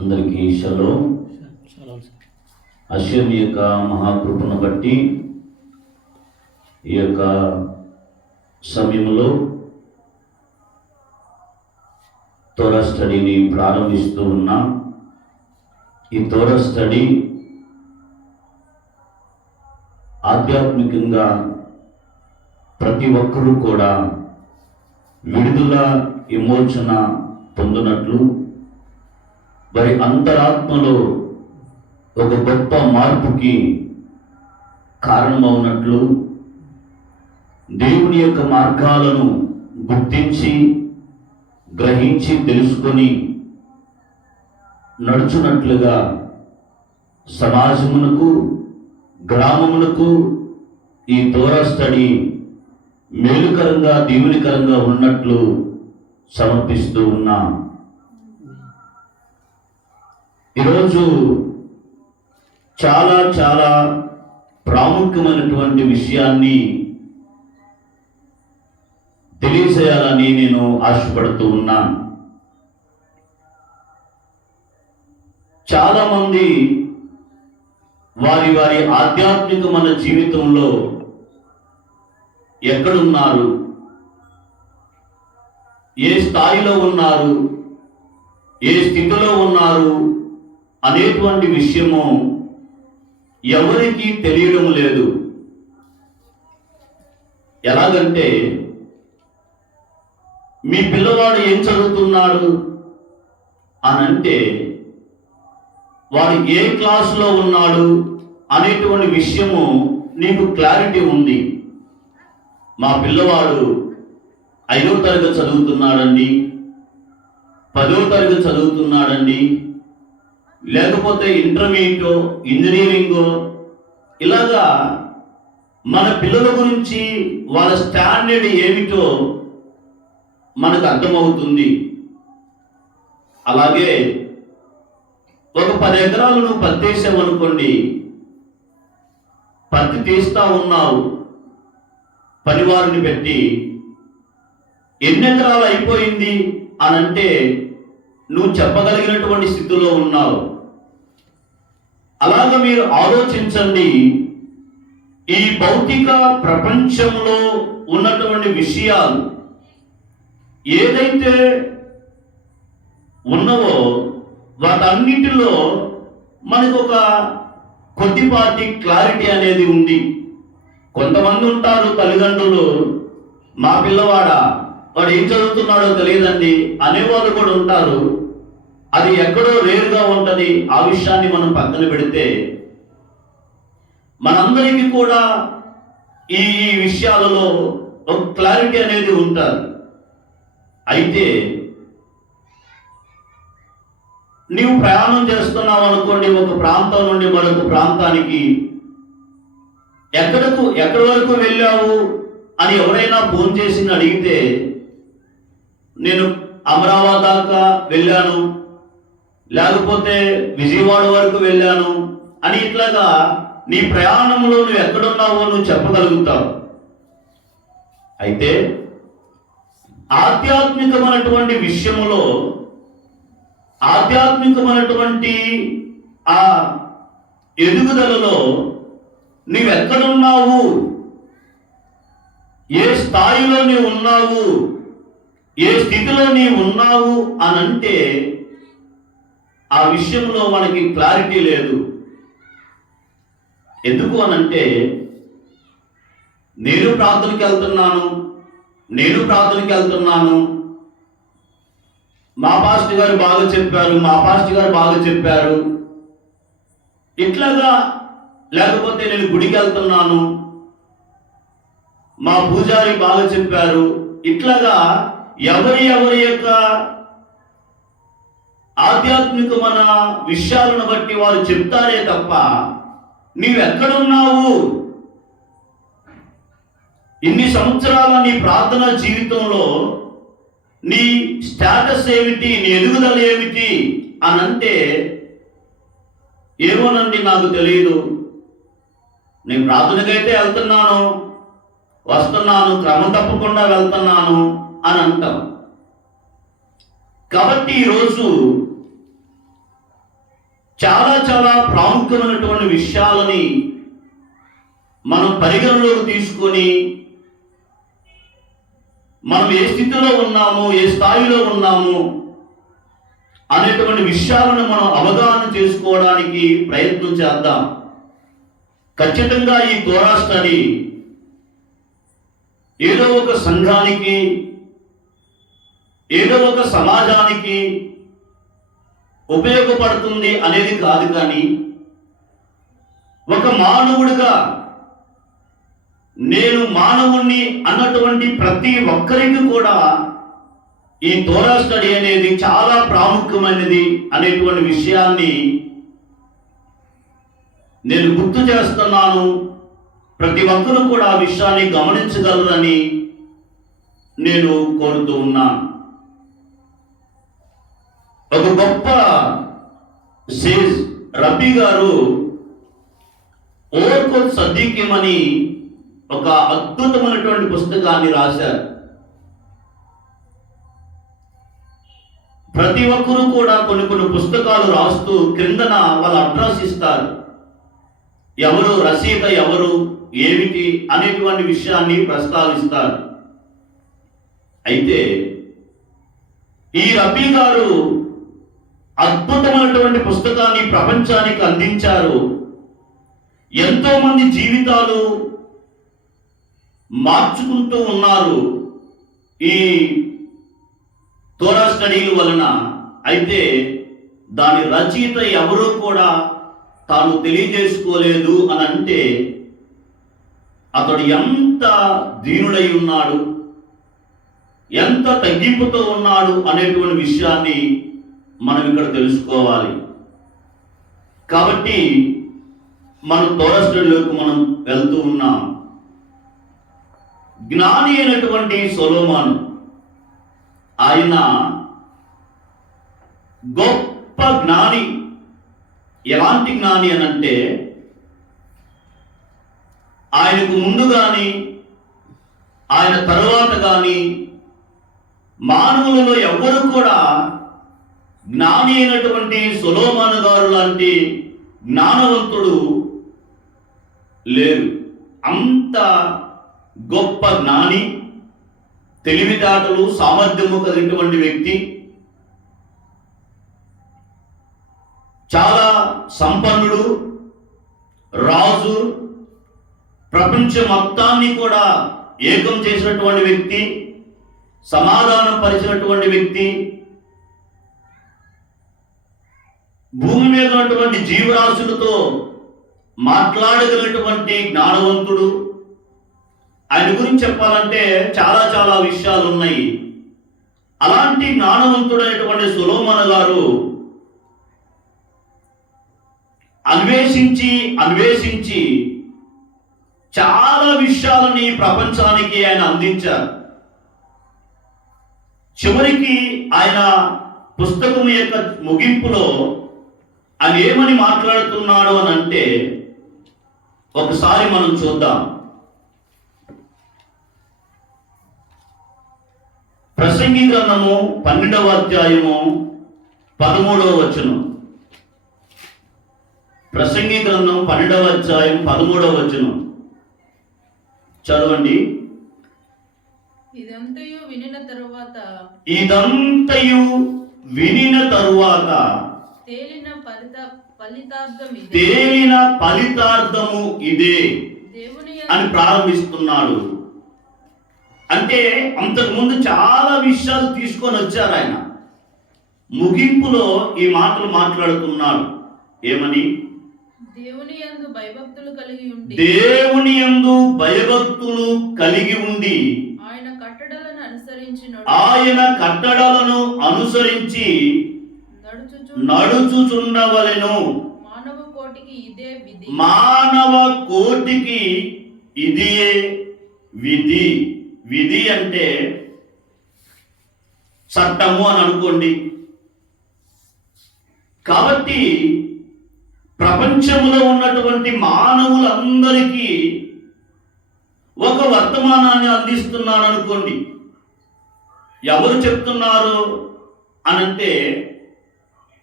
అందరికీ shalom. Hashem యొక్క మహాకృపను బట్టి ఈ యొక్క సమయంలో తోరా స్టడీని ప్రారంభిస్తూ ఉన్నాం. ఈ తోరా స్టడీ ఆధ్యాత్మికంగా ప్రతి ఒక్కరూ కూడా విడుదల విమోచన పొందినట్లు, వారి అంతరాత్మలో ఒక గొప్ప మార్పుకి కారణమవునట్లు, దేవుని యొక్క మార్గాలను గుర్తించి గ్రహించి తెలుసుకొని నడుచున్నట్లుగా సమాజమునకు గ్రామమునకు ఈ తోరా స్టడీ మేలుకరంగా దీవెనకరంగా ఉన్నట్లు సమర్పిస్తూ ఉన్నాం. ఈరోజు చాలా చాలా ప్రాముఖ్యమైనటువంటి విషయాన్ని తెలియజేయాలని నేను ఆశపడుతూ ఉన్నాను. చాలామంది వారి వారి ఆధ్యాత్మికమైన జీవితంలో ఎక్కడున్నారు, ఏ స్థాయిలో ఉన్నారు, ఏ స్థితిలో ఉన్నారు అనేటువంటి విషయము ఎవరికీ తెలియడం లేదు. ఎలాగంటే, మీ పిల్లవాడు ఏం చదువుతున్నాడు అనంటే వాడు ఏ క్లాసులో ఉన్నాడు అనేటువంటి విషయము నీకు క్లారిటీ ఉంది. మా పిల్లవాడు 5వ తరగతి చదువుతున్నాడండి, 10వ తరగతి చదువుతున్నాడండి, లేకపోతే ఇంటర్మీడియటో ఇంజనీరింగో, ఇలాగా మన పిల్లల గురించి వాళ్ళ స్టాండర్డ్ ఏమిటో మనకు అర్థమవుతుంది. అలాగే ఒక 10 ఎకరాలు నువ్వు పత్తి వేసావనుకోండి, పత్తి తీస్తా ఉన్నావు, పనివారిని పెట్టి ఎన్ని ఎకరాలు అయిపోయింది అనంటే నువ్వు చెప్పగలిగినటువంటి స్థితిలో ఉన్నావు. అలాగ మీరు ఆలోచించండి. ఈ భౌతిక ప్రపంచంలో ఉన్నటువంటి విషయాలు ఏదైతే ఉన్నవో వాటన్నిటిలో మనకు ఒక కొద్దిపాటి క్లారిటీ అనేది ఉంది. కొంతమంది ఉంటారు తల్లిదండ్రులు, మా పిల్లవాడా వాడు ఏం చదువుతున్నాడో తెలియదండి అనేవాళ్ళు కూడా ఉంటారు. అది ఎక్కడో రేరుగా ఉంటుంది. ఆ విషయాన్ని మనం పక్కన పెడితే మనందరికీ కూడా ఈ విషయాలలో ఒక క్లారిటీ అనేది ఉంటుంది. అయితే నీవు ప్రయాణం చేస్తున్నావు అనుకోండి, ఒక ప్రాంతం నుండి మరొక ప్రాంతానికి, ఎక్కడి వరకు వెళ్ళావు అని ఎవరైనా ఫోన్ చేసి అడిగితే, నేను అమరావతి దాకా వెళ్ళాను, లేకపోతే విజయవాడ వరకు వెళ్ళాను అని ఇట్లాగా నీ ప్రయాణంలో నువ్వు ఎక్కడున్నావో నువ్వు చెప్పగలుగుతావు. అయితే ఆధ్యాత్మికమైనటువంటి విషయంలో, ఆధ్యాత్మికమైనటువంటి ఆ ఎదుగుదలలో నీవెక్కడున్నావు, ఏ స్థాయిలో నీవు ఉన్నావు, ఏ స్థితిలో నీవు ఉన్నావు అనంటే ఆ విషయంలో మనకి క్లారిటీ లేదు. ఎందుకు అనంటే, నేను ప్రార్థనకి వెళ్తున్నాను, మా పాస్టర్ గారు బాగా చెప్పారు, ఇట్లాగా, లేకపోతే నేను గుడికి వెళ్తున్నాను, మా పూజారి బాగా చెప్పారు, ఇట్లాగా ఎవరి యొక్క ఆధ్యాత్మికమైన విషయాలను బట్టి వారు చెప్తారే తప్ప నీవెక్కడున్నావు, ఇన్ని సంవత్సరాల నీ ప్రార్థన జీవితంలో నీ స్టేటస్ ఏమిటి, నీ ఎదుగుదల ఏమిటి అనంటే, ఏమోనండి నాకు తెలియదు, నేను ప్రార్థనకైతే వెళ్తున్నాను, వస్తున్నాను, క్రమం తప్పకుండా వెళ్తున్నాను అని అంటాం. కాబట్టి ఈరోజు చాలా చాలా ప్రాముఖ్యమైనటువంటి విషయాలని మనం పరిగణలోకి తీసుకొని మనం ఏ స్థితిలో ఉన్నాము, ఏ స్థాయిలో ఉన్నాము అనేటువంటి విషయాలను మనం అవగాహన చేసుకోవడానికి ప్రయత్నం చేద్దాం. ఖచ్చితంగా ఈ తోరా స్టడీ ఏదో ఒక సంఘానికి, ఏదో ఒక సమాజానికి ఉపయోగపడుతుంది అనేది కాదు, కానీ ఒక మానవుడిగా నేను మానవుణ్ణి అన్నటువంటి ప్రతి ఒక్కరికి కూడా ఈ తోరా స్టడీ అనేది చాలా ప్రాముఖ్యమైనది అనేటువంటి విషయాన్ని నేను గుర్తు చేస్తున్నాను. ప్రతి ఒక్కరూ కూడా ఆ విషయాన్ని గమనించగలరని నేను కోరుతూ ఉన్నాను. ఒక గొప్ప సేజ్ రబీ గారు ఓర్కొత్ సద్దీకీం అని ఒక అద్భుతమైనటువంటి పుస్తకాన్ని రాశారు. ప్రతి ఒక్కరూ కూడా కొన్ని పుస్తకాలు రాస్తూ క్రిందన వాళ్ళు అడ్రస్ ఇస్తారు. ఎవరు రచయిత, ఎవరు, ఏమిటి అనేటువంటి విషయాన్ని ప్రస్తావిస్తారు. అయితే ఈ రబీ గారు అద్భుతమైనటువంటి పుస్తకాన్ని ప్రపంచానికి అందించారు. ఎంతో మంది జీవితాలు మార్చుకుంటూ ఉన్నారు ఈ తోరా స్టడీల వలన. అయితే దాని రచయిత ఎవరూ కూడా తాను తెలియజేసుకోలేదు అని అంటే అతడు ఎంత దీనుడై ఉన్నాడు, ఎంత తగ్గింపుతో ఉన్నాడు అనేటువంటి విషయాన్ని మనం ఇక్కడ తెలుసుకోవాలి. కాబట్టి మనం తోరా స్టడీలోకి మనం వెళ్తూ ఉన్నాం. జ్ఞాని అయినటువంటి సొలొమోను, ఆయన గొప్ప జ్ఞాని. ఎలాంటి జ్ఞాని అనంటే ఆయనకు ముందు కానీ ఆయన తరువాత కానీ మానవులలో ఎవ్వరూ కూడా జ్ఞాని అయినటువంటి సొలొమోను గారు లాంటి జ్ఞానవంతుడు లేరు. అంత గొప్ప జ్ఞాని, తెలివితేటలు, సామర్థ్యము కలిగినటువంటి వ్యక్తి, చాలా సంపన్నుడు, రాజు, ప్రపంచం మొత్తాన్ని కూడా ఏకం చేసినటువంటి వ్యక్తి, సమాధానం పరిచినటువంటి వ్యక్తి, భూమి మీద ఉన్నటువంటి జీవరాశులతో మాట్లాడగలిగినటువంటి జ్ఞానవంతుడు. ఆయన గురించి చెప్పాలంటే చాలా చాలా విషయాలు ఉన్నాయి. అలాంటి జ్ఞానవంతుడైనటువంటి సొలొమోను గారు అన్వేషించి చాలా విషయాలని ప్రపంచానికి ఆయన అందించారు. చివరికి ఆయన పుస్తకం యొక్క ముగింపులో ఆయన ఏమని మాట్లాడుతున్నాడు అని అంటే ఒకసారి మనం చూద్దాం. ప్రసంగి గ్రంథము 12వ అధ్యాయము 13వ వచనం. ప్రసంగి గ్రంథం 12వ అధ్యాయం 13వ వచనం చదవండి. ఇదంతయు వినిన తరువాత తేలిన ఫలితార్థము ఇదే అని ప్రారంభిస్తున్నాడు. అంటే అంతకుముందు చాలా విషయాలు తీసుకొని వచ్చారు ఆయన. ముగింపులో ఈ మాటలు మాట్లాడుతున్నాడు. ఏమని? దేవుని యందు భయభక్తులు కలిగి ఉండి ఆయన కట్టడలను అనుసరించి నడుచుచుండవలెను. మానవ కోటికి ఇదే విధి. విధి అంటే చట్టము అని అనుకోండి. కాబట్టి ప్రపంచంలో ఉన్నటువంటి మానవులందరికీ ఒక వర్తమానాన్ని అందిస్తున్నాను అనుకోండి. ఎవరు చెప్తున్నారు అనంటే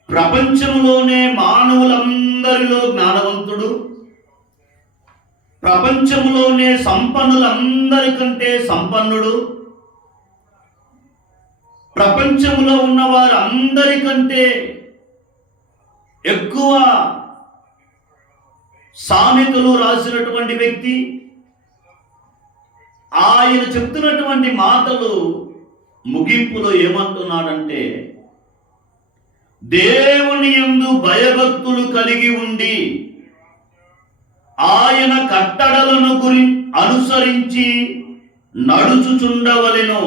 ప్రపంచంలోనే మానవులందరిలో జ్ఞానవంతుడు, ప్రపంచంలోనే సంపన్నులందరికంటే సంపన్నుడు, ప్రపంచంలో ఉన్న వారందరికంటే ఎక్కువ సామెతలు రాసినటువంటి వ్యక్తి. ఆయన చెప్తున్నటువంటి మాటలు ముగింపులో ఏమంటున్నాడంటే, దేవుని యందు భయభక్తులు కలిగి ఉండి ఆయన కట్టడలను అనుసరించి నడుచుచుండవలెను,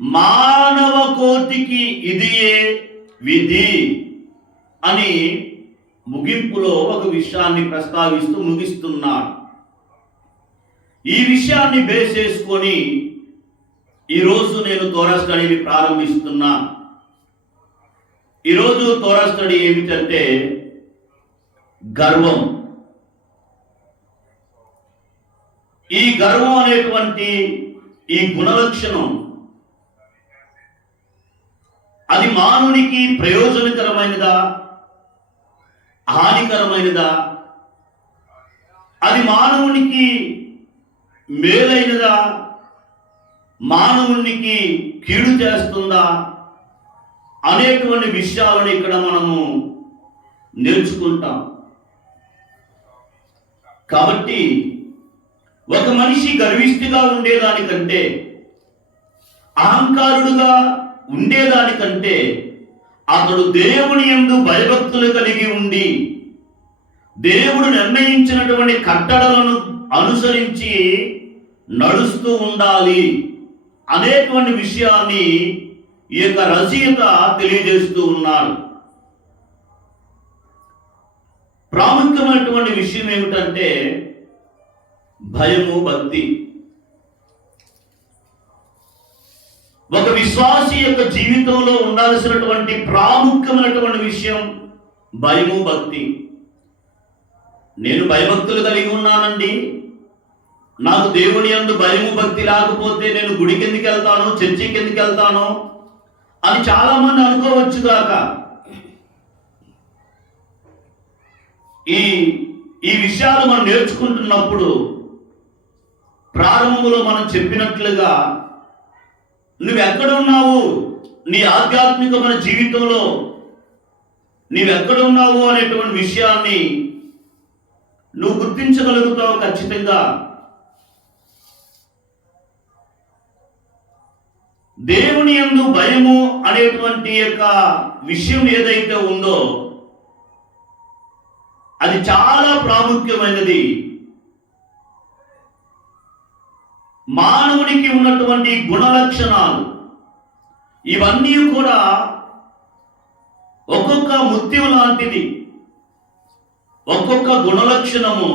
మానవ కోటికి ఇదియే విధి అని ముగింపులో ఒక విషయాన్ని ప్రస్తావిస్తూ ముగిస్తున్నాడు. ఈ విషయాన్ని బేస్ చేసుకొని ఈరోజు నేను తోరా స్టడీని ప్రారంభిస్తున్నా. ఈరోజు తోరా స్టడీ ఏమిటంటే గర్వం. ఈ గర్వం అనేటువంటి ఈ గుణలక్షణం అది మానవునికి ప్రయోజనకరమైనదా, హానికరమైనదా? అది మానవునికి మేలైనదా, మానవునికి కీడు చేస్తుందా అనేటువంటి విషయాలను ఇక్కడ మనము నేర్చుకుంటాం. కాబట్టి ఒక మనిషి గర్విష్ఠిగా ఉండేదానికంటే, అహంకారుడుగా ఉండేదానికంటే అతడు దేవుని యందు భయభక్తులు కలిగి ఉండి దేవుడు నిర్ణయించినటువంటి కట్టడలను అనుసరించి నడుస్తూ ఉండాలి అనేటువంటి విషయాన్ని ఈ యొక్క రచయిత తెలియజేస్తూ ఉన్నాడు. ప్రాముఖ్యమైనటువంటి విషయం ఏమిటంటే భయము, భక్తి. ఒక విశ్వాసి యొక్క జీవితంలో ఉండాల్సినటువంటి ప్రాముఖ్యమైనటువంటి విషయం భయము, భక్తి. నేను భయభక్తులు కలిగి ఉన్నానండి, నాకు దేవుని యందు భయము భక్తి లేకపోతే నేను గుడికి ఎందుకు వెళ్తాను, చర్చికి ఎందుకు వెళ్తాను అని చాలా మంది అనుకోవచ్చు కాక. ఈ విషయాలు మనం నేర్చుకుంటున్నప్పుడు ప్రారంభంలో మనం చెప్పినట్లుగా నువ్వెక్కడున్నావు, నీ ఆధ్యాత్మికమైన జీవితంలో నీవెక్కడున్నావు అనేటువంటి విషయాన్ని నువ్వు గుర్తించగలుగుతావు ఖచ్చితంగా. దేవుని యందు భయము అనేటువంటి యొక్క విషయం ఏదైతే ఉందో అది చాలా ప్రాముఖ్యమైనది. మానవునికి ఉన్నటువంటి గుణలక్షణాలు ఇవన్నీ కూడా ఒక్కొక్క ముత్యం లాంటిది. ఒక్కొక్క గుణలక్షణము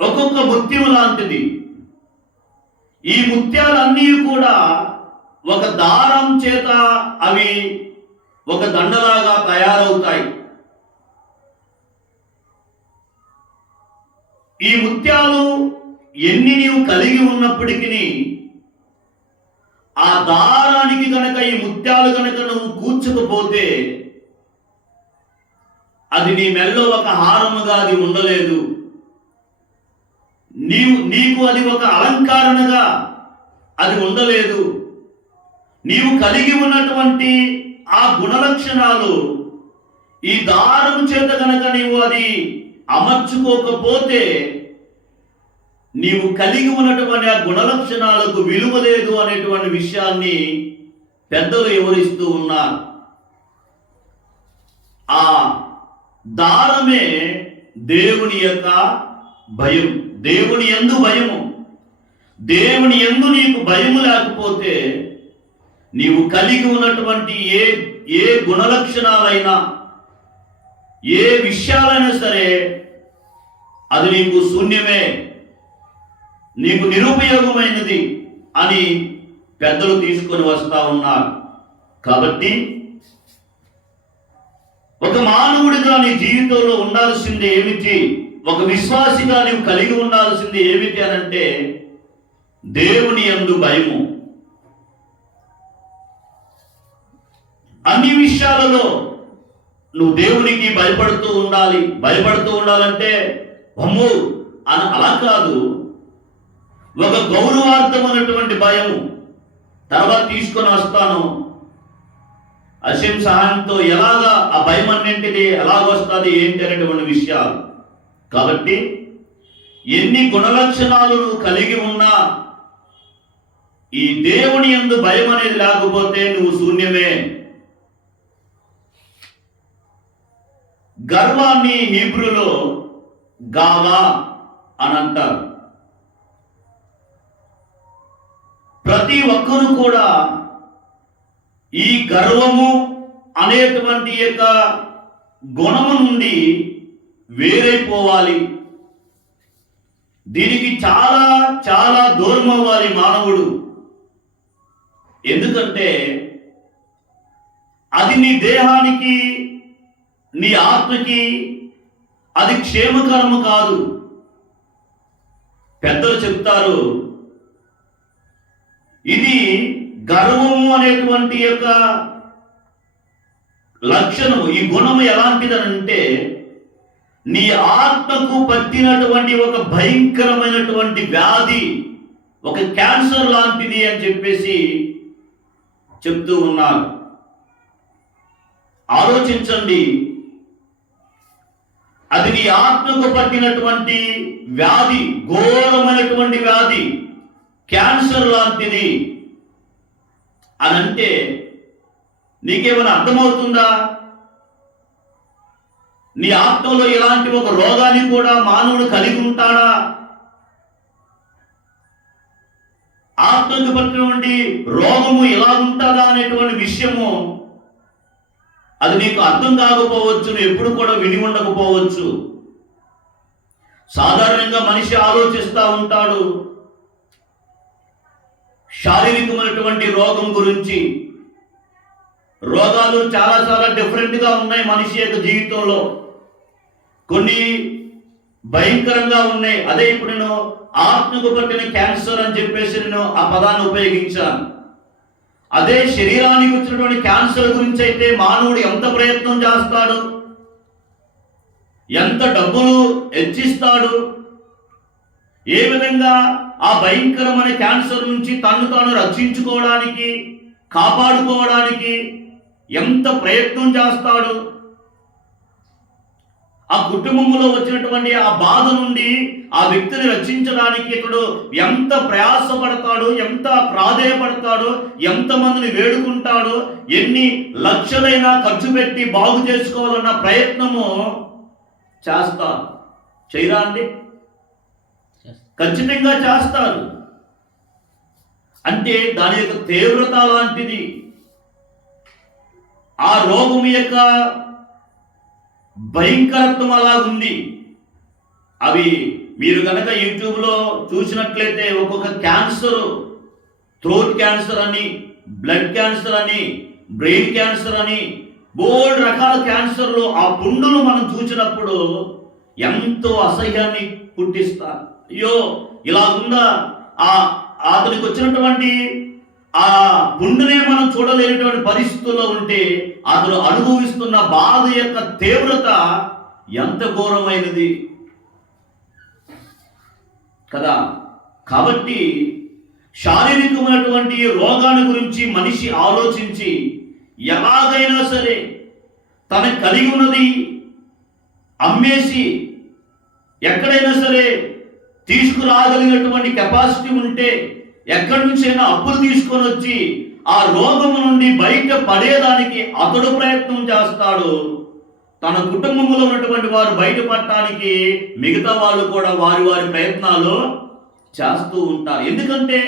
ఒక్కొక్క ముత్యం లాంటిది. ఈ ముత్యాలన్నీ కూడా ఒక దారం చేత అవి ఒక దండలాగా తయారవుతాయి. ఈ ముత్యాలు ఎన్ని నీవు కలిగి ఉన్నప్పటికీ ఆ దారానికి గనక ఈ ముత్యాలు గనక నువ్వు కూర్చకపోతే అది నీ మెల్లో ఒక హారముగా అది ఉండలేదు. నీకు అది ఒక అలంకరణగా అది ఉండలేదు. నీవు కలిగి ఉన్నటువంటి ఆ గుణలక్షణాలు ఈ దారము చేత గనక నీవు అది అమర్చుకోకపోతే నీవు కలిగి ఉన్నటువంటి ఆ గుణలక్షణాలకు విలువ లేదు అనేటువంటి విషయాన్ని పెద్దలు వివరిస్తూ ఉన్నారు. ఆ దారమే దేవుని యొక్క భయం, దేవుని యందు భయము. దేవుని యందు నీకు భయము లేకపోతే నీవు కలిగి ఉన్నటువంటి ఏ గుణలక్షణాలైనా ఏ విషయాలైనా సరే అది నీకు శూన్యమే, నీకు నిరుపయోగమైనది అని పెద్దలు తీసుకొని వస్తా ఉన్నారు. కాబట్టి ఒక మానవుడిగా నీ జీవితంలో ఉండాల్సింది ఏమిటి, ఒక విశ్వాసిగా నీవు కలిగి ఉండాల్సింది ఏమిటి అనంటే దేవుని యందు భయము. అన్ని విషయాలలో నువ్వు దేవునికి భయపడుతూ ఉండాలి. భయపడుతూ ఉండాలంటే అమ్మో అని అలా కాదు, ఒక గౌరవార్థమైనటువంటి భయం. తర్వాత తీసుకొని వస్తాను అసీం సహాయంతో ఎలాగా ఆ భయం అన్నింటిది ఎలాగొస్తుంది ఏంటి అనేటువంటి విషయాలు. కాబట్టి ఎన్ని గుణలక్షణాలు నువ్వు కలిగి ఉన్నా ఈ దేవుని యందు భయం అనేది లేకపోతే నువ్వు శూన్యమే. గర్వాన్ని హీబ్రూలో గావా అని అంటారు. ప్రతి ఒక్కరూ కూడా ఈ గర్వము అనేటువంటి యొక్క గుణము నుండి వేరైపోవాలి. దీనికి చాలా చాలా దూరం అవ్వాలి మానవుడు. ఎందుకంటే అది నీ దేహానికి నీ ఆత్మకి అది క్షేమకరము కాదు. పెద్దలు చెప్తారు, ఇది గర్వము అనేటువంటి యొక్క లక్షణము, ఈ గుణము ఎలాంటిదనంటే నీ ఆత్మకు పట్టినటువంటి ఒక భయంకరమైనటువంటి వ్యాధి, ఒక క్యాన్సర్ లాంటిది అని చెప్పేసి చెప్తూ ఉన్నారు. ఆలోచించండి, అది నీ ఆత్మకు పట్టినటువంటి వ్యాధి, ఘోరమైనటువంటి వ్యాధి, క్యాన్సర్ లాంటిది అని అంటే నీకేమైనా అర్థమవుతుందా? నీ ఆత్మలో ఇలాంటి ఒక రోగాన్ని కూడా మానవుడు కలిగి ఉంటాడా? ఆత్మకు పట్టినటువంటి రోగము ఎలా ఉంటుందా అనేటువంటి విషయము అది నీకు అర్థం కాకపోవచ్చు, నువ్వు ఎప్పుడు కూడా విని ఉండకపోవచ్చు. సాధారణంగా మనిషి ఆలోచిస్తూ ఉంటాడు శారీరకమైనటువంటి రోగం గురించి. రోగాలు చాలా చాలా డిఫరెంట్గా ఉన్నాయి మనిషి యొక్క జీవితంలో. కొన్ని భయంకరంగా ఉన్నాయి. అదే ఇప్పుడు నేను ఆత్మకు పట్టిన క్యాన్సర్ అని చెప్పేసి నేను ఆ పదాన్ని ఉపయోగించాను. అదే శరీరానికి వచ్చినటువంటి క్యాన్సర్ గురించి అయితే మానవుడు ఎంత ప్రయత్నం చేస్తాడు, ఎంత డబ్బులు హెచ్చిస్తాడు, ఏ విధంగా ఆ భయంకరమైన క్యాన్సర్ నుంచి తను తాను రక్షించుకోవడానికి, కాపాడుకోవడానికి ఎంత ప్రయత్నం చేస్తాడు. ఆ కుటుంబంలో వచ్చినటువంటి ఆ బాధ నుండి ఆ వ్యక్తిని రక్షించడానికి ఇతడు ఎంత ప్రయాసపడతాడు, ఎంత ప్రాధేయపడతాడు, ఎంతమందిని వేడుకుంటాడు, ఎన్ని లక్షలైనా ఖర్చు పెట్టి బాగు చేసుకోవాలన్న ప్రయత్నము చేస్తారు. చేయరా అండి? ఖచ్చితంగా చేస్తారు. అంటే దాని యొక్క తీవ్రత లాంటిది, ఆ రోగం యొక్క భయంకరత్వం అలా ఉంది. అవి మీరు కనుక యూట్యూబ్లో చూసినట్లయితే ఒక్కొక్క క్యాన్సర్, థ్రోట్ క్యాన్సర్ అని, బ్లడ్ క్యాన్సర్ అని, బ్రెయిన్ క్యాన్సర్ అని, బోల్డ్ రకాల క్యాన్సర్లు ఆ పుండులు మనం చూసినప్పుడు ఎంతో అసహ్యాన్ని పుట్టిస్తారు. అయ్యో ఇలా ఉందా, అతనికి వచ్చినటువంటి ఆ పుండునే మనం చూడలేనటువంటి పరిస్థితుల్లో ఉంటే అతను అనుభవిస్తున్న బాధ యొక్క తీవ్రత ఎంత ఘోరమైనది కదా. కాబట్టి శారీరకమైనటువంటి రోగాల గురించి మనిషి ఆలోచించి ఎలాగైనా సరే తన కలిగి ఉన్నది అమ్మేసి ఎక్కడైనా సరే తీసుకురాగలిగినటువంటి కెపాసిటీ ఉంటే ఎక్కడి నుంచైనా అప్పులు తీసుకొని వచ్చి ఆ రోగము నుండి బయట పడేదానికి అతడు ప్రయత్నం చేస్తాడు. తన కుటుంబంలో ఉన్నటువంటి వారు బయటపడటానికి మిగతా వాళ్ళు కూడా వారి వారి ప్రయత్నాలు చేస్తూ ఉంటారు. ఎందుకంటే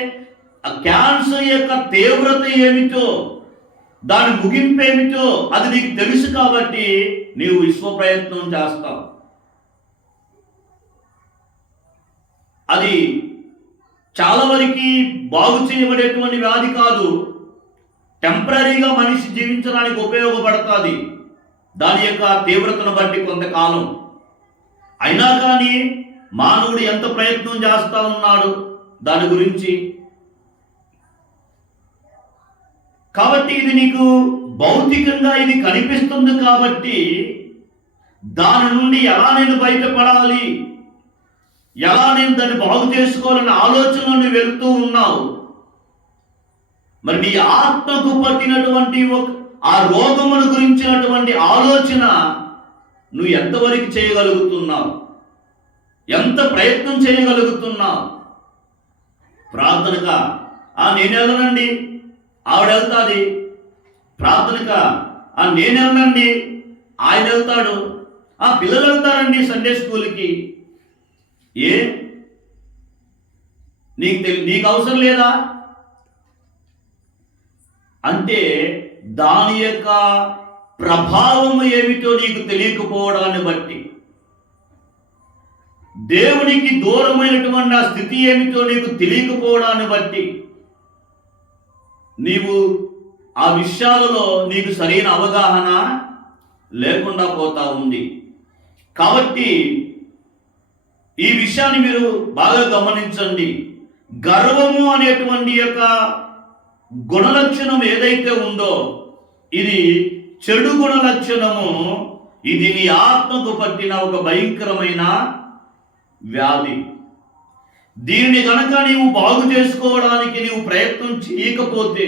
ఆ క్యాన్సర్ యొక్క తీవ్రత ఏమిటో, దాని ముగింపు ఏమిటో అది నీకు తెలుసు కాబట్టి నీవు విశ్వ ప్రయత్నం చేస్తావు. అది చాలా వరకు బాగు చేయబడేటువంటి వ్యాధి కాదు, టెంపరీగా మనిషి జీవించడానికి ఉపయోగపడుతుంది దాని యొక్క తీవ్రతను బట్టి కొంతకాలం. అయినా కానీ మానవుడు ఎంత ప్రయత్నం చేస్తా ఉన్నాడు దాని గురించి. కాబట్టి ఇది నీకు భౌతికంగా ఇది కనిపిస్తుంది కాబట్టి దాని నుండి ఎలా నేను బయటపడాలి, ఎలా నేను దాన్ని బాగు చేసుకోవాలనే ఆలోచనలో నువ్వు వెళ్తూ ఉన్నావు. మరి నీ ఆత్మకు పట్టినటువంటి ఆ రోగమును గురించినటువంటి ఆలోచన నువ్వు ఎంతవరకు చేయగలుగుతున్నావు, ఎంత ప్రయత్నం చేయగలుగుతున్నావు? ప్రార్థనగా నేను వెళ్ళనండి, ఆవిడ వెళ్తాది. ప్రార్థనగా నేను వెళ్ళనండి, ఆయన వెళ్తాడు. పిల్లలు వెళ్తారండి సండే స్కూల్కి. ఏ నీకు అవసరం లేదా అంటే దాని యొక్క ప్రభావం ఏమిటో నీకు తెలియకపోవడాన్ని బట్టి, దేవునికి దూరమైనటువంటి ఆ స్థితి ఏమిటో నీకు తెలియకపోవడాన్ని బట్టి నీవు ఆ విషయాలలో నీకు సరైన అవగాహన లేకుండా పోతా ఉంది. కాబట్టి ఈ విషయాన్ని మీరు బాగా గమనించండి. గర్వము అనేటువంటి యొక్క గుణలక్షణం ఏదైతే ఉందో ఇది చెడు గుణలక్షణము. ఇది నీ ఆత్మకు పట్టిన ఒక భయంకరమైన వ్యాధి. దీనిని గనక నీవు బాగు చేసుకోవడానికి నీవు ప్రయత్నం చేయకపోతే,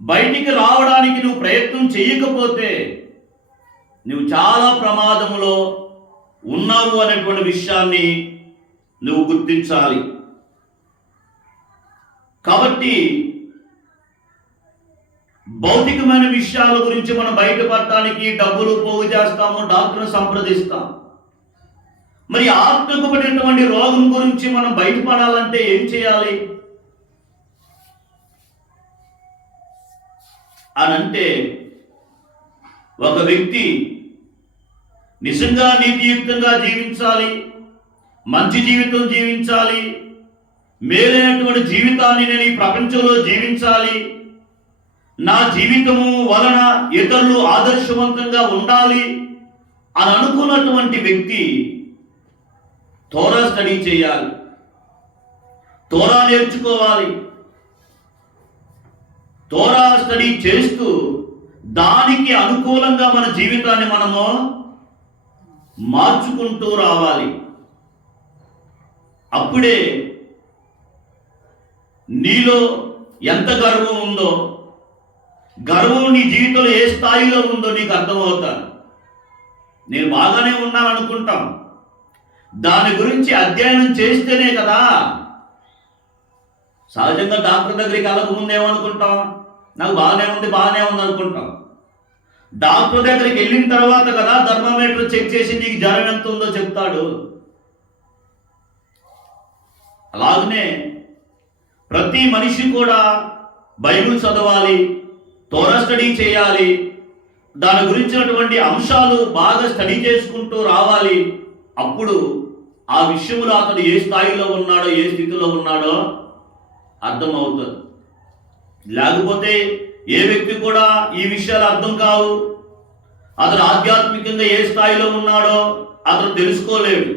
బయటికి రావడానికి నువ్వు ప్రయత్నం చేయకపోతే నువ్వు చాలా ప్రమాదములో ఉన్నావు అనేటువంటి విషయాన్ని నువ్వు గుర్తించాలి. కాబట్టి భౌతికమైన విషయాల గురించి మనం బయటపడటానికి డబ్బులు పోగు చేస్తాము, డాక్టర్ని సంప్రదిస్తాం. మరి ఆత్మకు పడినటువంటి రోగం గురించి మనం బయటపడాలంటే ఏం చేయాలి అనంటే, ఒక వ్యక్తి నిజంగా నీతియుక్తంగా జీవించాలి, మంచి జీవితం జీవించాలి, మేలైనటువంటి జీవితాన్ని నేను ఈ ప్రపంచంలో జీవించాలి, నా జీవితము వలన ఇతరులు ఆదర్శవంతంగా ఉండాలి అని అనుకున్నటువంటి వ్యక్తి తోరా స్టడీ చేయాలి, తోరా నేర్చుకోవాలి. తోరా స్టడీ చేస్తూ దానికి అనుకూలంగా మన జీవితాన్ని మనము మార్చుకుంటూ రావాలి. అప్పుడే నీలో ఎంత గర్వం ఉందో, గర్వం నీ జీవితంలో ఏ స్థాయిలో ఉందో నీకు అర్థమవుతాను. నేను బాగానే ఉన్నాను అనుకుంటాం, దాని గురించి అధ్యయనం చేస్తేనే కదా. సహజంగా డాక్టర్ దగ్గరికి వెళ్ళక ముందు ఏమనుకుంటాం, నాకు బాగానే ఉంది అనుకుంటాం. డాక్టర్ దగ్గరికి వెళ్ళిన తర్వాత కదా థర్మామీటర్ చెక్ చేసి నీకు జ్వరం ఎంత ఉందో చెప్తాడు. అలాగనే ప్రతి మనిషి కూడా బైబిల్ చదవాలి, తోరా స్టడీ చేయాలి, దాని గురించినటువంటి అంశాలు బాగా స్టడీ చేసుకుంటూ రావాలి. అప్పుడు ఆ విషయంలో అతడు ఏ స్థాయిలో ఉన్నాడో, ఏ స్థితిలో ఉన్నాడో అర్థమవుతుంది. లేకపోతే ఏ వ్యక్తి కూడా ఈ విషయాలు అర్థం కావు. అతడు ఆధ్యాత్మికంగా ఏ స్థాయిలో ఉన్నాడో అతడు తెలుసుకోలేడు.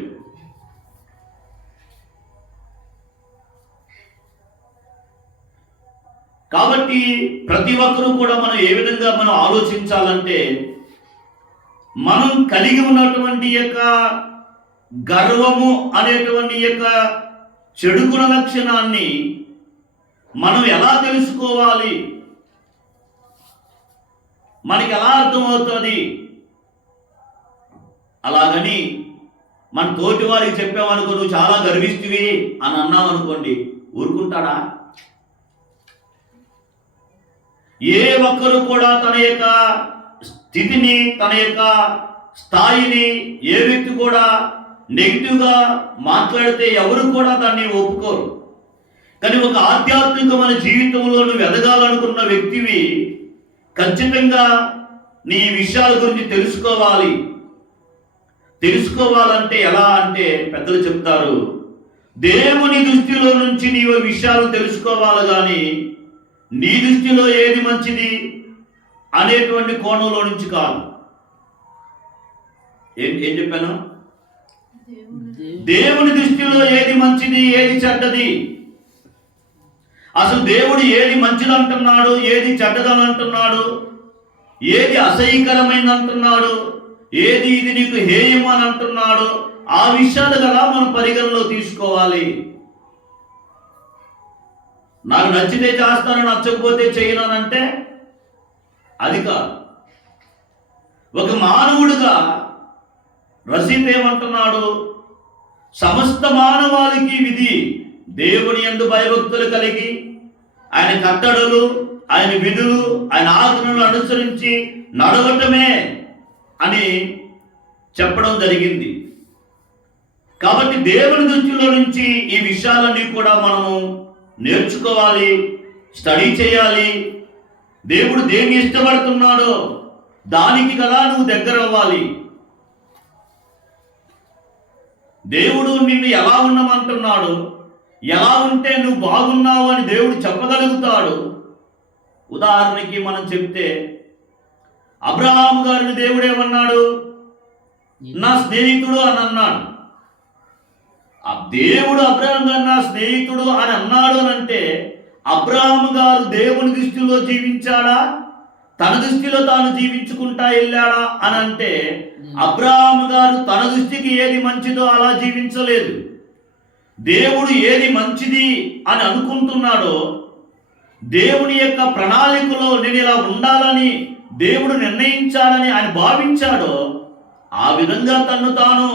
కాబట్టి ప్రతి ఒక్కరూ కూడా మనం ఏ విధంగా మనం ఆలోచించాలంటే, మనం కలిగి ఉన్నటువంటి యొక్క గర్వము అనేటువంటి యొక్క చెడు గుణ లక్షణాన్ని మనం ఎలా తెలుసుకోవాలి, మనకి ఎలా అర్థమవుతుంది? అలాగని మన తోటి వారికి చెప్పామనుకో, నువ్వు చాలా గర్విస్తువి అని అన్నామనుకోండి, ఊరుకుంటాడా? ఏ ఒక్కరు కూడా తన యొక్క స్థితిని, తన యొక్క స్థాయిని ఏ వ్యక్తి కూడా నెగిటివ్గా మాట్లాడితే ఎవరు కూడా దాన్ని ఒప్పుకోరు. కానీ ఒక ఆధ్యాత్మికమైన జీవితంలో నువ్వు ఎదగాలనుకున్న వ్యక్తివి ఖచ్చితంగా నీ విషయాల గురించి తెలుసుకోవాలి. తెలుసుకోవాలంటే ఎలా అంటే పెద్దలు చెప్తారు, దేవుని దృష్టిలో నుంచి నీవు విషయాలు తెలుసుకోవాలి, కానీ నీ దృష్టిలో ఏది మంచిది అనేటువంటి కోణంలో నుంచి కాదు. ఏం చెప్పాను? దేవుని దృష్టిలో ఏది మంచిది, ఏది చెడ్డది అసలు దేవుడు ఏది మంచిది అంటున్నాడు, ఏది చెడ్డదని అంటున్నాడు, ఏది అసహ్యకరమైంది అంటున్నాడు, ఏది ఇది నీకు హేయము అని అంటున్నాడు, ఆ విషయాలు కదా మనం పరిగణలో తీసుకోవాలి. నాకు నచ్చితే చేస్తాను, నచ్చకపోతే చేయనంటే అది కాదు. ఒక మానవుడిగా రసీద్ ఏమంటున్నాడు, సమస్త మానవాళికి విధి దేవుని యందు భయభక్తులు కలిగి ఆయన కట్టడలు, ఆయన విధులు, ఆయన ఆజ్ఞలను అనుసరించి నడవటమే అని చెప్పడం జరిగింది. కాబట్టి దేవుని దృష్టిలో నుంచి ఈ విషయాలన్నీ కూడా మనము నేర్చుకోవాలి, స్టడీ చేయాలి. దేవుడు దేన్ని ఇష్టపడుతున్నాడో దానికి కదా నువ్వు దగ్గర అవ్వాలి. దేవుడు నిన్ను ఎలా ఉండమంటున్నాడు, ఎలా ఉంటే నువ్వు బాగున్నావు అని దేవుడు చెప్పగలుగుతాడు. ఉదాహరణకి మనం చెప్తే అబ్రహాము గారిని దేవుడు ఏమన్నాడు, నా స్నేహితుడు అని అన్నాడు. ఆ దేవుడు అబ్రహాం గారు నా స్నేహితుడు అని అన్నాడు అని అంటే అబ్రహాము గారు దేవుని దృష్టిలో జీవించాడా, తన దృష్టిలో తాను జీవించుకుంటా వెళ్ళాడా అని అంటే అబ్రహాము గారు తన దృష్టికి ఏది మంచిదో అలా జీవించలేదు. దేవుడు ఏది మంచిది అని అనుకుంటున్నాడో, దేవుని యొక్క ప్రణాళికలో నేను ఇలా ఉండాలని దేవుడు నిర్ణయించాలని ఆయన భావించాడో ఆ విధంగా తాను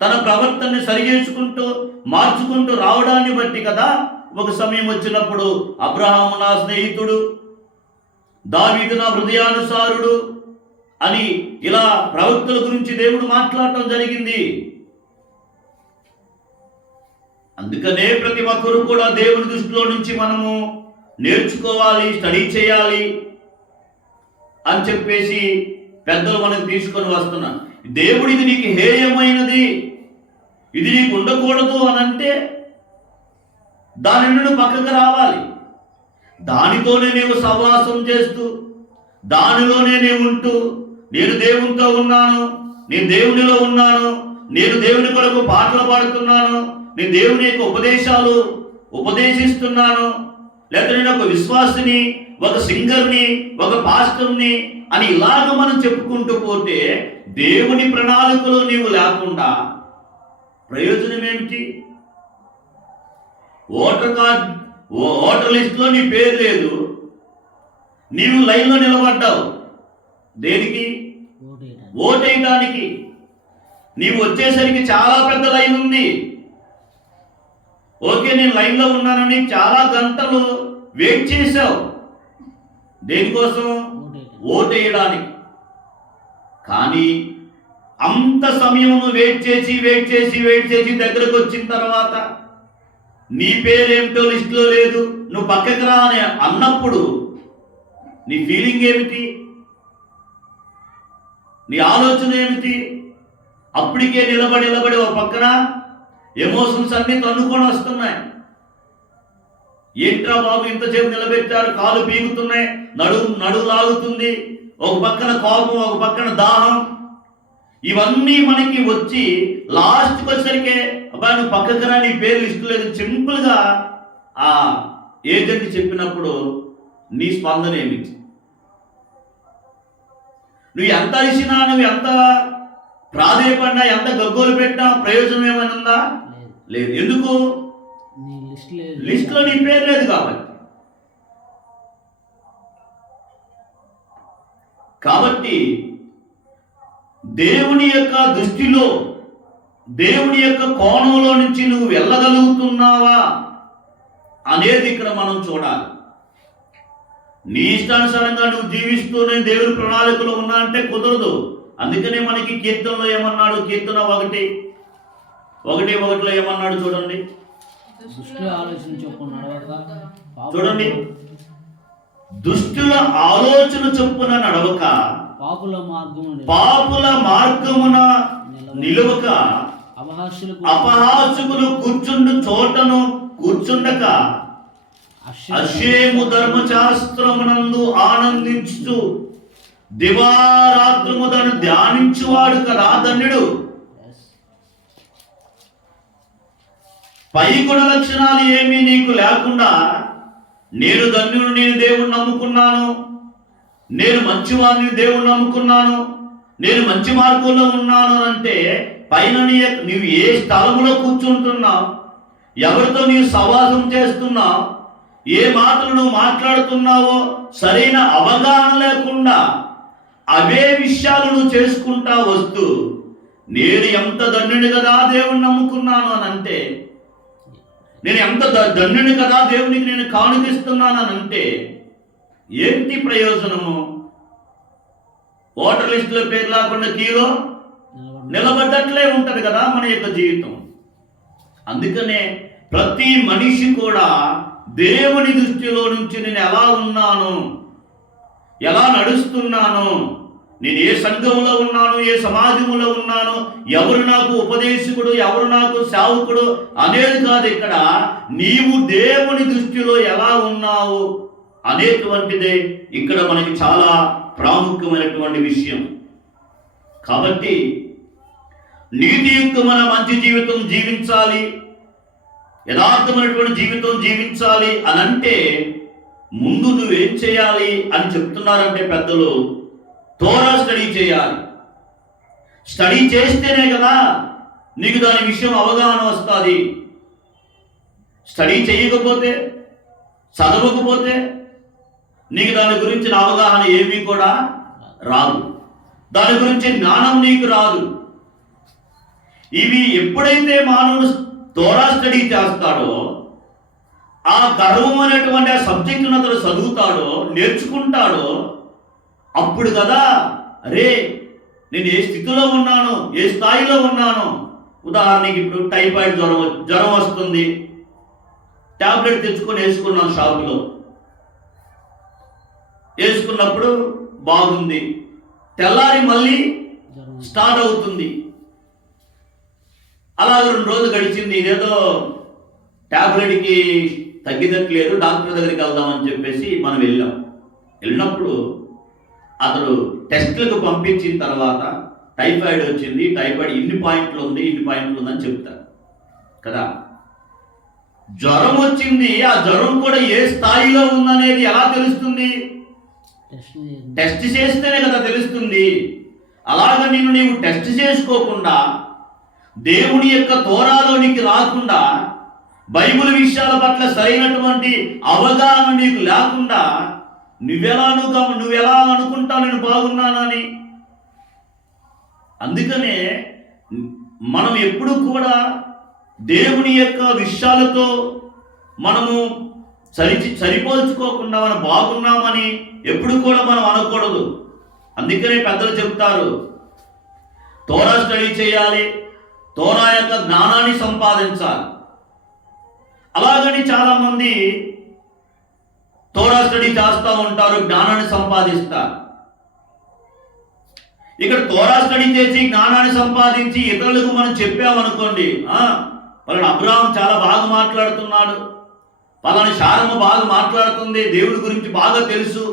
తన ప్రవర్తనని సరి చేసుకుంటూ మార్చుకుంటూ రావడాన్ని బట్టి కదా ఒక సమయం వచ్చినప్పుడు అబ్రహాము నా స్నేహితుడు, దావీదు నా హృదయానుసారుడు అని ఇలా ప్రవక్తల గురించి దేవుడు మాట్లాడటం జరిగింది. అందుకనే ప్రతి ఒక్కరు కూడా దేవుని దృష్టిలో నుంచి మనము నేర్చుకోవాలి, స్టడీ చేయాలి అని చెప్పేసి పెద్దలు మనకు తీసుకొని వస్తున్నారు. దేవుడు ఇది నీకు హేయమైనది, ఇది నీకు ఉండకూడదు అని అంటే దాని నుండి పక్కకు రావాలి. దానితోనే నీవు సహవాసం చేస్తూ దానిలోనే నేను ఉంటూ నేను దేవునితో ఉన్నాను, నేను దేవునిలో ఉన్నాను, నేను దేవుని కొరకు పాటలు పాడుతున్నాను, నేను దేవుని యొక్క ఉపదేశాలు ఉపదేశిస్తున్నాను, లేదా నేను ఒక విశ్వాసిని, ఒక సింగర్ని, ఒక పాస్టర్ని అని ఇలాగ మనం చెప్పుకుంటూ పోతే దేవుని ప్రణాళికలో నీవు లేకుండా ప్రయోజనం ఏమిటి? ఓటర్ లిస్ట్లో నీ పేరు లేదు, నీవు లైన్లో నిలబడ్డావు దేనికి? ఓటేయడానికి. నీవు వచ్చేసరికి చాలా పెద్ద లైన్ ఉంది. ఓకే, నేను లైన్లో ఉన్నానని చాలా గంటలు వెయిట్ చేశావు. దేనికోసం? ఓటేయడానికి. కానీ అంత సమయం వెయిట్ చేసి దగ్గరకు వచ్చిన తర్వాత నీ పేరేమిటో లిస్టులో లేదు, నువ్వు పక్కకు రా అని అన్నప్పుడు నీ ఫీలింగ్ ఏమిటి? నీ ఆలోచన ఏమిటి? అప్పటికే నిలబడి ఒక పక్కన ఎమోషన్స్ అన్ని తన్నుకొని వస్తున్నాయి. ఏంట్రా బాబు ఇంతసేపు నిలబెట్టారు, కాలు పీగుతున్నాయి, నడువు లాగుతుంది, ఒక పక్కన కోపం, ఒక పక్కన దాహం, ఇవన్నీ మనకి వచ్చి లాస్ట్కి వచ్చేసరికి అబ్బా నువ్వు పక్కకు రా, నీ పేరు లిస్టు లేదు సింపుల్గా ఆ ఏజెంట్ చెప్పినప్పుడు నీ స్పందన ఏమిటి? నువ్వు ఎంత అరిసినా, నువ్వు ఎంత ప్రాధేయపడినా, ఎంత గగ్గోలు పెట్టినా ప్రయోజనం ఏమైనా ఉందా? లేదు. ఎందుకు? లిస్టులో నీ పేరు లేదు కాబట్టి దేవుని యొక్క దృష్టిలో, దేవుని యొక్క కోణంలో నుంచి నువ్వు వెళ్ళగలుగుతున్నావా అనేది ఇక్కడ మనం చూడాలి. నీ ఇష్టానుసారంగా నువ్వు జీవిస్తూనే దేవుని ప్రణాళికలో ఉన్నా అంటే కుదరదు. అందుకనే మనకి కీర్తనలో ఏమన్నాడు, కీర్తన 1:1 ఏమన్నాడు చూడండి. చూడండి, దుష్టుల ఆలోచన చొప్పున నడవక పాపుల మార్గమున నిలువక అపహాసకులు కూర్చుండు చోటను కూర్చుండక అక్షేము ధర్మశాస్త్రమునందు ఆనందించు దివారాత్రము దాన్ని ధ్యానించువాడు కదా ధన్యుడు. పై గుణ లక్షణాలు ఏమీ నీకు లేకుండా నేను ధన్యుడు, నేను దేవుణ్ణి నమ్ముకున్నాను, నేను మంచివాడిని, దేవుణ్ణి నమ్ముకున్నాను, నేను మంచి మార్గంలో ఉన్నాను అంటే పైన నీవు ఏ స్థలంలో కూర్చుంటున్నావు, ఎవరితో నీవు సవాసం చేస్తున్నావు, ఏ మాటలు నువ్వు మాట్లాడుతున్నావో సరైన అవగాహన లేకుండా అవే విషయాలు నువ్వు చేసుకుంటా వస్తూ నేను ఎంత ధన్యుని కదా దేవుణ్ణి నమ్ముకున్నాను అని అంటే, నేను ఎంత ధన్యుని కదా దేవునికి నేను కానుకిస్తున్నాను అని అంటే ఏంటి ప్రయోజనము? ఓటర్ లిస్టులో పేరు లేకుండా కీలో నిలబడ్డట్లే ఉంటది కదా మన యొక్క జీవితం. అందుకనే ప్రతి మనిషి కూడా దేవుని దృష్టిలో నుంచి నేను ఎలా ఉన్నాను, ఎలా నడుస్తున్నాను, నేను ఏ సంఘంలో ఉన్నాను, ఏ సమాజంలో ఉన్నాను, ఎవరు నాకు ఉపదేశకుడు, ఎవరు నాకు సేవకుడు అనేది కాదు. ఇక్కడ నీవు దేవుని దృష్టిలో ఎలా ఉన్నావు అనేటువంటిదే ఇక్కడ మనకి చాలా ప్రాముఖ్యమైనటువంటి విషయం. కాబట్టి నీతియుక్తమైన మంచి జీవితం జీవించాలి, యథార్థమైనటువంటి జీవితం జీవించాలి అని అంటే ముందు నువ్వేం చేయాలి అని చెప్తున్నారంటే పెద్దలు, తోరా స్టడీ చేయాలి. స్టడీ చేస్తేనే కదా నీకు దాని విషయం అవగాహన వస్తుంది. స్టడీ చేయకపోతే, చదవకపోతే నీకు దాని గురించిన అవగాహన ఏమీ కూడా రాదు, దాని గురించి జ్ఞానం నీకు రాదు. ఇవి ఎప్పుడైతే మానవుడు తోరా స్టడీ చేస్తాడో, ఆ గర్వం అనేటువంటి ఆ సబ్జెక్టును అతను చదువుతాడో, నేర్చుకుంటాడో, అప్పుడు కదా అరే నేను ఏ స్థితిలో ఉన్నాను, ఏ స్థాయిలో ఉన్నాను. ఉదాహరణకి ఇప్పుడు టైఫాయిడ్ జ్వరం వస్తుంది, ట్యాబ్లెట్ తెచ్చుకొని వేసుకున్నాను షాపులో. వేసుకున్నప్పుడు బాగుంది, తెల్లారి మళ్ళీ స్టార్ట్ అవుతుంది. అలాగే 2 రోజులు గడిచింది, ఇదేదో ట్యాబ్లెట్కి తగ్గినట్లేదు, డాక్టర్ దగ్గరికి వెళ్దామని చెప్పేసి మనం వెళ్ళినప్పుడు అతడు టెస్ట్లకు పంపించిన తర్వాత టైఫాయిడ్ వచ్చింది, టైఫాయిడ్ ఇన్ని పాయింట్లు ఉందని చెప్తారు కదా. జ్వరం వచ్చింది, ఆ జ్వరం కూడా ఏ స్థాయిలో ఉందనేది ఎలా తెలుస్తుంది? టెస్ట్ చేస్తేనే కదా తెలుస్తుంది. అలాగ నీవు టెస్ట్ చేసుకోకుండా, దేవుని యొక్క తోరాలోనికి రాకుండా, బైబిల్ విషయాల పట్ల సరైనటువంటి అవగాహన నీకు లేకుండా నువ్వెలా అనుకుంటావు నేను బాగున్నానని? అందుకనే మనం ఎప్పుడు కూడా దేవుని యొక్క విషయాలతో మనము సరిపోల్చుకోకుండా మనం బాగున్నామని ఎప్పుడు కూడా మనం అనకూడదు. అందుకనే పెద్దలు చెప్తారు, తోరా స్టడీ చేయాలి, తోరా యొక్క జ్ఞానాన్ని సంపాదించాలి. అలాగని చాలామంది తోరా స్టడీ చేస్తూ ఉంటారు, జ్ఞానాన్ని సంపాదిస్తారు. ఇక్కడ తోరా స్టడీ చేసి జ్ఞానాన్ని సంపాదించి ఇతరులకు మనం చెప్పామనుకోండి, పలానా అబ్రహాం చాలా బాగా మాట్లాడుతున్నాడు, పలానా శారమ్మ బాగా మాట్లాడుతుంది, దేవుడి గురించి బాగా తెలుసు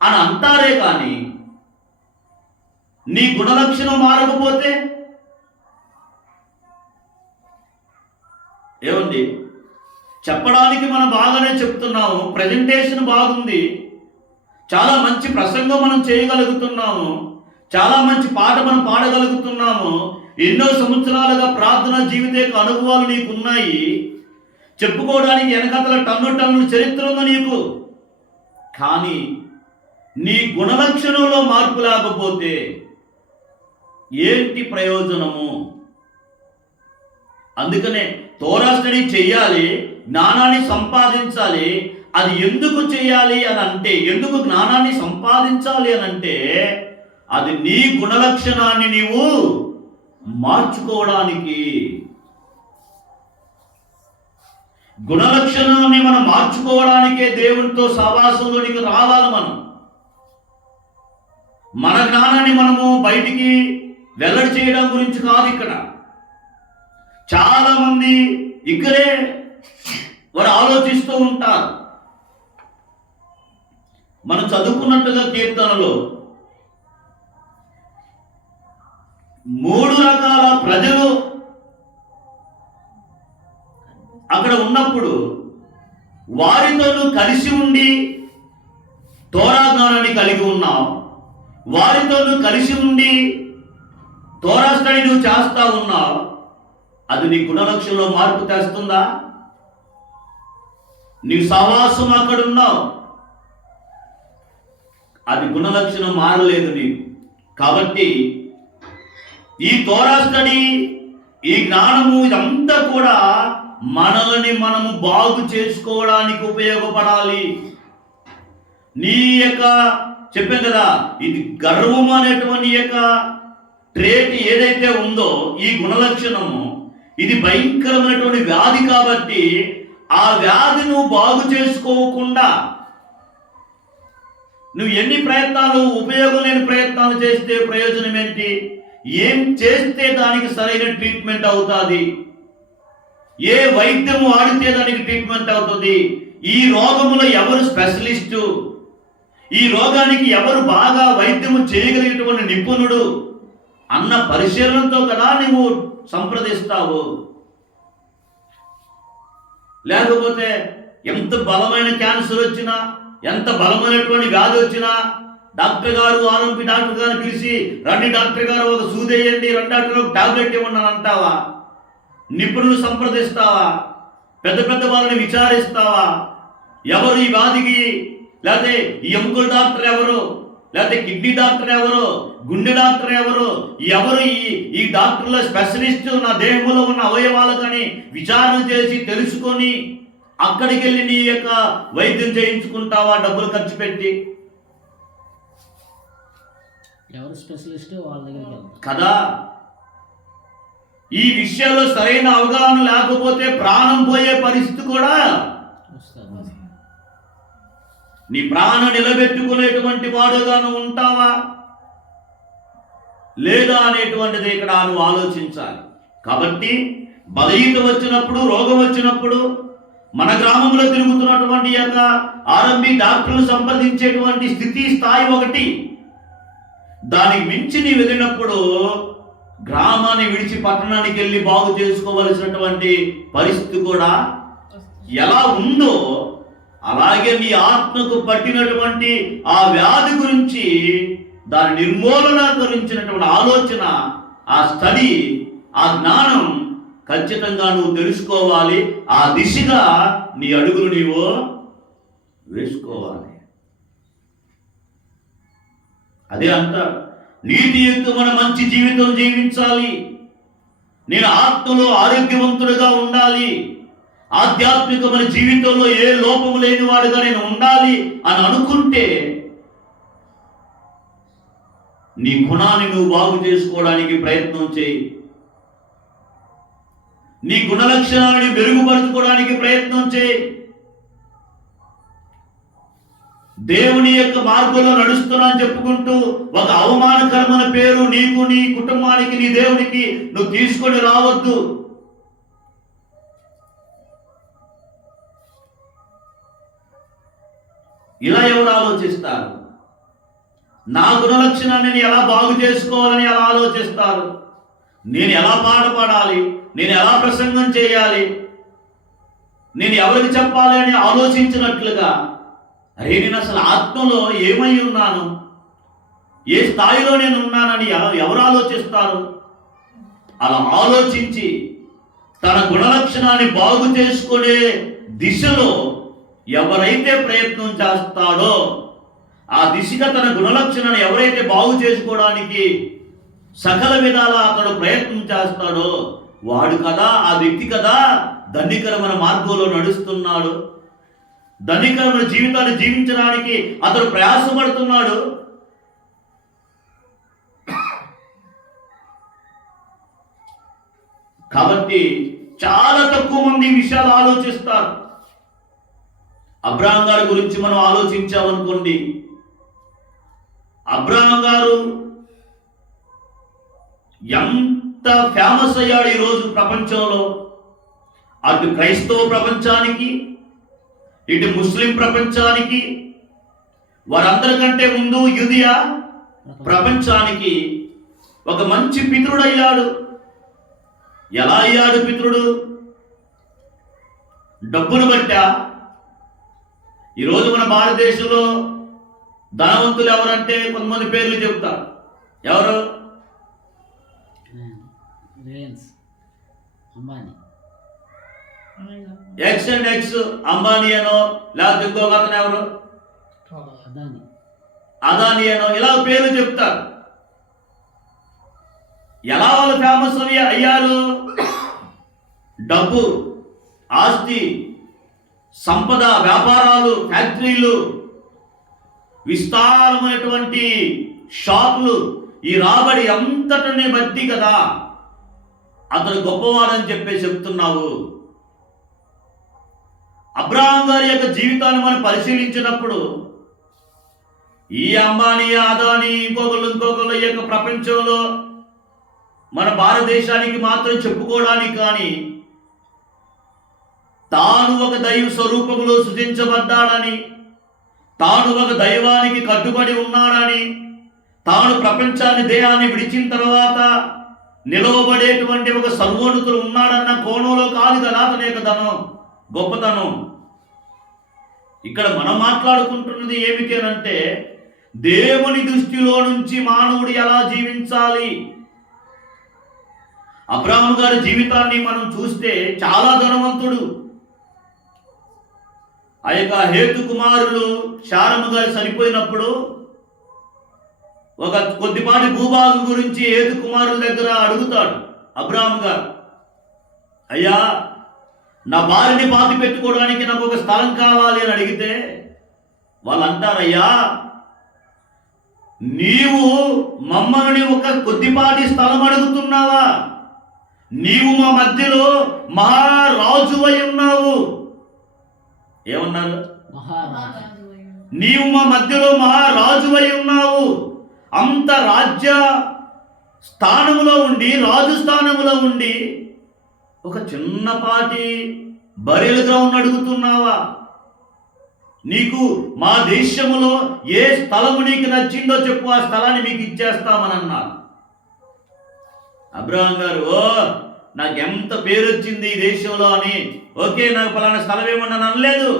అని అంటారే కానీ నీ గుణలక్షణం మారకపోతే ఏముంది? చెప్పడానికి మనం బాగానే చెప్తున్నాము, ప్రజెంటేషన్ బాగుంది, చాలా మంచి ప్రసంగం మనం చేయగలుగుతున్నాము, చాలా మంచి పాట మనం పాడగలుగుతున్నాము, ఎన్నో సంవత్సరాలుగా ప్రార్థన జీవిత అనుభవాలు నీకున్నాయి, చెప్పుకోవడానికి వెనకతల టన్ను చరిత్ర ఉంది నీకు. కానీ నీ గుణలక్షణంలో మార్పు లేకపోతే ఏంటి ప్రయోజనము? అందుకనే తోరా స్టడీ చెయ్యాలి, జ్ఞానాన్ని సంపాదించాలి. అది ఎందుకు చేయాలి అని అంటే, ఎందుకు జ్ఞానాన్ని సంపాదించాలి అని అంటే, అది నీ గుణలక్షణాన్ని నీవు మార్చుకోవడానికి. గుణలక్షణాన్ని మనం మార్చుకోవడానికే దేవునితో సహవాసంలోనికి రావాలి. మన జ్ఞానాన్ని మనము బయటికి వెల్లడి చేయడం గురించి కాదు. ఇక్కడ చాలా మంది ఇక్కడే వారు ఆలోచిస్తూ ఉంటారు. మనం చదువుకున్నట్టుగా కీర్తనలో 3 రకాల ప్రజలు అక్కడ ఉన్నప్పుడు వారితోనూ కలిసి ఉండి తోరా జ్ఞానాన్ని కలిగి ఉన్నావు, వారితోనూ కలిసి ఉండి తోరా స్టడీ నువ్వు చేస్తా ఉన్నావు, అది నీ గుణలక్షణంలో మార్పు తెస్తుందా? నీ సహవాసం అక్కడున్నావు, అది గుణలక్షణం మారలేదు నీకు. కాబట్టి ఈ తోరా స్టడీ, ఈ జ్ఞానము, ఇదంతా కూడా మనల్ని మనము బాగు చేసుకోవడానికి ఉపయోగపడాలి. నీ యొక్క చెప్పాను కదా, ఇది గర్వం అనేటువంటి యొక్క ట్రేట్ ఏదైతే ఉందో, ఈ గుణలక్షణము, ఇది భయంకరమైనటువంటి వ్యాధి. కాబట్టి ఆ వ్యాధి నువ్వు బాగు చేసుకోకుండా నువ్వు ఎన్ని ప్రయత్నాలు, ఉపయోగం లేని ప్రయత్నాలు చేస్తే ప్రయోజనం ఏంటి? ఏం చేస్తే దానికి సరైన ట్రీట్మెంట్ అవుతుంది? ఏ వైద్యము వాడితే దానికి ట్రీట్మెంట్ అవుతుంది? ఈ రోగములో ఎవరు స్పెషలిస్టు? ఈ రోగానికి ఎవరు బాగా వైద్యము చేయగలిగినటువంటి నిపుణుడు అన్న పరిశీలనతో కదా నువ్వు సంప్రదిస్తావు. లేకపోతే ఎంత బలమైన క్యాన్సర్ వచ్చినా, ఎంత బలమైనటువంటి వ్యాధి వచ్చినా డాక్టర్ గారు, ఆర్ఎంపీ డాక్టర్ గారు పిలిచి, రండి డాక్టర్ గారు ఒక సూది వేయండి, రెండు డాక్టర్ ఒక టాబ్లెట్ ఇవ్వండి అని అంటావా? నిపుణులు సంప్రదిస్తావా? పెద్ద పెద్ద వాళ్ళని విచారిస్తావా? ఎవరు ఈ వ్యాధికి, లేకపోతే ఈ ఎముకల డాక్టర్ ఎవరు, లేకపోతే కిడ్నీ డాక్టర్ ఎవరు, గుండె డాక్టర్ ఎవరు, ఎవరు ఈ డాక్టర్ల స్పెషలిస్ట్ నా దేహంలో ఉన్న అవయవాలు కానీ విచారణ చేసి తెలుసుకొని అక్కడికి వెళ్ళి నీ యొక్క వైద్యం చేయించుకుంటావా డబ్బులు ఖర్చు పెట్టి? ఎవరు స్పెషలిస్ట్ వాళ్ళ దగ్గర కదా. ఈ విషయాల్లో సరైన అవగాహన లేకపోతే ప్రాణం పోయే పరిస్థితి కూడా వస్తారు. నీ ప్రాణం నిలబెట్టుకునేటువంటి వాడుగా నువ్వు ఉంటావా లేదా అనేటువంటిది ఇక్కడ నువ్వు ఆలోచించాలి. కాబట్టి బలహీనత వచ్చినప్పుడు, రోగం వచ్చినప్పుడు మన గ్రామంలో తిరుగుతున్నటువంటి యొక్క ఆర్ఎంపీ డాక్టర్లు సంప్రదించేటువంటి స్థితి, స్థాయి ఒకటి. దానికి మించి నీ వెళ్ళినప్పుడు గ్రామాన్ని విడిచి పట్టణానికి వెళ్ళి బాగు చేసుకోవలసినటువంటి పరిస్థితి కూడా ఎలా ఉందో, అలాగే నీ ఆత్మకు పట్టినటువంటి ఆ వ్యాధి గురించి, దాని నిర్మూలన గురించినటువంటి ఆలోచన, ఆ స్టడీ, ఆ జ్ఞానం ఖచ్చితంగా నువ్వు తెలుసుకోవాలి. ఆ దిశగా నీ అడుగులు నీవు వేసుకోవాలి. అదే అంటారు, నీతియుక్తమైన మంచి జీవితం జీవించాలి, నేను ఆత్మలో ఆరోగ్యవంతుడిగా ఉండాలి, ఆధ్యాత్మికమైన జీవితంలో ఏ లోపము లేని వాడుగా నేను ఉండాలి అని అనుకుంటే నీ గుణాన్ని నువ్వు బాగు చేసుకోవడానికి ప్రయత్నం చేయి. నీ గుణలక్షణాన్ని మెరుగుపరుచుకోవడానికి ప్రయత్నం చేయి. దేవుని యొక్క మార్గంలో నడుస్తున్నా అని చెప్పుకుంటూ ఒక అవమానకరమైన పేరు నీకు, నీ కుటుంబానికి, నీ దేవునికి నువ్వు తీసుకొని రావద్దు. ఇలా ఎవరు ఆలోచిస్తారు? నా గుణలక్షణాన్ని నేను ఎలా బాగు చేసుకోవాలని ఎలా ఆలోచిస్తారు? నేను ఎలా పాట పాడాలి, నేను ఎలా ప్రసంగం చేయాలి, నేను ఎవరికి చెప్పాలి అని ఆలోచించినట్లుగా, అరే నేను అసలు ఆత్మలో ఏమై ఉన్నాను, ఏ స్థాయిలో నేను ఉన్నానని ఎవరు ఆలోచిస్తారు? అలా ఆలోచించి తన గుణలక్షణాన్ని బాగు చేసుకునే దిశలో ఎవరైతే ప్రయత్నం చేస్తాడో, ఆ దిశగా తన గుణలక్షణాన్ని ఎవరైతే బాగు చేసుకోవడానికి సకల విధాలా అతడు ప్రయత్నం చేస్తాడో, వాడు కదా, ఆ వ్యక్తి కదా ధన్యకరమైన మార్గంలో నడుస్తున్నాడు, ధన్యకరమైన జీవితాన్ని జీవించడానికి అతడు ప్రయాసపడుతున్నాడు. కాబట్టి చాలా తక్కువ మంది ఈ విషయాలు ఆలోచిస్తారు. అబ్రహాం గారి గురించి మనం ఆలోచించామనుకోండి, అబ్రహాం గారు ఎంత ఫేమస్ అయ్యాడు ఈరోజు ప్రపంచంలో. అటు క్రైస్తవ ప్రపంచానికి, ఇటు ముస్లిం ప్రపంచానికి, వారందరికంటే ముందు యూదియా ప్రపంచానికి ఒక మంచి పితృడయ్యాడు. ఎలా అయ్యాడు పితృడు? డబ్బును బట్టా, ఈరోజు మన భారతదేశంలో ధనవంతులు ఎవరంటే కొంతమంది పేర్లు చెప్తారు. ఎవరు? Reliance Ambani, X and X Ambani అనో, లేకపోతే ఇంకొక అతను ఎవరు అదాని, అదాని అనో, ఇలా పేర్లు చెప్తారు. ఎలా వాళ్ళు ఫేమస్ అయ్యారు? డబ్బు, ఆస్తి, సంపద, వ్యాపారాలు, ఫ్యాక్టరీలు, విస్తారమైనటువంటి షాపులు, ఈ రాబడి అంతటనే బట్టి కదా అతను గొప్పవాడని చెప్తున్నావు. అబ్రహాం గారి యొక్క జీవితాన్ని మనం పరిశీలించినప్పుడు ఈ అంబానీ, అదాని, ఇంకొకళ్ళు ఈ యొక్క ప్రపంచంలో మన భారతదేశానికి మాత్రం చెప్పుకోవడానికి కానీ, తాను ఒక దైవ స్వరూపంలో సృజించబడ్డాడని, తాను ఒక దైవానికి కట్టుబడి ఉన్నాడని, తాను ప్రపంచాన్ని దేహాన్ని విడిచిన తర్వాత నిలవబడేటువంటి ఒక సర్వోన్నతుడు ఉన్నాడన్న కోణంలో కాదు కదా అతని యొక్క ధనం, గొప్పతనం. ఇక్కడ మనం మాట్లాడుకుంటున్నది ఏమిటంటే దేవుని దృష్టిలో నుంచి మానవుడు ఎలా జీవించాలి. అబ్రహాము గారి జీవితాన్ని మనం చూస్తే చాలా ధనవంతుడు. ఆ యొక్క హేతు కుమారులు శారము గారు చనిపోయినప్పుడు ఒక కొద్దిపాటి భూభాగం గురించి హేతు కుమారుల దగ్గర అడుగుతాడు అబ్రహాము గారు. అయ్యా, నా భార్యని పాతి పెట్టుకోవడానికి నాకు ఒక స్థలం కావాలి అని అడిగితే వాళ్ళు అంటారయ్యా, నీవు మమ్మల్ని ఒక కొద్దిపాటి స్థలం అడుగుతున్నావా? నీవు మా మధ్యలో మహారాజువై ఉన్నావు. ఏమన్నారు? మహారాజు. నీవు మా మధ్యలో మహారాజువై ఉన్నావు. అంత రాజ్య స్థానములో ఉండి, రాజు స్థానములో ఉండి ఒక చిన్నపాటి బరియల్ గ్రౌండ్ అడుగుతున్నావా? నీకు మా దేశములో ఏ స్థలము నీకు నచ్చిందో చెప్పు, ఆ స్థలాన్ని మీకు ఇచ్చేస్తామని అన్నారు. అబ్రహాం గారు, ఓ నాకు ఎంత పేరు వచ్చింది ఈ దేశంలో అని, ఓకే నాకు పలానా స్థలం ఏమన్నా అనలేదు.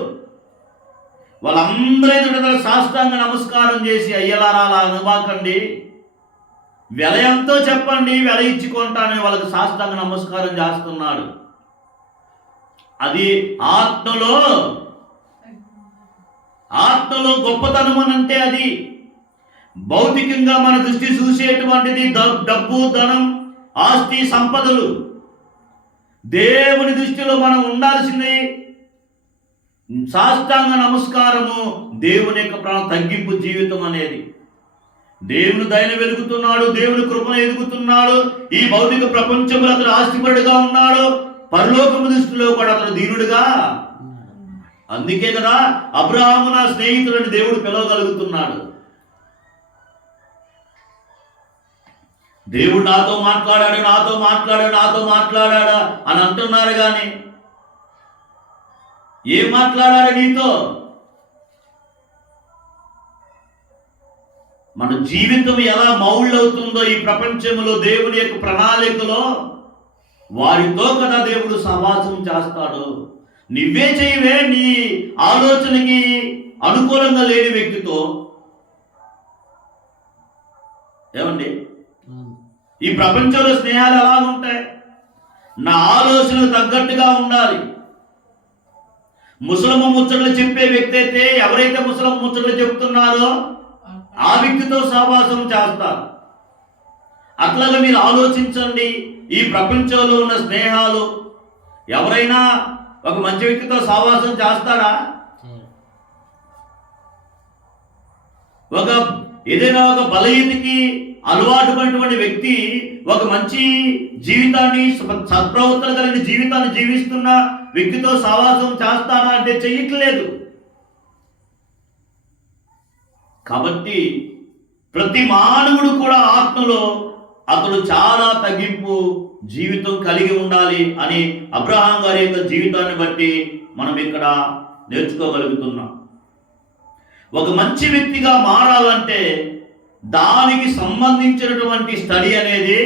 వాళ్ళందరూ ఎదుట సాష్టాంగ నమస్కారం చేసి, అయ్యలారా అలా అనుబాకండి, వెల ఎంతో చెప్పండి, వెల ఇచ్చుకుంటానని వాళ్ళకి సాష్టాంగ నమస్కారం చేస్తున్నాడు. అది ఆత్మలో గొప్పతనం అని అంటే అది భౌతికంగా మన దృష్టి చూసేటువంటిది డబ్బు, ధనం, ఆస్తి, సంపదలు. దేవుని దృష్టిలో మనం ఉండాల్సింది సాష్టాంగ నమస్కారము, దేవుని యొక్క ప్రాణ తగ్గింపు జీవితం అనేది. దేవుని దయను వెలుగుతున్నాడు, దేవుని కృపను ఎదుగుతున్నాడు. ఈ భౌతిక ప్రపంచంలో అతడు ఆస్తిపరుడుగా ఉన్నాడు, పరలోకము దృష్టిలో కూడా అతడు దీనుడుగా. అందుకే కదా అబ్రహాము నా స్నేహితులని దేవుడు పిలవగలుగుతున్నాడు. దేవుడు నాతో మాట్లాడాడా అని అంటున్నారు కానీ ఏం మాట్లాడాడు నీతో? మన జీవితం ఎలా మౌళ్ళవుతుందో ఈ ప్రపంచంలో దేవుని యొక్క ప్రణాళికలో వారితో కదా దేవుడు సహవాసం చేస్తాడు. నువ్వే చేయవే నీ ఆలోచనకి అనుకూలంగా లేని వ్యక్తితో. ఏమండి, ఈ ప్రపంచంలో స్నేహాలు ఎలా ఉంటాయి? నా ఆలోచనకు తగ్గట్టుగా ఉండాలి. ముసలమ్మ ముచ్చట్లు చెప్పే వ్యక్తి అయితే ఎవరైతే ముసలమ్మ ముచ్చట్లు చెప్తున్నారో ఆ వ్యక్తితో సహవాసం చేస్తారు. అట్లాగా మీరు ఆలోచించండి. ఈ ప్రపంచంలో ఉన్న స్నేహాలు, ఎవరైనా ఒక మంచి వ్యక్తితో సహవాసం చేస్తారా? ఏదైనా ఒక బలహీనతకి అలవాటు పడినటువంటి వ్యక్తి ఒక మంచి జీవితాన్ని, సత్ప్రవర్తన కలిగిన జీవితాన్ని జీవిస్తున్న వ్యక్తితో సహవాసం చేస్తారా అంటే చెయ్యట్లేదు. కాబట్టి ప్రతి మానవుడు కూడా ఆత్మలో అతడు చాలా తగ్గింపు జీవితం కలిగి ఉండాలి అని అబ్రహాం గారి యొక్క జీవితాన్ని బట్టి మనం ఇక్కడ నేర్చుకోగలుగుతున్నాం. ఒక మంచి వ్యక్తిగా మారాలంటే దానికి సంబంధించినటువంటి స్టడీ అనేది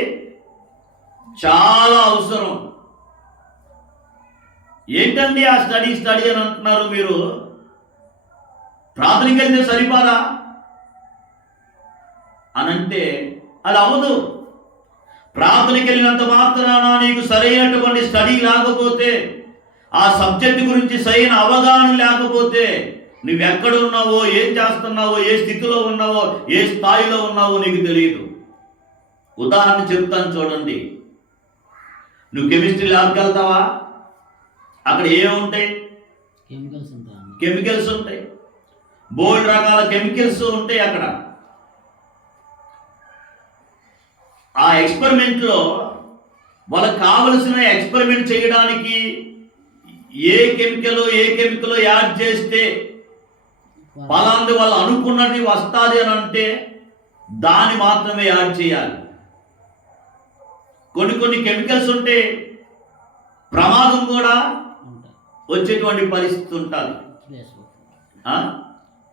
చాలా అవసరం. ఏంటండి ఆ స్టడీ అని అంటున్నారు మీరు? ప్రార్థనకి వెళ్తే సరిపారా అనంటే అది అవ్వదు. ప్రార్థనకి వెళ్ళినంత మాత్రాన నీకు సరైనటువంటి స్టడీ లేకపోతే, ఆ సబ్జెక్ట్ గురించి సరైన అవగాహన లేకపోతే, నువ్వెక్కడ ఉన్నావో, ఏం చేస్తున్నావో, ఏ స్థితిలో ఉన్నావో, ఏ స్థాయిలో ఉన్నావో నీకు తెలియదు. ఉదాహరణ చెప్తాను చూడండి. నువ్వు కెమిస్ట్రీ ల్యాబ్కి వెళ్తావా? అక్కడ ఏముంటాయి? కెమికల్స్ ఉంటాయి. కెమికల్స్ ఉంటాయి, బోల్డ్ రకాల కెమికల్స్ ఉంటాయి అక్కడ. ఆ ఎక్స్పెరిమెంట్లో వాళ్ళకి కావలసిన ఎక్స్పెరిమెంట్ చేయడానికి ఏ కెమికల్ యాడ్ చేస్తే పలాంది వాళ్ళు అనుకున్నది వస్తుంది అని అంటే దాన్ని మాత్రమే యాడ్ చేయాలి. కొన్ని కెమికల్స్ ఉంటే ప్రమాదం కూడా వచ్చేటువంటి పరిస్థితి ఉంటుంది.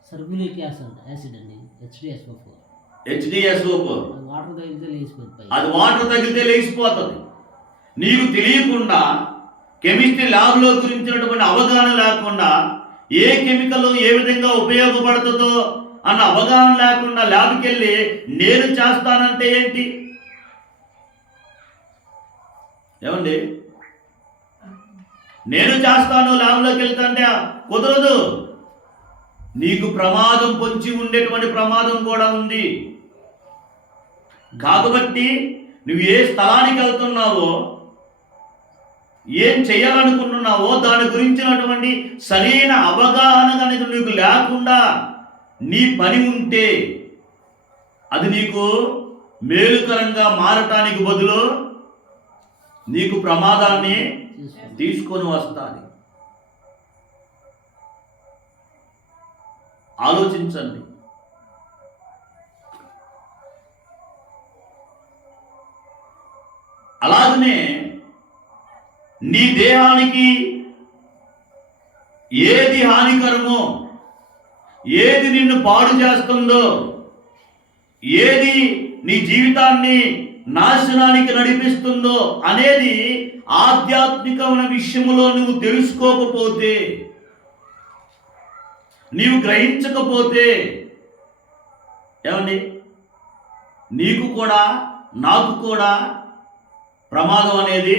సల్ఫ్యూరిక్ యాసిడ్ అండి, H2SO4 వాటర్ తగిలితే లేచిపోతుంది. అది వాటర్ తగిలితే లేచిపోతుంది. నీకు తెలియకుండా కెమిస్ట్రీ ల్యాబ్లో గురించినటువంటి అవగాహన లేకుండా, ఏ కెమికల్ ఏ విధంగా ఉపయోగపడుతుందో అన్న అవగాహన లేకుండా ల్యాబ్కి వెళ్ళి నేను చేస్తానంటే ఏంటి? ఏమండి, నేను చేస్తాను ల్యాబ్లోకి వెళ్తాంటే కుదరదు. నీకు ప్రమాదం పొంచి ఉండేటువంటి ప్రమాదం కూడా ఉంది. కాబట్టి నువ్వు ఏ స్థలానికి వెళ్తున్నావో, ఏం చేయాలనుకుంటున్నావో దాని గురించినటువంటి సరైన అవగాహన కనుక నీకు లేకుండా నీ పని ఉంటే అది నీకు మేలుకరంగా మారటానికి బదులు నీకు ప్రమాదాన్ని తీసుకొని వస్తుంది. ఆలోచించండి. అలాగనే నీ దేహానికి ఏది హానికరమో, ఏది నిన్ను పాడు చేస్తుందో, ఏది నీ జీవితాన్ని నాశనానికి నడిపిస్తుందో అనేది ఆధ్యాత్మికమైన విషయంలో నువ్వు తెలుసుకోకపోతే, నీవు గ్రహించకపోతే ఏమండి, నీకు కూడా నాకు కూడా ప్రమాదం అనేది.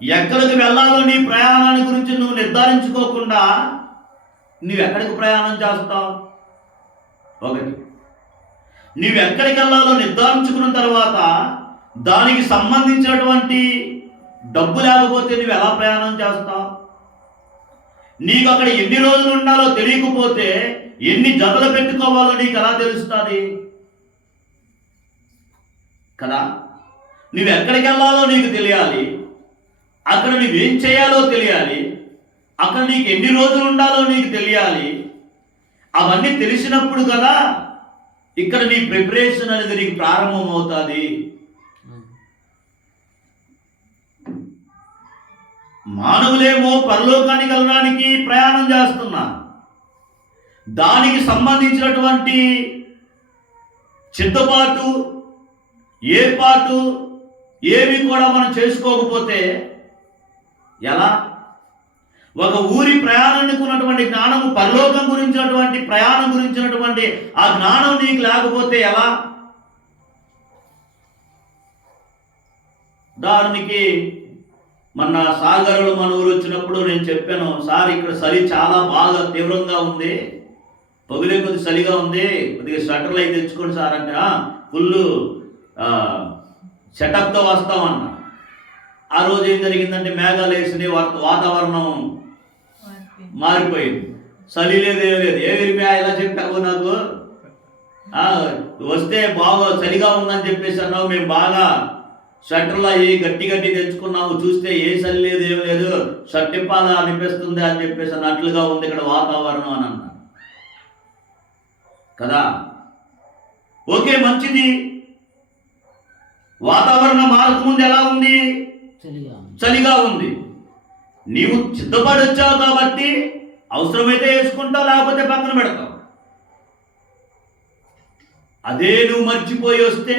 ఎక్కడికి వెళ్ళాలో నీ ప్రయాణాన్ని గురించి నువ్వు నిర్ధారించుకోకుండా నువ్వెక్కడికి ప్రయాణం చేస్తావు? ఒకటి, నువ్వెక్కడికి వెళ్ళాలో నిర్ధారించుకున్న తర్వాత దానికి సంబంధించినటువంటి డబ్బు లేకపోతే నువ్వు ఎలా ప్రయాణం చేస్తావు? నీకు అక్కడ ఎన్ని రోజులు ఉండాలో తెలియకపోతే ఎన్ని జతలు పెట్టుకోవాలో నీకు ఎలా తెలుస్తుంది కదా? నువ్వు ఎక్కడికి వెళ్ళాలో నీకు తెలియాలి, అక్కడ నువ్వేం చేయాలో తెలియాలి, అక్కడ నీకు ఎన్ని రోజులు ఉండాలో నీకు తెలియాలి. అవన్నీ తెలిసినప్పుడు కదా ఇక్కడ నీ ప్రిపరేషన్ అనేది నీకు ప్రారంభం అవుతుంది. మానవులేమో పరలోకానికి వెళ్ళడానికి ప్రయాణం చేస్తున్నారు. దానికి సంబంధించినటువంటి సిద్ధపాటు, ఏర్పాటు ఏమి కూడా మనం చేసుకోకపోతే ఎలా? ఒక ఊరి ప్రయాణానికి ఉన్నటువంటి జ్ఞానము, పరలోకం గురించినటువంటి ప్రయాణం గురించినటువంటి ఆ జ్ఞానం నీకు లేకపోతే ఎలా? ఉదాహరణకి మొన్న సాగర్లో మన ఊరు వచ్చినప్పుడు నేను చెప్పాను, సార్ ఇక్కడ చలి చాలా బాగా తీవ్రంగా ఉంది, పగులే కొద్ది చలిగా ఉంది, కొద్దిగా స్వెటర్లు అయితే తెచ్చుకోండి సార్ అంటే ఫుల్ సెటప్తో వస్తామన్నా. ఆ రోజు ఏం జరిగిందంటే మేఘాలు వేసింది, వాతావరణం మారిపోయింది, చలి లేదు, ఏం లేదు. ఏ విరిగా ఎలా చెప్పావు నాకు? వస్తే బాగా చలిగా ఉందని చెప్పేసి అన్నావు, మేము బాగా స్వెటర్లు అయ్యి గట్టి తెచ్చుకున్నాము, చూస్తే ఏ చలి లేదు, ఏం లేదు, షట్టిప్పాల అనిపిస్తుంది అని చెప్పేసి అన్నట్లుగా ఉంది ఇక్కడ వాతావరణం అని అన్నా కదా. ఓకే, మంచిది. వాతావరణం మారకముందు ఎలా ఉంది? చలిగా ఉంది. నీవు సిద్ధపడి వచ్చావు కాబట్టి అవసరమైతే వేసుకుంటావు, లేకపోతే పక్కన పెడతావు. అదే నువ్వు మర్చిపోయి వస్తే,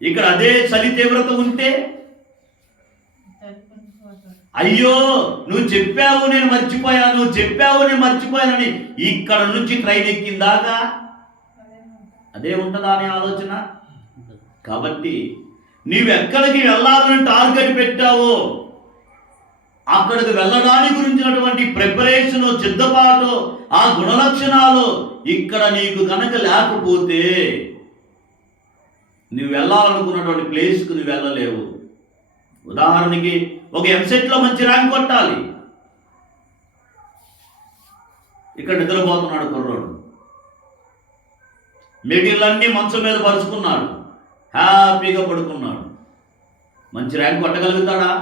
ఇక్కడ అదే చలి తీవ్రత ఉంటే అయ్యో నువ్వు చెప్పావు నేను మర్చిపోయాను, నువ్వు చెప్పావు నేను మర్చిపోయానని ఇక్కడ నుంచి ట్రైన్ ఎక్కిందాకా అదే ఉంటుందా అనే ఆలోచన. కాబట్టి నీవెక్కడికి వెళ్ళాలని టార్గెట్ పెట్టావో అక్కడికి వెళ్ళడానికి గురించినటువంటి ప్రిపరేషన్, సిద్ధపాటు, ఆ గుణలక్షణాలు ఇక్కడ నీకు కనుక లేకపోతే నువ్వు వెళ్ళాలనుకున్నటువంటి ప్లేస్కు నువ్వు వెళ్ళలేవు. ఉదాహరణకి ఒక ఎంసెట్లో మంచి ర్యాంక్ కొట్టాలి, ఇక్కడ నిద్రపోతున్నాడు కుర్రోడు, మెటీరియల్ మంచం మీద పరుచుకున్నాడు, హ్యాపీగా పడుకున్నాడు. మంచి ర్యాంక్ కొట్టగలుగుతాడా?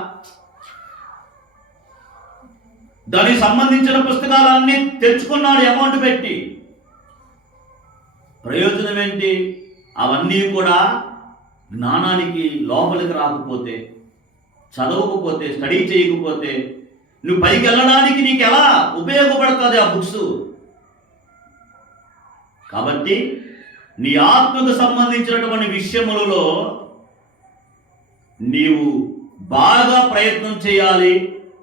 దానికి సంబంధించిన పుస్తకాలన్నీ తెచ్చుకున్నాడు అమౌంట్ పెట్టి. ప్రయోజనం ఏంటి? అవన్నీ కూడా జ్ఞానానికి లోపలికి రాకపోతే, చదవకపోతే, స్టడీ చేయకపోతే నువ్వు పైకి వెళ్ళడానికి నీకు ఎలా ఉపయోగపడుతుంది ఆ బుక్స్? కాబట్టి నీ ఆత్మకు సంబంధించినటువంటి విషయములలో నీవు బాగా ప్రయత్నం చేయాలి,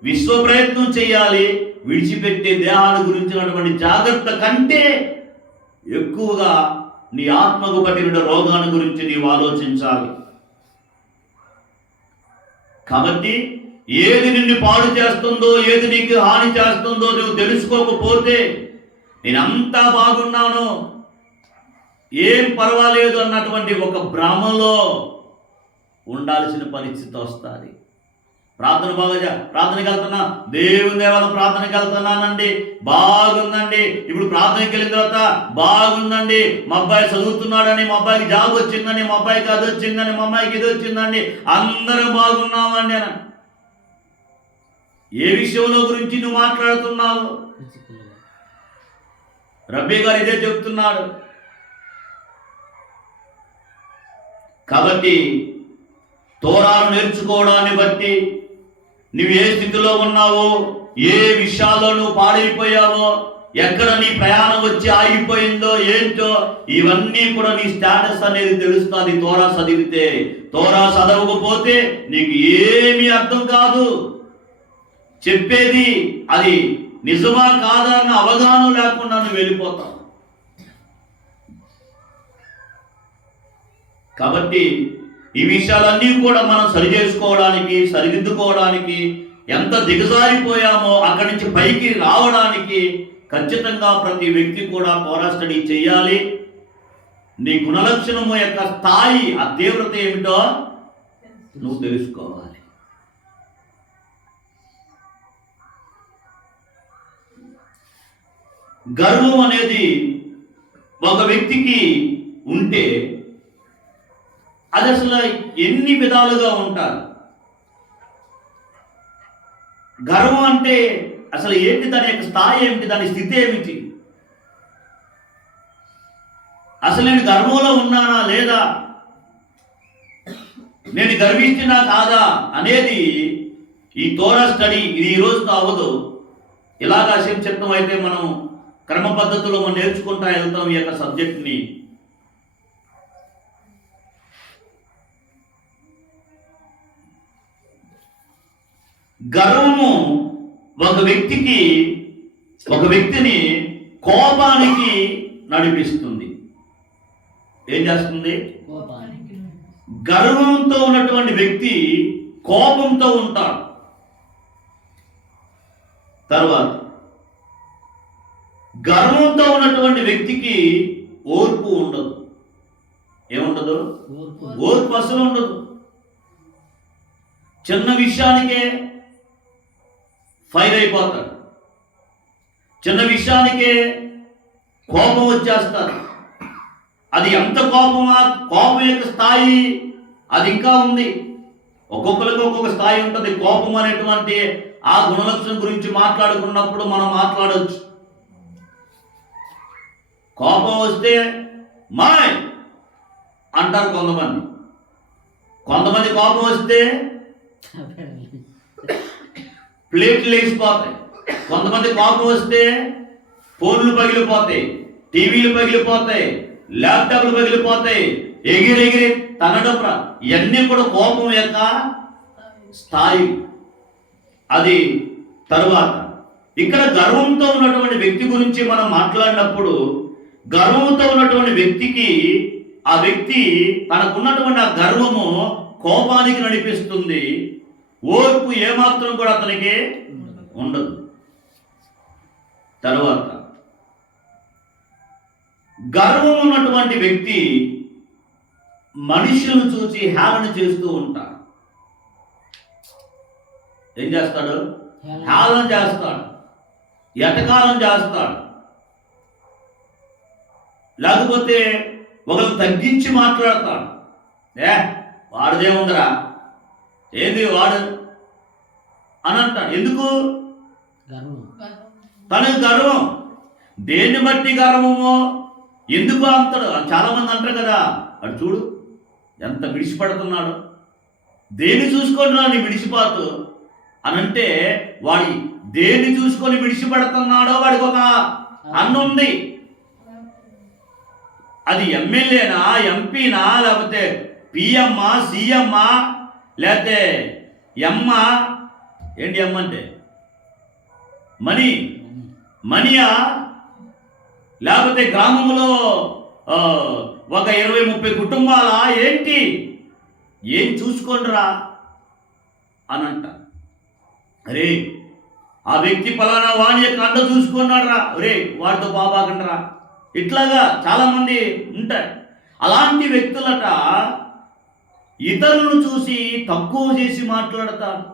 విశ్వ ప్రయత్నం చేయాలి. విడిచిపెట్టే దేహాన్ని గురించినటువంటి జాగ్రత్త కంటే ఎక్కువగా నీ ఆత్మకు పట్టిన రోగాన్ని గురించి నీవు ఆలోచించాలి. కాబట్టి ఏది నిన్ను పాడు చేస్తుందో, ఏది నీకు హాని చేస్తుందో నువ్వు తెలుసుకోకపోతే నేనంతా బాగున్నాను, ఏం పర్వాలేదు అన్నటువంటి ఒక భ్రమలో ఉండాల్సిన పరిస్థితి వస్తుంది. ప్రార్థనకి వెళ్తున్నా, దేవుని దేవాలయం ప్రార్థనకి వెళ్తున్నానండి, బాగుందండి. ఇప్పుడు ప్రార్థనకి వెళ్ళిన తర్వాత బాగుందండి, మా అబ్బాయి చదువుతున్నాడని, మా అబ్బాయికి జాబ్ వచ్చిందని, మా అబ్బాయికి అది వచ్చిందని, మా అమ్మాయికి ఇది వచ్చిందండి, అందరం బాగున్నామండి అని. ఏ విషయంలో గురించి నువ్వు మాట్లాడుతున్నావు? రబ్బీ గారు ఇదే చెప్తున్నాడు. కాబట్టి తోరాను నేర్చుకోవడాన్ని బట్టి నువ్వు ఏ స్థితిలో ఉన్నావో, ఏ విషయాల్లో నువ్వు పాడైపోయావో, ఎక్కడ నీ ప్రయాణం వచ్చి ఆగిపోయిందో ఏంటో ఇవన్నీ కూడా నీ స్టేటస్ అనేది తెలుస్తుంది తోరా చదివితే. తోరా చదవకపోతే నీకు ఏమీ అర్థం కాదు. చెప్పేది అది నిజమా కాదా అన్న అవగాహన లేకుండా నువ్వు వెళ్ళిపోతావు. కాబట్టి ఈ విషయాలన్నీ కూడా మనం సరి చేసుకోవడానికి, సరిదిద్దుకోవడానికి, ఎంత దిగజారిపోయామో అక్కడి నుంచి పైకి రావడానికి ఖచ్చితంగా ప్రతి వ్యక్తి కూడా తోరా స్టడీ చేయాలి. నీ గుణలక్షణము యొక్క స్థాయి, ఆ తీవ్రత ఏమిటో నువ్వు తెలుసుకోవాలి. గర్వం అనేది ఒక వ్యక్తికి ఉంటే అది అసలు ఎన్ని విధాలుగా ఉంటారు. గర్వం అంటే అసలు ఏంటి? దాని యొక్క స్థాయి ఏమిటి? దాని స్థితి ఏమిటి? అసలు నేను గర్వంలో ఉన్నానా లేదా, నేను గర్విస్తున్నా కాదా అనేది ఈ తోరా స్టడీ ఇది ఈ రోజుతో అవ్వదు. ఇలాగా సంక్షిప్తం అయితే మనం క్రమ పద్ధతిలో మనం నేర్చుకుంటా వెళ్తాం ఈ యొక్క సబ్జెక్ట్ని. గర్వము ఒక వ్యక్తిని కోపానికి నడిపిస్తుంది. ఏం చేస్తుంది? గర్వంతో ఉన్నటువంటి వ్యక్తి కోపంతో ఉంటాడు. తర్వాత గర్వంతో ఉన్నటువంటి వ్యక్తికి ఓర్పు ఉండదు. ఏముండదు? ఓర్పు అసలు ఉండదు. చిన్న విషయానికే ఫైర్ అయిపోతాడు, చిన్న విషయానికే కోపం వచ్చేస్తారు. అది ఎంత కోపమా, కోపం యొక్క స్థాయి అది ఇంకా ఉంది. ఒక్కొక్కరికి ఒక్కొక్క స్థాయి ఉంటుంది. కోపం అనేటువంటి ఆ గుణలక్షణం గురించి మాట్లాడుకున్నప్పుడు మనం మాట్లాడవచ్చు. కోపం వస్తే మాయ్ అంటారు కొంతమంది. కోపం వస్తే ప్లేట్లు వేసిపోతాయి. కొంతమంది కోపం వస్తే ఫోన్లు పగిలిపోతాయి, టీవీలు పగిలిపోతాయి, ల్యాప్టాప్లు పగిలిపోతాయి, ఎగిరి తనడం. ఇవన్నీ కూడా కోపం యొక్క స్థాయి. అది తరువాత. ఇక్కడ గర్వంతో ఉన్నటువంటి వ్యక్తి గురించి మనం మాట్లాడినప్పుడు, గర్వంతో ఉన్నటువంటి వ్యక్తికి ఆ వ్యక్తి తనకున్నటువంటి ఆ గర్వము కోపానికి నడిపిస్తుంది. ఓర్పు ఏమాత్రం కూడా అతనికి ఉండదు. తరువాత గర్వం ఉన్నటువంటి వ్యక్తి మనుషులను చూసి హేళన చేస్తూ ఉంటాడు. ఏం చేస్తాడు? హేళన చేస్తాడు, ఎటకారం చేస్తాడు, లేకపోతే ఒకరు తగ్గించి మాట్లాడతాడు. వాడిదేముందిరా, ఏంది వాడు అని అంటాడు. ఎందుకు? గర్వం. తనకు గర్వం. దేన్ని బట్టి గర్వమో, ఎందుకు అంటాడు. చాలా మంది అంటారు కదా, అటు చూడు ఎంత విడిచిపడుతున్నాడు, దేన్ని చూసుకొని నీ విడిచిపాటు అని అంటే, వాడి దేన్ని చూసుకొని విడిచిపెడుతున్నాడో వాడికి ఒక అన్నుంది. అది ఎమ్మెల్యేనా, ఎంపీనా, లేకపోతే పిఎమ్మా, సీఎమ్మా, లేకపోతే ఎమ్మ, ఏంటి ఎమ్మ అంటే మనీయా, లేకపోతే గ్రామంలో ఒక 20-30 కుటుంబాల, ఏంటి, ఏం చూసుకోండిరా అని అంట. అరే ఆ వ్యక్తి పలానా వాణి యొక్క అండ చూసుకున్నాడు రా, అరే వాడితో బాబాకండరా. ఇట్లాగా చాలామంది ఉంటారు. అలాంటి వ్యక్తులట ఇతరులను చూసి తక్కువ చేసి మాట్లాడతాడు,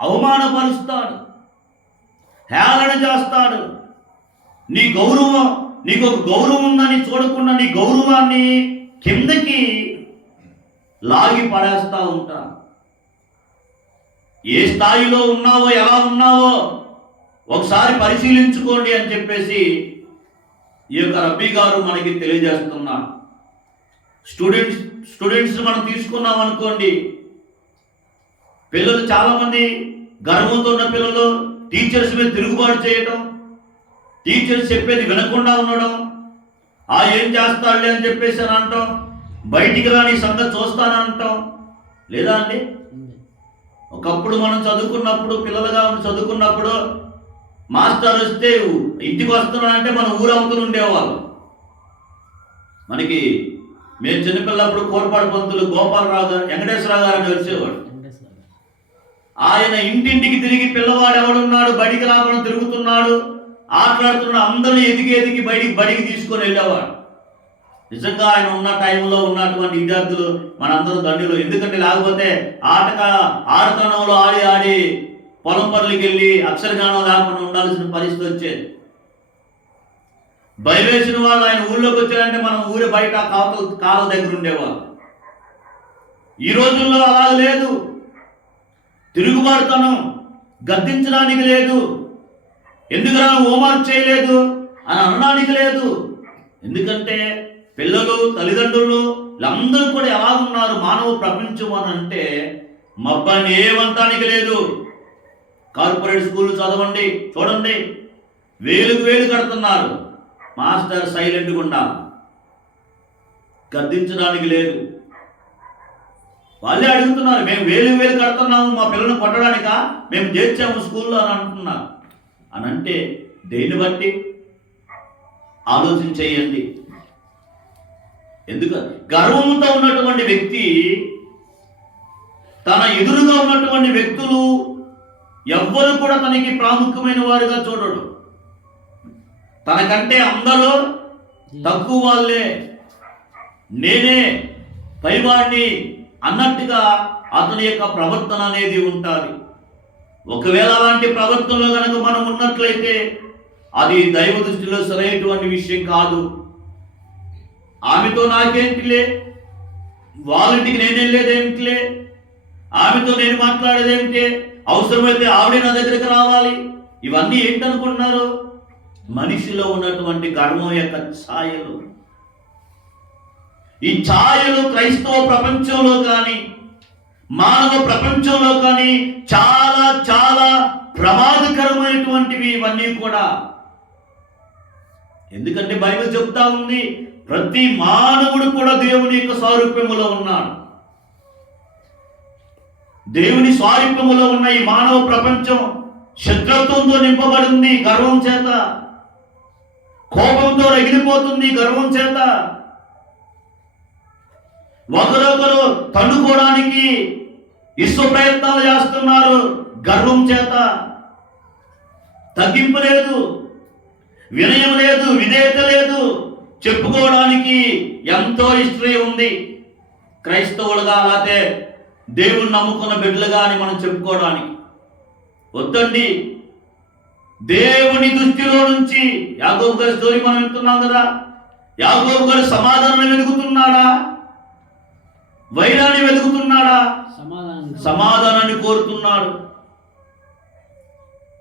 అవమానపరుస్తాడు, హేళన చేస్తాడు. నీ గౌరవం, నీకు ఒక గౌరవం ఉందని చూడకుండా నీ గౌరవాన్ని కిందకి లాగి పడేస్తూ ఉంటా. ఏ స్థాయిలో ఉన్నావో, ఎలా ఉన్నావో ఒకసారి పరిశీలించుకోండి అని చెప్పేసి ఈ యొక్క రబ్బీ గారు మనకి తెలియజేస్తున్నారు. స్టూడెంట్స్ మనం తీసుకున్నాం అనుకోండి, పిల్లలు చాలామంది గర్వంతో ఉన్న పిల్లలు టీచర్స్ మీద తిరుగుబాటు చేయటం, టీచర్స్ చెప్పేది వినకుండా ఉండడం, ఏం చేస్తాడులే అని చెప్పేసి అని అంటాం, బయటికి రాని సంగతి చూస్తానంటాం. లేదా అండి? ఒకప్పుడు మనం చదువుకున్నప్పుడు, పిల్లలుగా చదువుకున్నప్పుడు మాస్టర్ వస్తే ఇంటికి వస్తున్నానంటే మనం ఊరవుతూ ఉండేవాళ్ళు. మనకి మేము చిన్నపిల్లప్పుడు కోరపాడు పంతులు గోపాలరావు గారు, వెంకటేశ్వరరావు గారు అని వచ్చేవాడు. ఆయన ఇంటింటికి తిరిగి పిల్లవాడు ఎవడున్నాడు, బడికి రాకుండా తిరుగుతున్నాడు, ఆటలాడుతున్నాడు, అందరూ ఎదిగి బడికి తీసుకొని వెళ్ళేవాడు. నిజంగా ఆయన ఉన్న టైంలో ఉన్నటువంటి విద్యార్థులు మనందరూ దండిలో. ఎందుకంటే లేకపోతే ఆడతనంలో ఆడి పొలం పనులకి వెళ్ళి అక్షరజ్ఞానం లేకుండా ఉండాల్సిన పరిస్థితి వచ్చేది. భయవేసిన వాళ్ళు ఆయన ఊళ్ళోకి వచ్చారంటే మనం ఊరి బయట కాలువ దగ్గర ఉండేవాళ్ళు. ఈ రోజుల్లో అలా లేదు. తిరుగుబాటుతనం, గద్దించడానికి లేదు, ఎందుకురా హోంవర్క్ చేయలేదు అని అనడానికి లేదు. ఎందుకంటే పిల్లలు, తల్లిదండ్రులు వీళ్ళందరూ కూడా ఎలా ఉన్నారు, మానవ ప్రపంచం అని అంటే మబ్బాయిని ఏమంటానికి లేదు. కార్పొరేట్ స్కూల్ చదవండి, చూడండి, వేలు కడుతున్నారు, మాస్టర్ సైలెంట్గా ఉండాలి, గద్దించడానికి లేదు. వాళ్ళే అడుగుతున్నారు, మేము వేలు కడుతున్నాము మా పిల్లలను కొట్టడానికా, మేము చేర్చాము స్కూల్లో అని అంటున్నారు. అని అంటే దేన్ని బట్టి ఆలోచించేయండి. ఎందుకు? గర్వంతో ఉన్నటువంటి వ్యక్తి తన ఎదురుగా ఉన్నటువంటి వ్యక్తులు ఎవ్వరు కూడా తనకి ప్రాముఖ్యమైన వారుగా చూడడు. తనకంటే అందరూ తక్కువ వాళ్ళే, నేనే పైవాడిని అన్నట్టుగా అతని యొక్క ప్రవర్తన అనేది ఉంటుంది. ఒకవేళ అలాంటి ప్రవర్తనలో కనుక మనం ఉన్నట్లయితే అది దైవ దృష్టిలో సరైనటువంటి విషయం కాదు. ఆమెతో నాకేంటిలే, వాళ్ళింటికి నేను వెళ్ళేదేమిటిలే, ఆమెతో నేను మాట్లాడేదేమిటి, అవసరమైతే ఆవిడే నా దగ్గరికి రావాలి, ఇవన్నీ ఏంటనుకుంటున్నారు? మనిషిలో ఉన్నటువంటి గర్వం యొక్క ఛాయలు. ఈ ఛాయలు క్రైస్తవ ప్రపంచంలో కానీ, మానవ ప్రపంచంలో కానీ చాలా చాలా ప్రమాదకరమైనటువంటివి ఇవన్నీ కూడా. ఎందుకంటే బైబిల్ చెప్తా ఉంది, ప్రతి మానవుడు కూడా దేవుని యొక్క సారూప్యములో ఉన్నాడు. దేవుని స్వారూప్యములో ఉన్న ఈ మానవ ప్రపంచం శత్రుత్వంతో నింపబడింది గర్వం చేత, కోపంతో రగిలిపోతుంది గర్వం చేత, ఒకరొకరు తన్నుకోవడానికి విశ్వ ప్రయత్నాలు చేస్తున్నారు గర్వం చేత. తగ్గింపు లేదు, వినయం లేదు, విధేయత లేదు. చెప్పుకోవడానికి ఎంతో హిస్టరీ ఉంది క్రైస్తవులుగా, అలాగే దేవుని నమ్ముకున్న బిడ్డలుగా అని మనం చెప్పుకోవడానికి. వద్దండి. దేవుని దృష్టిలో నుంచి యాకోబు గారి స్టోరీ మనం వింటున్నాం కదా. యాకోబు గారు సమాధానం వెతుకుతున్నాడా, వైరాన్ని వెతుకుతున్నాడా? సమాధానాన్ని కోరుతున్నాడు.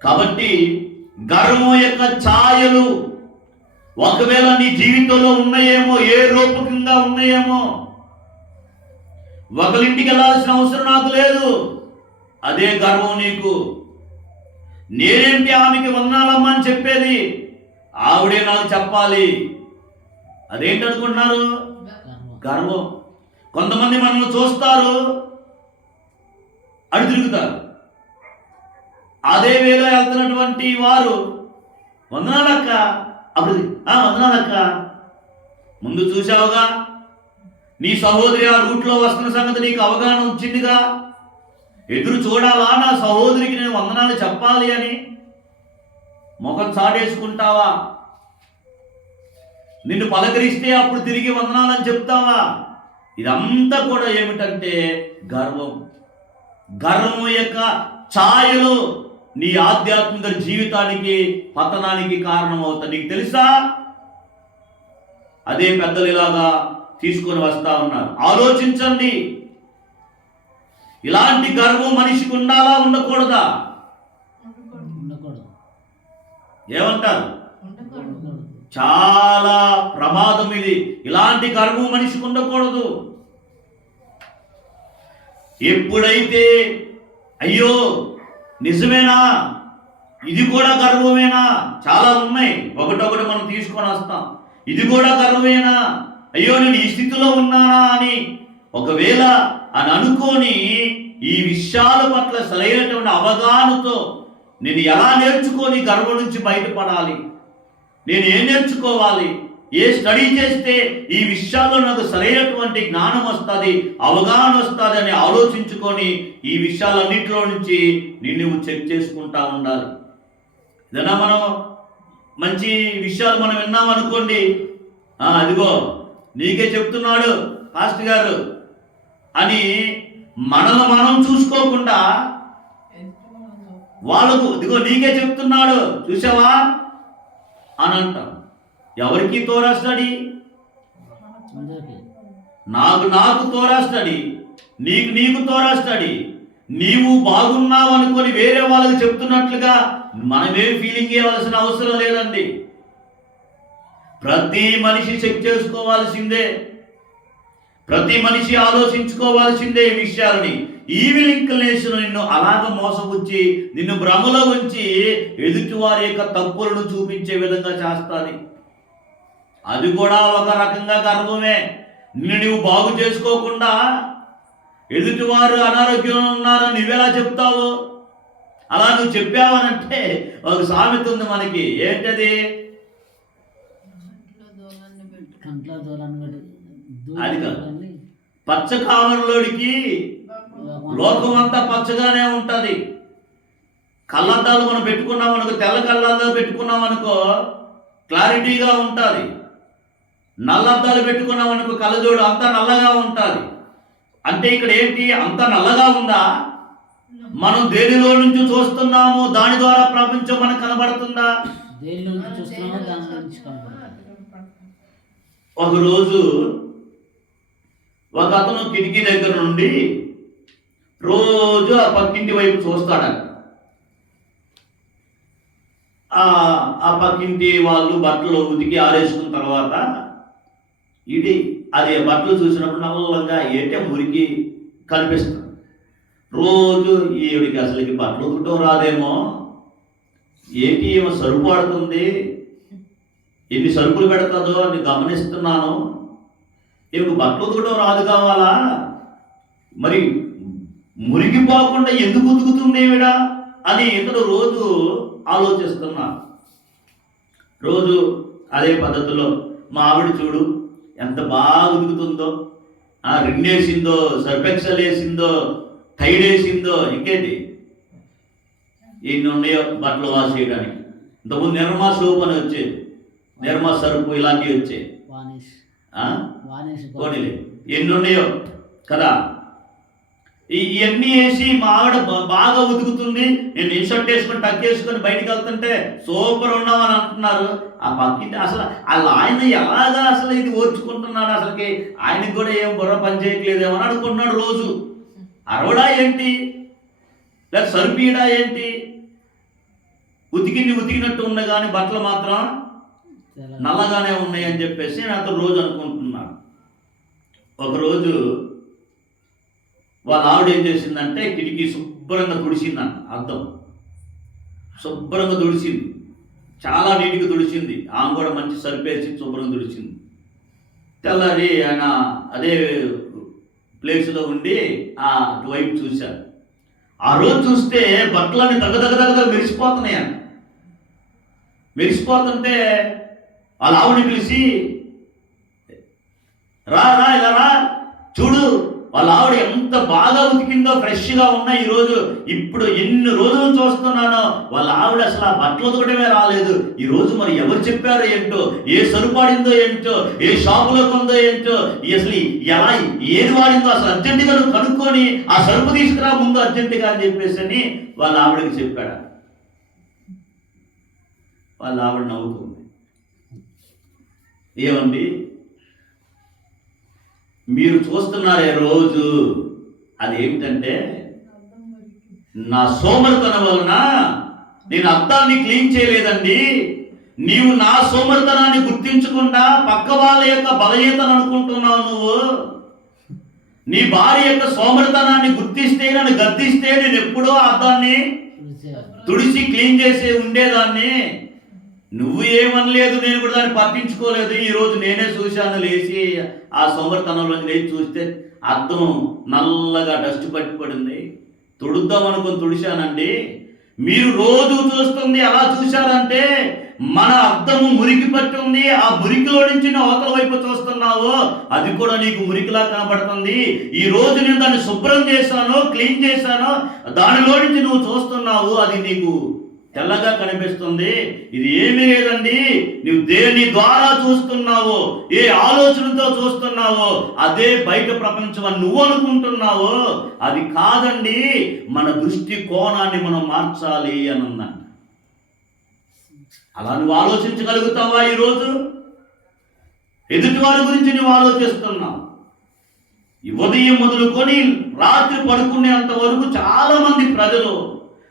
కాబట్టి గర్వం యొక్క ఛాయలు ఒకవేళ నీ జీవితంలో ఉన్నాయేమో, ఏ రూపకంగా ఉన్నాయేమో. ఒకరింటికి వెళ్ళాల్సిన అవసరం నాకు లేదు, అదే గర్వం నీకు. నేనేంటి ఆమెకి వందనాలమ్మా అని చెప్పేది, ఆవిడే నాకు చెప్పాలి. అదేంటి అనుకుంటున్నారు? గర్వం. కొంతమంది మనల్ని చూస్తారు, అటు తిరుగుతారు. అదే వేలో వెళ్తున్నటువంటి వారు వందనాలక్క, అప్పుడు వందనాలక్క, ముందు చూసావుగా, నీ సహోదరి ఆ రూట్లో వస్తున్న సంగతి నీకు అవగాహన వచ్చిందిగా, ఎదురు చూడాలా నా సహోదరికి నేను వందనాలు చెప్పాలి అని ముఖం చాటేసుకుంటావా? నిన్ను పలకరిస్తే అప్పుడు తిరిగి వందనాలని చెప్తావా? ఇదంతా కూడా ఏమిటంటే గర్వం. గర్వం యొక్క ఛాయలు నీ ఆధ్యాత్మిక జీవితానికి పతనానికి కారణమవుతాయి. నీకు తెలుసా? అదే పెద్దలు ఇలాగా తీసుకొని వస్తా ఉన్నారు. ఆలోచించండి, ఇలాంటి గర్వం మనిషికి ఉండాలా, ఉండకూడదా? ఏమంటారు? చాలా ప్రమాదం ఇది. ఇలాంటి గర్వం మనిషికి ఉండకూడదు. ఎప్పుడైతే అయ్యో నిజమేనా, ఇది కూడా గర్వమేనా, చాలా ఉన్నాయి, ఒకటొకటి మనం తీసుకొని వస్తాం. ఇది కూడా గర్వమేనా, అయ్యో నేను ఈ స్థితిలో ఉన్నానా అని ఒకవేళ అని అనుకొని ఈ విషయాల పట్ల సరైనటువంటి అవగాహనతో నేను ఎలా నేర్చుకొని గర్వం నుంచి బయటపడాలి, నేను ఏం నేర్చుకోవాలి, ఏ స్టడీ చేస్తే ఈ విషయాల్లో నాకు సరైనటువంటి జ్ఞానం వస్తుంది, అవగాహన వస్తుంది అని ఆలోచించుకొని ఈ విషయాలన్నింటిలో నుంచి నువ్వు చెక్ చేసుకుంటా ఉండాలి. ఏదైనా మనం మంచి విషయాలు మనం విన్నామనుకోండి, అదిగో నీకే చెప్తున్నాడు పాస్టర్ గారు అని మనల్ని మనం చూసుకోకుండా వాళ్ళకు ఇదిగో నీకే చెప్తున్నాడు చూసావా అని అంటాం. ఎవరికి తోరా స్టడీ? నాకు తోరా స్టడీ, నీకు తోరా స్టడీ. నీవు బాగున్నావు అనుకొని వేరే వాళ్ళకి చెప్తున్నట్లుగా మనమే ఫీలింగ్ ఇవ్వాల్సిన అవసరం లేదండి. ప్రతి మనిషి చెక్ చేసుకోవాల్సిందే, ప్రతి మనిషి ఆలోచించుకోవాల్సిందే ఈ విషయాలని. ఈవిల్ ఇంక్లినేషన్ నిన్ను అలాగ మోసపుచ్చి నిన్ను భ్రమలో ఉంచి ఎదుటి వారి యొక్క తప్పులను చూపించే విధంగా చేస్తుంది. అది కూడా ఒక రకంగా గర్వమే. నిన్ను నువ్వు బాగు చేసుకోకుండా ఎదుటివారు అనారోగ్యంలో ఉన్నారని నువ్వెలా చెప్తావు? అలా నువ్వు చెప్పావనంటే ఒక సామెత ఉంది మనకి, ఏంటది? అది కాదు, పచ్చ కావరంలోడికి లోకం అంతా పచ్చగానే ఉంటుంది. కళ్ళద్దాలు మనం పెట్టుకున్నాం అనుకో, తెల్ల కళ్ళద్దాలు పెట్టుకున్నాం అనుకో క్లారిటీగా ఉంటుంది. నల్లద్దాలు పెట్టుకున్నాం అనుకో కళ్ళజోడు అంతా నల్లగా ఉంటుంది. అంటే ఇక్కడ ఏంటి, అంత నల్లగా ఉందా? మనం దేనిలో నుంచి చూస్తున్నాము, దాని ద్వారా ప్రపంచం మనకు కనబడుతుందా? ఒకరోజు ఒక అతను కిటికీ దగ్గర నుండి రోజు ఆ పక్కింటి వైపు చూస్తాడట. ఆ పక్కింటి వాళ్ళు బట్టలు ఉతికి ఆరేసుకున్న తర్వాత అదే బట్టలు చూసినప్పుడు నల్లంగా ఏంటే మురికి కనిపిస్తుంది. రోజు ఈవిడికి అసలుకి బట్టలు ఉతకడం రాదేమో, ఏంటి ఏమో సరుపు ఆడుతుంది, ఎన్ని సరుకులు పెడతాదో అని గమనిస్తున్నాను, ఈమెకు బట్టలు ఉతకడం రాదు కావాలా, మరి మురిగిపోకుండా ఎందుకు ఉతుకుతుంది ఈవిడ అని ఇతడు రోజు ఆలోచిస్తున్నారు. రోజు అదే పద్ధతిలో మా ఆవిడ చూడు ఎంత బాగా ఉతుకుతుందో, రిండేసిందో, సర్ఫెక్సల్ వేసిందో, టైడ్ వేసిందో, ఇంకేంటి ఎన్ని ఉన్నాయో బట్టలు వాష్ చేయడానికి. ఇంతకుముందు నిర్మా సోప్ అని వచ్చేది, నిర్మా సరుపు ఇలాంటివి వచ్చాయి. వానిష్ ఆ? వానిష్ పోనీలే ఎన్ని ఉన్నాయో కదా. ఇవన్నీ వేసి మా ఆవిడ బాగా ఉతుకుతుంది. నేను ఇన్షర్ట్ వేసుకొని టక్ వేసుకొని బయటికి వెళ్తుంటే సూపర్ ఉన్నామని అంటున్నారు. ఆ పక్కింటి అసలు వాళ్ళ ఆయన ఎలాగా అసలు ఇది ఓర్చుకుంటున్నాడు, అసలుకి ఆయనకి కూడా ఏం బుర్ర పని చేయట్లేదేమో అని అనుకుంటున్నాడు. రోజు అరవడా ఏంటి, లేదా సరిపీయడా ఏంటి, ఉతికినట్టు ఉన్నాయి కానీ బట్టలు మాత్రం నల్లగానే ఉన్నాయి అని చెప్పేసి అతను రోజు అనుకుంటున్నాడు. ఒకరోజు వాళ్ళ ఆవిడ ఏం చేసిందంటే కిటికీ శుభ్రంగా తుడిచిందంట. అద్దం శుభ్రంగా తుడిచింది, చాలా నీట్గా తుడిచింది. ఆమె కూడా మంచి సరిపేసి శుభ్రంగా తుడిచింది. తెల్లారి ఆయన అదే ప్లేస్లో ఉండి అటువైపు చూశారు. ఆ రోజు చూస్తే బట్టలన్నీ దగ్గర మెరిసిపోతున్నాయి అంట. మెరిసిపోతుంటే వాళ్ళ ఆవిడని పిలిచి రా ఇలా రా చూడు వాళ్ళ ఆవిడ ఎంత బాగా ఉతికిందో, ఫ్రెష్గా ఉన్నాయి ఈరోజు. ఇప్పుడు ఎన్ని రోజులు చూస్తున్నానో వాళ్ళ ఆవిడ అసలు ఆ బట్టలు ఉతకడమే రాలేదు. ఈరోజు మరి ఎవరు చెప్పారో ఏంటో, ఏ సరుపాడిందో ఏంటో, ఏ షాపులో కొందో ఏంటో, అసలు ఎలా ఏది వాడిందో అసలు అర్జెంటుగా నువ్వు కనుక్కొని ఆ సరుపు తీసుకురా ముందు అర్జెంటుగా అని చెప్పేసి అని వాళ్ళ ఆవిడకి చెప్పాడు. వాళ్ళ ఆవిడ నవ్వుతుంది. ఏమండి మీరు చూస్తున్నారే రోజు, అదేమిటంటే నా సోమరితనం వలన నేను అద్దాన్ని క్లీన్ చేయలేదండి. నీవు నా సోమరితనాన్ని గుర్తించకుండా పక్క వాళ్ళ యొక్క బలహీనతను అనుకుంటున్నావు. నువ్వు నీ భార్య యొక్క సోమరితనాన్ని గుర్తిస్తే, నన్ను గద్దిస్తే నేను ఎప్పుడో అద్దాన్ని తుడిచి క్లీన్ చేసి ఉండేదాన్ని. నువ్వు ఏమనలేదు, నేను కూడా దాన్ని పట్టించుకోలేదు. ఈరోజు నేనే చూశాను, లేచి ఆ సోమరితనంలో లేచి చూస్తే అద్దం నల్లగా డస్ట్ పట్టిపడింది. తుడుద్దాం అనుకుని తుడిశానండి. మీరు రోజు చూస్తుంది ఎలా చూశారంటే మన అద్దము మురికి పట్టి ఉంది. ఆ మురికిలో నుంచి నువ్వు అవతల వైపు చూస్తున్నావు, అది కూడా నీకు మురికిలా కనబడుతుంది. ఈ రోజు నేను దాన్ని శుభ్రం చేశాను, క్లీన్ చేశాను, దానిలో నుంచి నువ్వు చూస్తున్నావు, అది నీకు తెల్లగా కనిపిస్తుంది. ఇది ఏమీ లేదండి, నువ్వు దేని ద్వారా చూస్తున్నావో, ఏ ఆలోచనతో చూస్తున్నావో అదే బయట ప్రపంచం అని నువ్వు అనుకుంటున్నావో అది కాదండి. మన దృష్టి కోణాన్ని మనం మార్చాలి అని ఉందంట. అలా నువ్వు ఆలోచించగలుగుతావా? ఈరోజు ఎదుటి వారి గురించి నువ్వు ఆలోచిస్తున్నావు. ఉదయం మొదలుకొని రాత్రి పడుకునేంత వరకు చాలా మంది ప్రజలు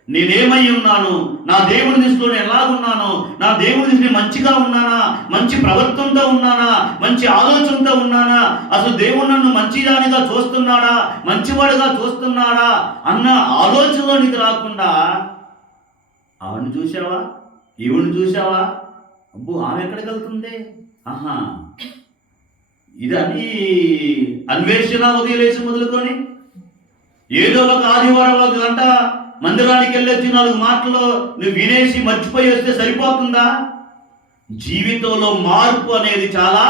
నేనేమై ఉన్నాను, నా దేవుని దృష్టిలో నేను ఎలాగున్నాను, నా దేవుని దృష్టిని మంచిగా ఉన్నానా, మంచి ప్రవర్తనతో ఉన్నానా, మంచి ఆలోచనతో ఉన్నానా, అసలు దేవుడు నన్ను మంచిదానిగా చూస్తున్నాడా, మంచివాడిగా చూస్తున్నాడా అన్న ఆలోచనలోనికి రాకుండా ఆవిడని చూసావా, ఈవిడిని చూసావా, అబ్బో ఆమె ఎక్కడికి వెళ్తుంది, ఆహా ఇదని అన్వేషణ ఉదయలేసి మొదలుకొని ఏదో ఒక ఆదివారం ఒక గంట మందిరానికి వెళ్ళొచ్చి 4 మాటలు నువ్వు వినేసి మర్చిపోయి వస్తే సరిపోతుందా? జీవితంలో మార్పు అనేది చాలా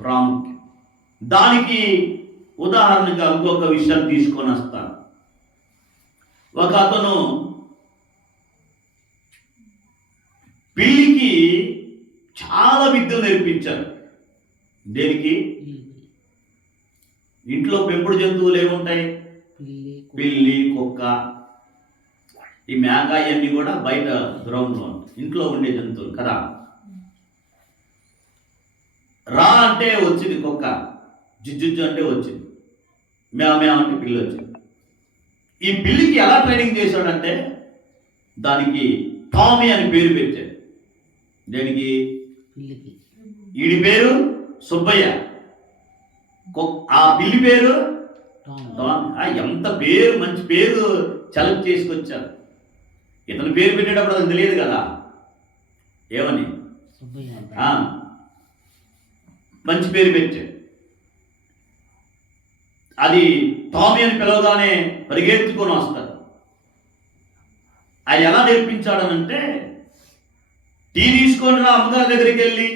ప్రాముఖ్యం. దానికి ఉదాహరణగా ఇంకొక విషయం తీసుకొని వస్తాను. ఒక అతను పిల్లికి చాలా విద్యలు నేర్పించారు. దేనికి? ఇంట్లో పెంపుడు జంతువులు ఏముంటాయి? పిల్లి, కుక్క, ఈ మేక ఇవన్నీ కూడా బయట గ్రౌండ్లో, ఇంట్లో ఉండే జంతువులు కదా. రా అంటే వచ్చింది కుక్క, జిజ్జు అంటే వచ్చింది, మేమే అంటే పిల్లి వచ్చింది. ఈ పిల్లికి ఎలా ట్రైనింగ్ చేశాడంటే దానికి టామీ అని పేరు పెట్టాడు. దానికి వీడి పేరు సుబ్బయ్య, ఆ పిల్లి పేరు ఎంత పేరు, మంచి పేరు సెలెక్ట్ చేసుకొచ్చారు. ఇతని పేరు పెట్టేటప్పుడు అతను తెలియదు కదా ఏమని, మంచి పేరు పెట్టాడు. అది టామీ అని పిలవగానే పరిగెత్తుకొని వస్తాడు. ఆయన ఎలా నేర్పించాడనంటే, టీ తీసుకొని రా అమ్మగారి దగ్గరికి వెళ్ళి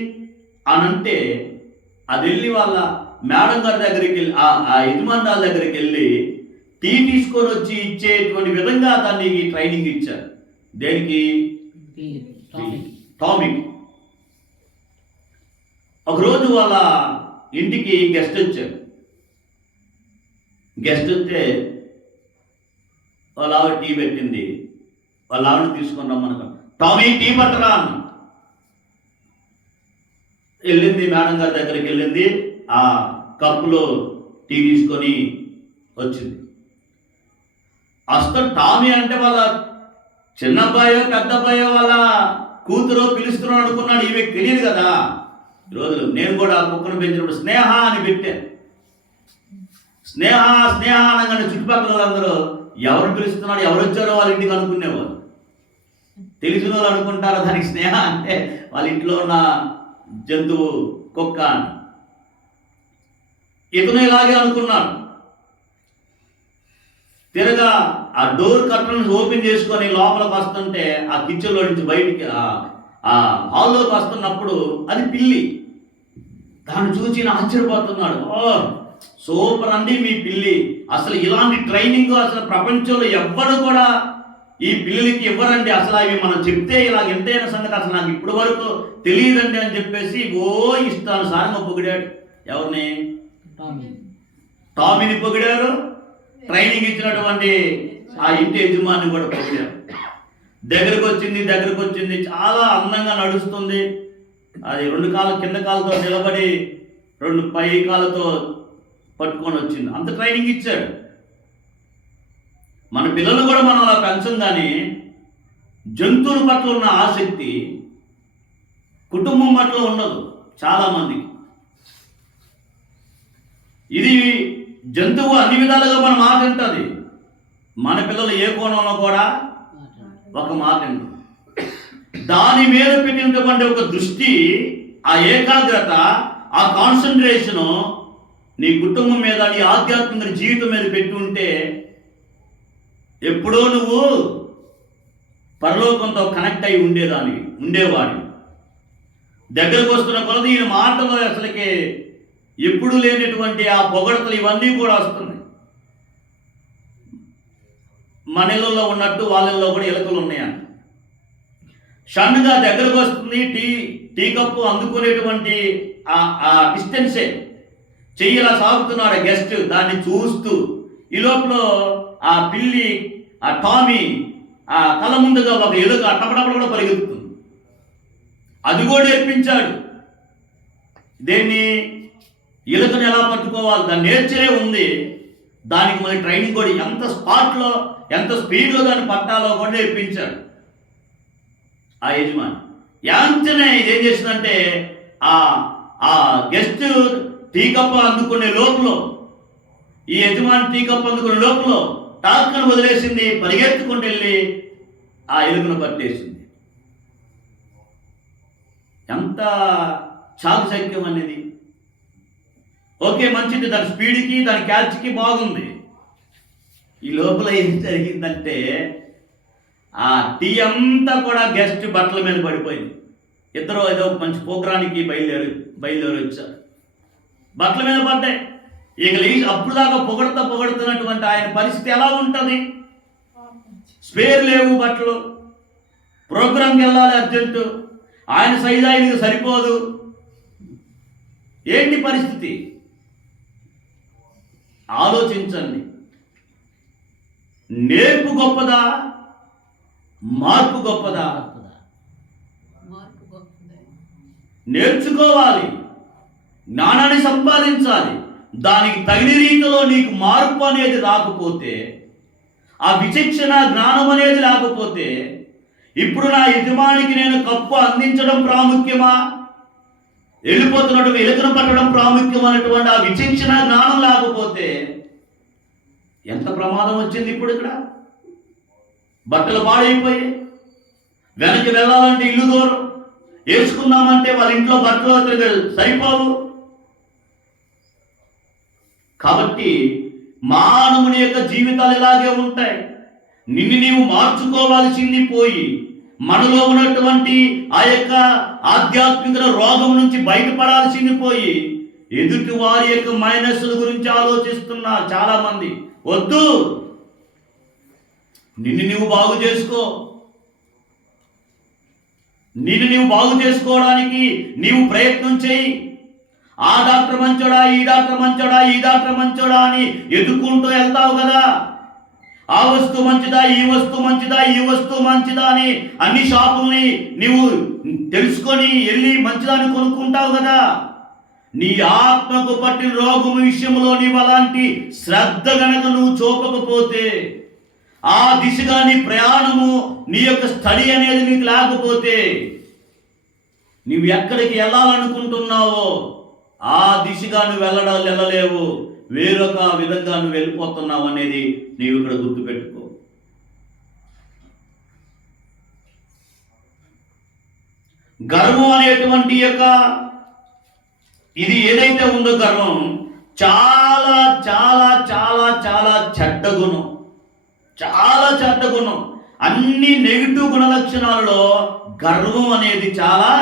అనంటే, అది వెళ్ళి వాళ్ళ మేడం గారి దగ్గరికి వెళ్ళి ఆ యజమానురాల దగ్గరికి వెళ్ళి టీ తీసుకొని వచ్చి ఇచ్చేటువంటి విధంగా దాన్ని ట్రైనింగ్ ఇచ్చారు. దేనికి? టామీకి. ఒకరోజు వాళ్ళ ఇంటికి గెస్ట్ వచ్చారు. గెస్ట్ వస్తే వాళ్ళ ఆవిడ టీ పెట్టింది. వాళ్ళ ఆవిడ తీసుకొని రమ్మనుకో, టామీ టీ పట్టరా అన్న. వెళ్ళింది, మేడం గారి దగ్గరికి వెళ్ళింది, ఆ కప్పులో టీ తీసుకొని వచ్చింది. అసలు టామీ అంటే వాళ్ళ చిన్న అబ్బాయో పెద్ద అబ్బాయో వాళ్ళ కూతురో పిలుస్తున్నాడు అనుకున్నాడు. ఈమెకి తెలియదు కదా. ఈరోజు నేను కూడా కుక్కను పెంచినప్పుడు స్నేహ అని పెట్టాను. స్నేహ స్నేహ అనగానే చుట్టుపక్కల వాళ్ళందరూ ఎవరు పిలుస్తున్నాడు, ఎవరు వచ్చారో వాళ్ళ ఇంటికి అనుకునేవాళ్ళు. తెలిసిన వాళ్ళు అనుకుంటారు దానికి స్నేహ అంటే వాళ్ళ ఇంట్లో ఉన్న జంతువు కుక్క అని. ఇతను ఇలాగే అనుకున్నాడు. తిరగా ఆ డోర్ కర్టన్స్ ఓపెన్ చేసుకొని లోపలికి వస్తుంటే ఆ కిచెన్లో నుంచి బయటికి ఆ హాల్లోకి వస్తున్నప్పుడు అది పిల్లి. దాన్ని చూసి ఆశ్చర్యపోతున్నాడు. ఓ సూపర్ అండి మీ పిల్లి, అసలు ఇలాంటి ట్రైనింగ్ అసలు ప్రపంచంలో ఎవ్వరు కూడా ఈ పిల్లలకి ఇవ్వరండి, అసలు అవి మనం చెప్తే ఇలా ఎంతైన సంగతి అసలు నాకు ఇప్పటి వరకు తెలియదండి అని చెప్పేసి ఇష్టానుసారంగా పొగిడాడు. ఎవరిని? టామీని పొగిడారు. ట్రైనింగ్ ఇచ్చినటువంటి ఆ ఇంటి యజమాని కూడా పొగిడారు. దగ్గరకు వచ్చింది, చాలా అందంగా నడుస్తుంది. అది 2 కాళ్ళ కింద కాళ్ళతో నిలబడి 2 పై కాళ్ళతో పట్టుకొని వచ్చింది. అంత ట్రైనింగ్ ఇచ్చాడు. మన పిల్లలు కూడా మనం అలా పెంచం. కానీ జంతువుల పట్ల ఉన్న ఆసక్తి కుటుంబం పట్ల ఉండదు చాలామందికి. ఇది జంతువు అన్ని విధాలుగా మన మాట వింటుంది. మన పిల్లలు ఏ కోణంలో కూడా ఒక మాట వింటారు. దాని మీద పెట్టినటువంటి ఒక దృష్టి, ఆ ఏకాగ్రత, ఆ కాన్సన్ట్రేషను నీ కుటుంబం మీద, నీ ఆధ్యాత్మిక జీవితం మీద పెట్టి ఉంటే ఎప్పుడో నువ్వు పరలోకంతో కనెక్ట్ అయి ఉండేవాడి. దగ్గరకు వస్తున్న కొలది ఈయన మాటలో అసలుకి ఎప్పుడు లేనటువంటి ఆ పొగడతలు ఇవన్నీ కూడా వస్తున్నాయి. మన ఇళ్ళల్లో ఉన్నట్టు వాళ్ళల్లో కూడా ఎలుకలు ఉన్నాయంట. షన్గా దగ్గరకు వస్తుంది. టీ కప్పు అందుకునేటువంటి ఆ డిస్టెన్సే చెయ్యిలా సాగుతున్నాడు గెస్ట్, దాన్ని చూస్తూ. ఈ లోపల ఆ పిల్లి, ఆ టామీ ఆ కళ్ళ ముందుగా ఒక ఎలుక టపటపడ కూడా పరిగెత్తుతుంది. అది కూడా నేర్పించాడు. దేన్ని? ఎలుకను ఎలా పట్టుకోవాలి, దాన్ని నేర్చే ఉంది. దానికి మళ్ళీ ట్రైనింగ్ కూడా ఎంత స్పాట్లో, ఎంత స్పీడ్లో దాన్ని పట్టాలో కూడా నేర్పించాడు ఆ యజమాని. యాంతనే ఇదేం చేసిందంటే ఆ గెస్ట్ టీ కప్పు అందుకునే లోపల, ఈ యజమాని టీ కప్పు అందుకునే లోపల టాక్కను వదిలేసింది, పరిగెత్తుకుంటూ వెళ్ళి ఆ ఎలుకను పట్టేసింది. ఎంత చాకచక్యం అనేది. ఓకే, మంచిది, దాని స్పీడ్కి దాని క్యాచ్కి బాగుంది. ఈ లోపల ఏం జరిగిందంటే ఆ టీ అంతా కూడా గెస్ట్ బట్టల మీద పడిపోయింది. ఇద్దరు ఏదో మంచి ప్రోగ్రానికి బయలుదేరి వచ్చారు. బట్టల మీద పడ్డాయి. ఇక లేచి అప్పుడుదాకా పొగడుతున్నటువంటి ఆయన పరిస్థితి ఎలా ఉంటుంది? స్పేర్ లేవు బట్టలు, ప్రోగ్రాంకి వెళ్ళాలి అర్జెంటు, ఆయన సైజు ఆయనకి సరిపోదు. ఏంటి పరిస్థితి? ఆలోచించండి. నేర్పు గొప్పదా, మార్పు గొప్పదా? నేర్చుకోవాలి, జ్ఞానాన్ని సంపాదించాలి. దానికి తగిన రీతిలో నీకు మార్పు అనేది రాకపోతే, ఆ విచక్షణ జ్ఞానం అనేది లేకపోతే, ఇప్పుడు నా యజమానికి నేను కప్పు అందించడం ప్రాముఖ్యమా, వెళ్ళిపోతున్నట్టు ఎలుకను పట్టడం ప్రాముఖ్యం అనేటువంటి ఆ విచక్షణ జ్ఞానం లేకపోతే ఎంత ప్రమాదం వచ్చింది. ఇప్పుడు ఇక్కడ బట్టలు పాడైపోయాయి. వెనక్కి వెళ్ళాలంటే ఇల్లు దూరం, వేసుకుందామంటే వాళ్ళ ఇంట్లో బట్టలు సరిపోవు. కాబట్టి మానవుని యొక్క జీవితాలు ఇలాగే ఉంటాయి. నిన్ను నీవు మార్చుకోవాల్సింది పోయి మనలో ఉన్నటువంటి ఆ యొక్క ఆధ్యాత్మిక రోగం నుంచి బయటపడాల్సింది పోయి ఎదుటి వారి యొక్క మైనస్ల గురించి ఆలోచిస్తున్నారు చాలా మంది. వద్దు, నిన్ను నీవు బాగు చేసుకో. నిన్ను నీవు బాగు చేసుకోవడానికి నీవు ప్రయత్నం చేయి. ఆ డాక్టర్ మంచోడా, ఈ డాక్టర్ మంచోడా, ఈ డాక్టర్ మంచోడా అని ఎదుర్కొంటూ వెళ్తావు కదా. ఆ వస్తువు మంచిదా, ఈ వస్తువు మంచిదా, ఈ వస్తువు మంచిదా అని అన్ని షాపుల్ని నీవు తెలుసుకొని వెళ్ళి మంచిదాన్ని కొనుక్కుంటావు కదా. నీ ఆత్మకు పట్టిన రోగం విషయంలో నీవు అలాంటి శ్రద్ధ గనక నువ్వు చూపకపోతే, ఆ దిశగా నీ ప్రయాణము, నీ యొక్క స్టడీ అనేది నీకు లేకపోతే, నువ్వు ఎక్కడికి వెళ్ళాలనుకుంటున్నావో ఆ దిశగా నువ్వు వెళ్ళలేవు. వేరొక విధంగా నువ్వు వెళ్ళిపోతున్నావు అనేది నీవు ఇక్కడ గుర్తుపెట్టుకో. గర్వం అనేటువంటి యొక్క ఇది ఏదైతే ఉందో గర్వం చాలా చాలా చాలా చాలా చెడ్డ గుణం, చాలా చెడ్డ గుణం. అన్ని నెగిటివ్ గుణ లక్షణాలలో గర్వం అనేది చాలా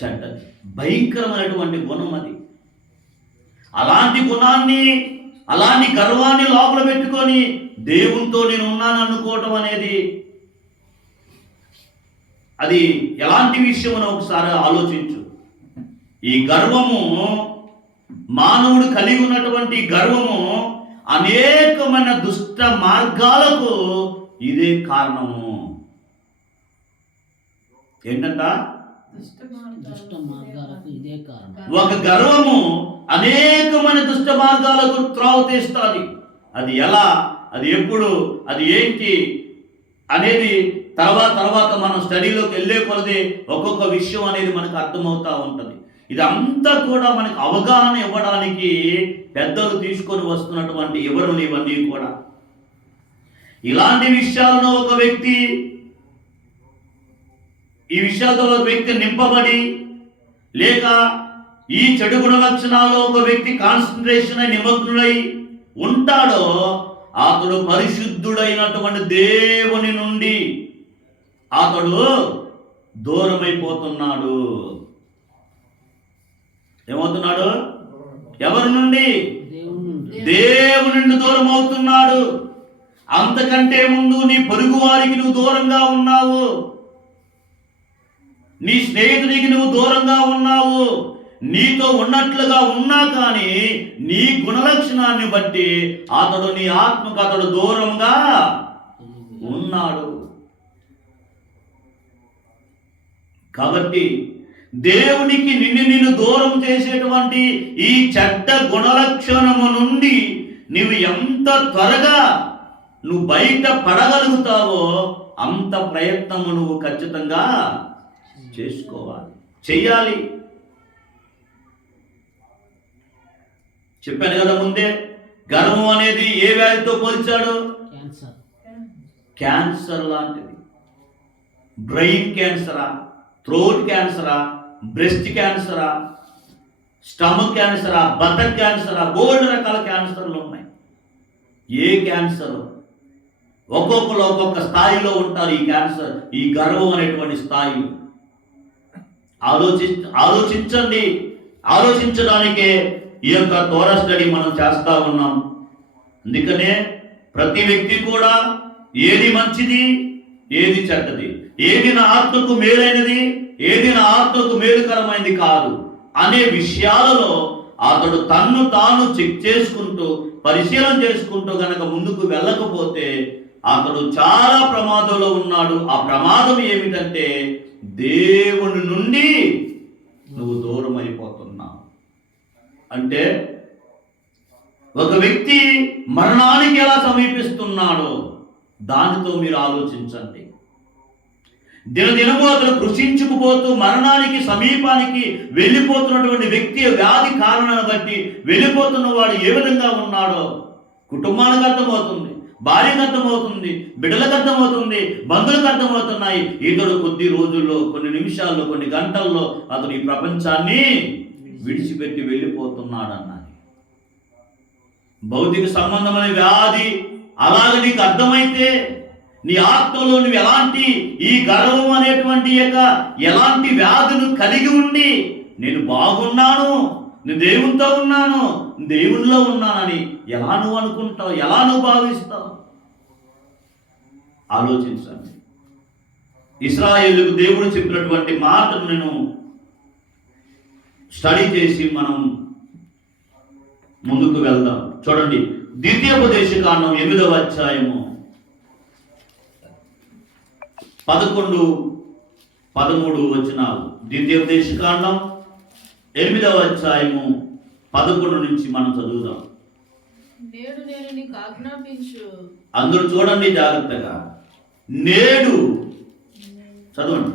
చెడ్డది, భయంకరమైనటువంటి గుణం అది. అలాంటి గుణాన్ని, అలాంటి గర్వాన్ని లోపల పెట్టుకొని దేవునితో నేను ఉన్నాను అనుకోవటం అనేది అది ఎలాంటి విషయమో ఒకసారి ఆలోచించు. ఈ గర్వము, మానవుడు కలిగి ఉన్నటువంటి గర్వము అనేకమైన దుష్ట మార్గాలకు ఇదే కారణము. ఏంటంట? దుష్ట మార్గాలకు ఇదే కారణం. ఒక గర్వము అనేకమైన దుష్ట మార్గాలకు త్రోవ తీస్తుంది. అది ఎలా, అది ఎప్పుడు, అది ఏంటి అనేది తర్వాత మనం స్టడీలోకి వెళ్ళే కొలది ఒక్కొక్క విషయం అనేది మనకు అర్థమవుతూ ఉంటుంది. ఇదంతా కూడా మనకు అవగాహన ఇవ్వడానికి పెద్దలు తీసుకొని వస్తున్నటువంటి వివరణలు ఇవన్నీ కూడా. ఇలాంటి విషయాలను ఒక వ్యక్తి, ఈ విషయాలతో ఒక వ్యక్తి నింపబడి, లేక ఈ చెడు గుణ లక్షణాల్లో ఒక వ్యక్తి కాన్సన్ట్రేషన్ అయి నిమగ్నుడై ఉంటాడో అతడు పరిశుద్ధుడైనటువంటి దేవుని నుండి అతడు దూరమైపోతున్నాడు. ఏమవుతున్నాడు? ఎవరి నుండి? దేవుని నుండి దూరం అవుతున్నాడు. అంతకంటే ముందు నీ పొరుగు వారికి నువ్వు దూరంగా ఉన్నావు, నీ స్నేహితుడికి నువ్వు దూరంగా ఉన్నావు. నీతో ఉన్నట్లుగా ఉన్నా కానీ నీ గుణలక్షణాన్ని బట్టి అతడు, నీ ఆత్మకు అతడు దూరంగా ఉన్నాడు. కాబట్టి దేవునికి నిన్ను దూరం చేసేటువంటి ఈ చెడ్డ గుణలక్షణము నుండి నువ్వు ఎంత త్వరగా నువ్వు బయట పడగలుగుతావో అంత ప్రయత్నము నువ్వు ఖచ్చితంగా చేసుకోవాలి, చెయ్యాలి. చెప్పాను కదా ముందే, గర్వం అనేది ఏ వ్యాధితో పోల్చాడు? క్యాన్సర్ లాంటిది. బ్రెయిన్ క్యాన్సరా, థ్రోట్ క్యాన్సరా, బ్రెస్ట్ క్యాన్సరా, స్టమక్ క్యాన్సరా, బటక్ క్యాన్సరా, బోల్డ్ రకాల క్యాన్సర్లు ఉన్నాయి. ఏ క్యాన్సర్ ఒక్కొక్కరు ఒక్కొక్క స్థాయిలో ఉంటారు. ఈ క్యాన్సర్, ఈ గర్వం అనేటువంటి స్థాయి. ఆలోచించండి. ఆలోచించడానికే ఈ యొక్క తోరా స్టడీ మనం చేస్తా ఉన్నాం. అందుకనే ప్రతి వ్యక్తి కూడా ఏది మంచిది, ఏది చెడ్డది, ఏది నా ఆత్మకు మేలైనది, ఏది నా ఆత్మకు మేలుకరమైనది కాదు అనే విషయాలలో అతడు తన్ను తాను చెక్ చేసుకుంటూ, పరిశీలన చేసుకుంటూ గనక ముందుకు వెళ్ళకపోతే అతడు చాలా ప్రమాదంలో ఉన్నాడు. ఆ ప్రమాదం ఏమిటంటే దేవుని నుండి నువ్వు దూరం అయిపోతున్నావు. అంటే ఒక వ్యక్తి మరణానికి ఎలా సమీపిస్తున్నాడో దానితో మీరు ఆలోచించండి. దినదినము అతను కృషించుకుపోతూ మరణానికి సమీపానికి వెళ్ళిపోతున్నటువంటి వ్యక్తి వ్యాధి కారణాన్ని బట్టి వెళ్ళిపోతున్న వాడు ఏ విధంగా ఉన్నాడో కుటుంబానికి అర్థమవుతుంది, భార్యకు అర్థమవుతుంది, బిడ్డలకు అర్థమవుతుంది, బంధువులకు అర్థమవుతున్నాయి. ఇతడు కొద్ది రోజుల్లో, కొన్ని నిమిషాల్లో, కొన్ని గంటల్లో అతను ఈ ప్రపంచాన్ని విడిచిపెట్టి వెళ్ళిపోతున్నాడు అన్నది. భౌతిక సంబంధమైన వ్యాధి అలాగ నీకు అర్థమైతే, నీ ఆత్మలో నువ్వు ఎలాంటి ఈ గర్వం అనేటువంటి ఎలాంటి వ్యాధులు కలిగి ఉండి నేను బాగున్నాను, నేను దేవునితో ఉన్నాను, దేవునిలో ఉన్నానని ఎలా నువ్వు అనుకుంటావు, ఎలా నువ్వు భావిస్తావు? ఆలోచించండి. ఇశ్రాయేలుకు దేవుడు చెప్పినటువంటి మాటను నేను స్టడీ చేసి మనం ముందుకు వెళ్దాం. చూడండి, ద్వితీయోపదేశకాండం 8వ అధ్యాయము 11, 13 వచనాలు. ద్వితీయోపదేశకాండం 8వ అధ్యాయము 11 నుంచి మనం చదువుదాం. నేడు నేను నీకు ఆజ్ఞాపించు. అందరూ చూడండి జాగ్రత్తగా. నేడు చదవండి.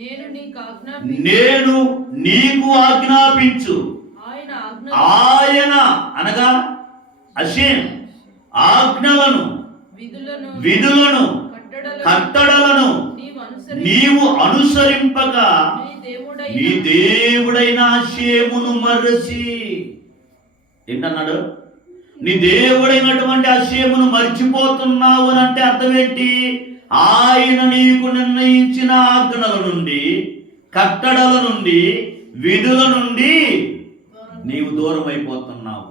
నేను నీకు ఆజ్ఞాపించు. నేను నీకు ఆజ్ఞాపించు. ఆయన అనగా అషేం ఆజ్ఞలను, విధులను, కట్టడలను నీవు అనుసరింపగా నీ దేవుడైన అషేమును మరచి. ఏంటన్నాడు? నీ దేవుడైనటువంటి అషేమును మర్చిపోతున్నావు అని అంటే అర్థం ఏంటి? ఆయన నీకు నిర్ణయించిన ఆజ్ఞల నుండి, కట్టడల నుండి, విధుల నుండి నీవు దూరం అయిపోతున్నావు.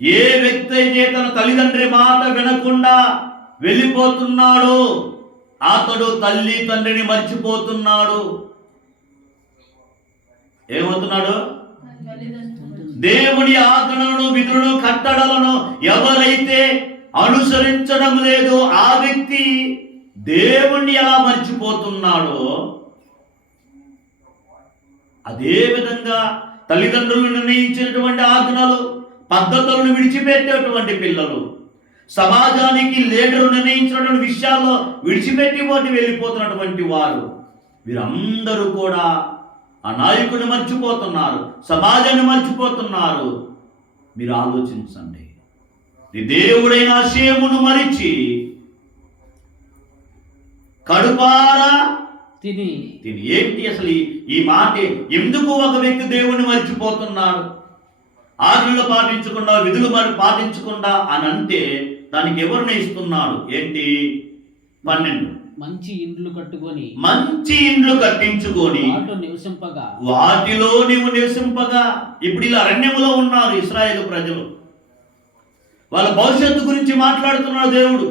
ఏ వ్యక్తి అయితే తన తల్లిదండ్రి మాట వినకుండా వెళ్ళిపోతున్నాడో అతడు తల్లి తండ్రిని మర్చిపోతున్నాడు. ఏమవుతున్నాడు? దేవుని ఆజ్ఞలను, విధులను, కట్టడలను ఎవరైతే అనుసరించడం లేదో ఆ వ్యక్తి దేవుణ్ణి ఎలా మర్చిపోతున్నాడో, అదే విధంగా తల్లిదండ్రులు నిర్ణయించినటువంటి ఆజ్ఞలు, పద్ధతులను విడిచిపెట్టేటువంటి పిల్లలు, సమాజానికి లీడరు నిర్ణయించినటువంటి విషయాల్లో విడిచిపెట్టి వెళ్ళిపోతున్నటువంటి వారు, వీరందరూ కూడా ఆ నాయకుడిని మర్చిపోతున్నారు, సమాజాన్ని మర్చిపోతున్నారు. మీరు ఆలోచించండి. దేవుడైన అషేమును మరిచి కడుపారా తిని. ఏంటి అసలు ఈ మాట? ఎందుకు ఒక వ్యక్తి దేవుణ్ణి మర్చిపోతున్నాడు? ఆజ్ఞలు పాటించకుండా, విధులు పాటించకుండా అని అంటే దానికి ఎవరిని ఇస్తున్నాడు? ఏంటి? 12. మంచి ఇండ్లు కట్టించుకొని వాటిలో నీవు నివసింపగా. ఇప్పుడు ఇలా అరణ్యములో ఉన్నారు ఇశ్రాయేలు ప్రజలు. వాళ్ళ భవిష్యత్తు గురించి మాట్లాడుతున్నాడు దేవుడు.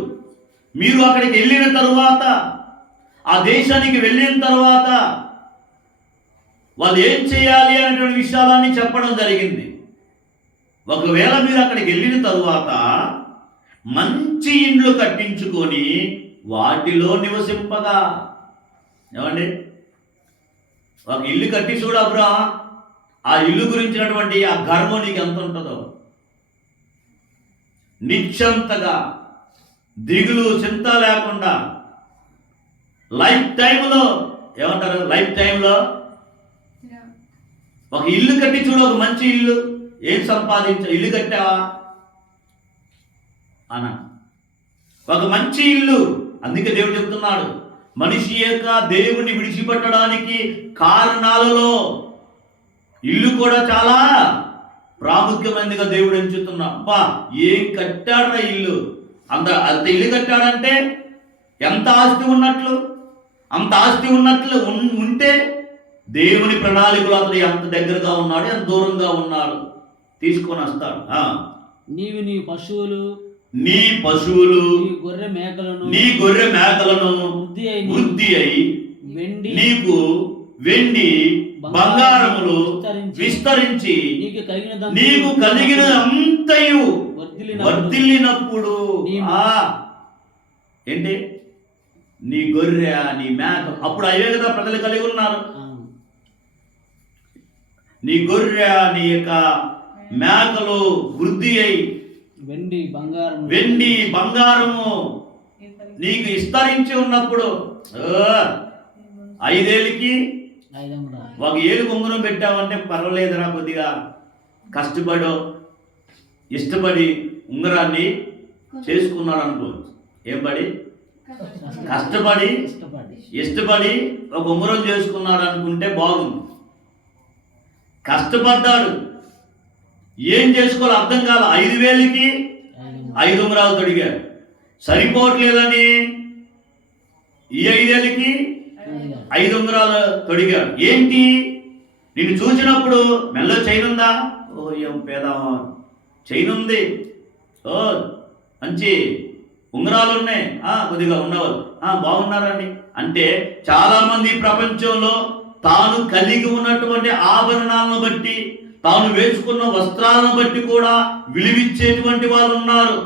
మీరు అక్కడికి వెళ్ళిన తరువాత, ఆ దేశానికి వెళ్ళిన తర్వాత వాళ్ళు ఏం చేయాలి అనేటువంటి విషయాలన్నీ చెప్పడం జరిగింది. ఒకవేళ మీరు అక్కడికి వెళ్ళిన తరువాత మంచి ఇండ్లు కట్టించుకొని వాటిలో నివసింపగా. ఏమండి? ఒక ఇల్లు కట్టి చూడు అబ్రహాం, ఆ ఇల్లు గురించినటువంటి ఆ గర్వం నీకు ఎంత ఉంటుందో. నిశ్చంతగా, దిగులు, చింత లేకుండా లైఫ్ టైంలో, ఏమంటారు, లైఫ్ టైంలో ఒక ఇల్లు కట్టి చూడు, ఒక మంచి ఇల్లు. ఏం ఇల్లు కట్టావా అన్న? ఒక మంచి ఇల్లు. అందుకే దేవుడు చెప్తున్నాడు, మనిషి యొక్క దేవుని విడిచిపెట్టడానికి కారణాలలో ఇల్లు కూడా చాలా ప్రాముఖ్యమైనదిగా దేవుడు ఎంచుతున్నా. అబ్బా, ఏం కట్టాడా ఇల్లు! అంత ఇల్లు కట్టాడంటే ఎంత ఆస్తి ఉన్నట్లు, అంత ఆస్తి ఉన్నట్లు ఉంటే దేవుని ప్రణాళికలు అతను ఎంత దగ్గరగా ఉన్నాడు, ఎంత దూరంగా ఉన్నాడు తీసుకొని వస్తాడు. నీ పశువులు, నీ గొర్రె మేకలను వృద్ధి అయి నీకు వెండి బంగారములు విస్తరించి నీకు కలిగిన అంతయు వర్ధిల్లినప్పుడు. ఏంటి? నీ గొర్రె, నీ మేక, అప్పుడు అవే కదా ప్రజలు కలిగి ఉన్నారు. నీ గొర్రె, నీ యొక్క మేకలు వృద్ధి అయి వెండి బంగారము నీకు విస్తరించి ఉన్నప్పుడు 5 ఏళ్ళకి ఒక ఏళ్ళు ఉంగరం పెట్టావంటే పర్వాలేదురా, కొద్దిగా కష్టపడో ఇష్టపడి ఉంగరాన్ని చేసుకున్నాడు అనుకోవచ్చు. ఏం పడి? కష్టపడి ఇష్టపడి ఒక ఉంగరం చేసుకున్నాడు అనుకుంటే బాగుంది. కష్టపడ్డాడు, ఏం చేసుకోవాలో అర్థం కాల. 5,000కి 5 ఉంగరాలు తొడిగారు. సరిపోవట్లేదని ఈ 5,000కి 5 ఉంగరాలు తొడిగాడు. ఏంటి? నిన్ను చూసినప్పుడు మెల్ల చైన్ ఉందా? ఓ ఏం పేదామా, చైన్ ఉంది. ఓ మంచి ఉంగరాలు ఉన్నాయి, కొద్దిగా ఉన్నవాళ్ళు బాగున్నారండి అంటే, చాలామంది ప్రపంచంలో తాను కలిగి ఉన్నటువంటి ఆభరణాలను బట్టి, తాను వేసుకున్న వస్త్రాలను బట్టి కూడా విలువిచ్చేటువంటి వాళ్ళు ఉన్నారు.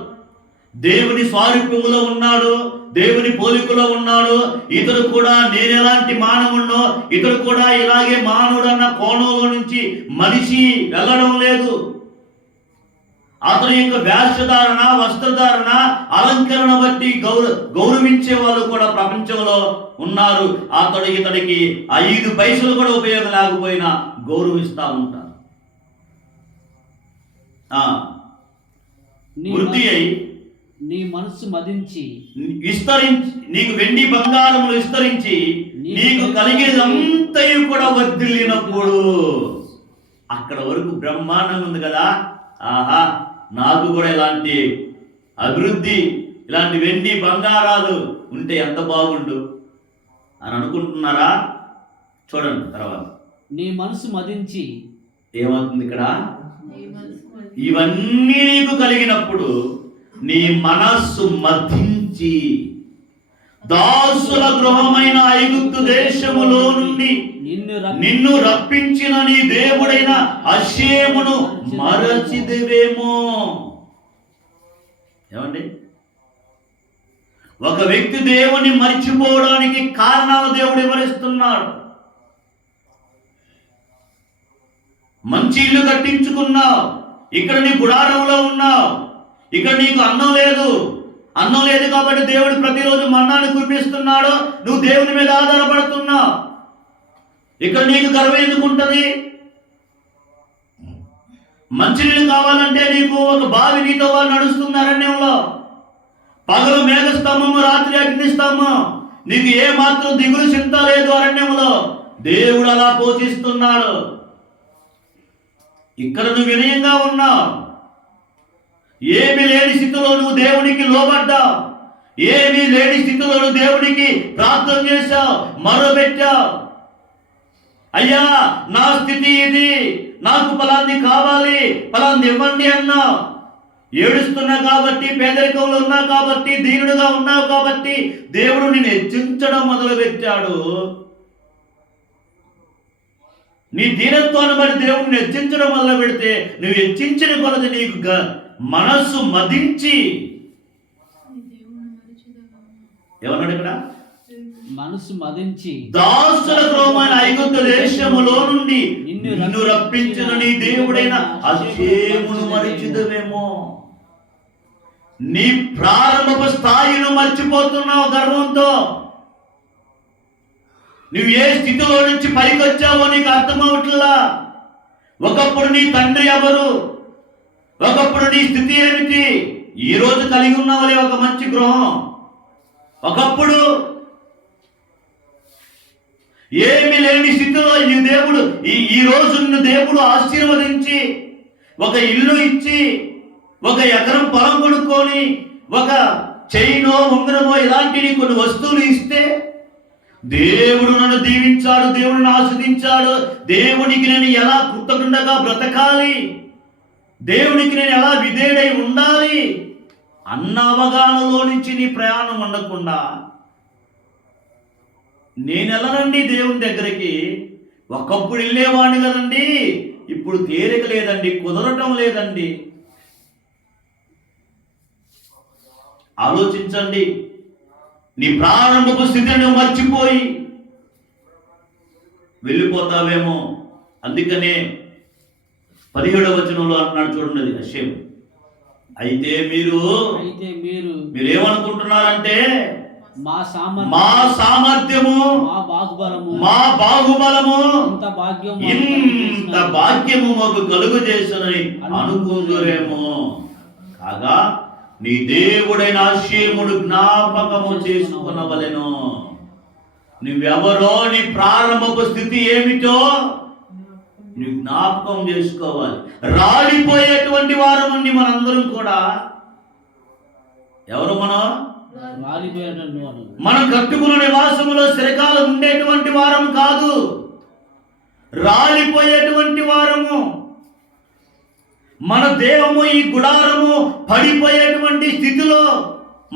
దేవుని స్వారూప్యములో ఉన్నాడు, దేవుని పోలికలో ఉన్నాడు, ఇతడు కూడా నేను ఎలాంటి మానవున్నో ఇతడు కూడా ఇలాగే మానవుడు అన్న కోణంలో నుంచి మనిషి వెళ్ళడం లేదు. అతని యొక్క వేషధారణ, వస్త్రధారణ, అలంకరణ బట్టి గౌరవించే వాళ్ళు కూడా ప్రపంచంలో ఉన్నారు. ఇతడికి 5 పైసలు కూడా ఉపయోగం లేకపోయినా గౌరవిస్తూ ఉంటారు. వృద్ధి అయి నీ మనస్సు మదించి విస్తరించి, నీకు వెండి బంగారములు విస్తరించి నీకు కలిగేదంతయు కూడా వర్ధిల్లినప్పుడు, అక్కడ వరకు బ్రహ్మాండంగా ఉంది కదా. ఆహా, నాకు కూడా ఇలాంటి అభివృద్ధి, ఇలాంటి వెండి బంగారాలు ఉంటే ఎంత బాగుండు అని అనుకుంటున్నారా? చూడండి తర్వాత. నీ మనసు మదించి ఏమవుతుంది ఇక్కడ? ఇవన్నీ నీకు కలిగినప్పుడు నీ మనస్సు మదించి దాసుల గృహమైన ఐగుప్తు దేశములో నుండి నిన్ను రప్పించిన నీ దేవుడైన అషేమును మరచిదివేమో. ఏమండి, ఒక వ్యక్తి దేవుని మర్చిపోవడానికి కారణాలు దేవుడు వివరిస్తున్నాడు. మంచి ఇల్లు కట్టించుకున్నావు, ఇక్కడ నీ గుడారంలో ఉన్నావు, ఇక్కడ నీకు అన్నం లేదు కాబట్టి దేవుడు ప్రతిరోజు మన్నాను కురిపిస్తున్నాడు, నువ్వు దేవుని మీద ఆధారపడుతున్నావు. ఇక్కడ నీకు గర్వం ఎందుకుంటది? మంచినీళ్ళు కావాలంటే నీకు ఒక బావి నీతో వాళ్ళు నడుస్తుంది అరణ్యంలో. పగలు మేఘస్తంభము, రాత్రి అగ్నిస్తంభం. నీకు ఏ మాత్రం దిగులు చింత లేదు అరణ్యంలో. దేవుడు అలా పోషిస్తున్నాడు. ఇక్కడ నువ్వు వినయంగా ఉన్నావు, ఏమీ లేని స్థితిలో నువ్వు దేవునికి లోబడ్డావు, ఏమీ లేని స్థితిలో నువ్వు దేవునికి ప్రార్థన చేశావు, మొరబెట్టావు. అయ్యా నా స్థితి ఇది, నాకు ఫలాన్ని కావాలి, ఫలాన్ని ఇవ్వండి అన్నావు. ఏడుస్తున్నా కాబట్టి, పేదరికంలో ఉన్నా కాబట్టి, దీనుడుగా ఉన్నావు కాబట్టి దేవుడు నిన్ను హెచ్చించడం మొదలుపెట్టాడు. నీ దీనత్వాన్ని బట్టి దేవుడిని హెచ్చించడం మొదలు పెడితే నువ్వు హెచ్చించిన కొలది నీకు మనస్సు మదించి, ఏమన్నాడు ఇక్కడ? మనసు మదించి దాసుల గృహమైన ఐగుప్తు దేశములో నుండి నిన్ను రప్పించిన నీ దేవుడైన అషేమును మరిచిదవేమో. నీ ప్రారంభపు స్థాయిను మర్చిపోతున్నావు గర్వంతో. నువ్వు ఏ స్థితిలో నుంచి పైకి వచ్చావో నీకు అర్థమవట్లా. ఒకప్పుడు నీ తండ్రి ఎవరు, ఒకప్పుడు నీ స్థితి ఏమిటి, ఈ రోజు కలిగి ఉన్నావలే ఒక మంచి గృహం. ఒకప్పుడు ఏమి లేని స్థితిలో ఈ దేవుడు ఈ రోజు దేవుడు ఆశీర్వదించి ఒక ఇల్లు ఇచ్చి, ఒక ఎకరం పొలం కొనుక్కొని, ఒక చైనో ఉంగరమో ఇలాంటి కొన్ని వస్తువులు ఇస్తే, దేవుడు నన్ను దీవించాడు, దేవుడిని ఆస్వాదించాడు, దేవునికి నేను ఎలా కృతజ్ఞతగా బ్రతకాలి, దేవునికి నేను ఎలా విధేయుడై ఉండాలి అన్న అవగాహనలో నుంచి నీ ప్రయాణం ఉండకుండా, నేనెళ్ళనండి దేవుని దగ్గరికి, ఒకప్పుడు వెళ్ళేవాడిని కదండి, ఇప్పుడు తేలిక లేదండి, కుదరటం లేదండి. ఆలోచించండి. నీ ప్రారంభపు స్థితిని మర్చిపోయి వెళ్ళిపోతావేమో. అందుకనే 17వ వచనంలో అంటున్నాడు చూడండి, అషేము. అయితే మీరేమనుకుంటున్నారంటే మా సామర్థ్యము, మా బాహుబలము ఇంత భాగ్యము మాకు కలుగు చేస్తున్నని అనుకుందురేమో. కాగా నీ దేవుడైన అషేముడు జ్ఞాపకము చేసుకునవలెను. నువ్వెవరో, నీ ప్రారంభపు స్థితి ఏమిటో నువ్వు జ్ఞాపకం చేసుకోవాలి. రాలిపోయేటువంటి వారమండి మనందరం కూడా. ఎవరు మనం? రాలిపోయేటువంటి వాడు. మనం కట్టుకున్న నివాసములో స్థిరకాలం ఉండేటువంటి వారం కాదు, రాలిపోయేటువంటి వారము. మన దేహము ఈ గుడారము పడిపోయేటువంటి స్థితిలో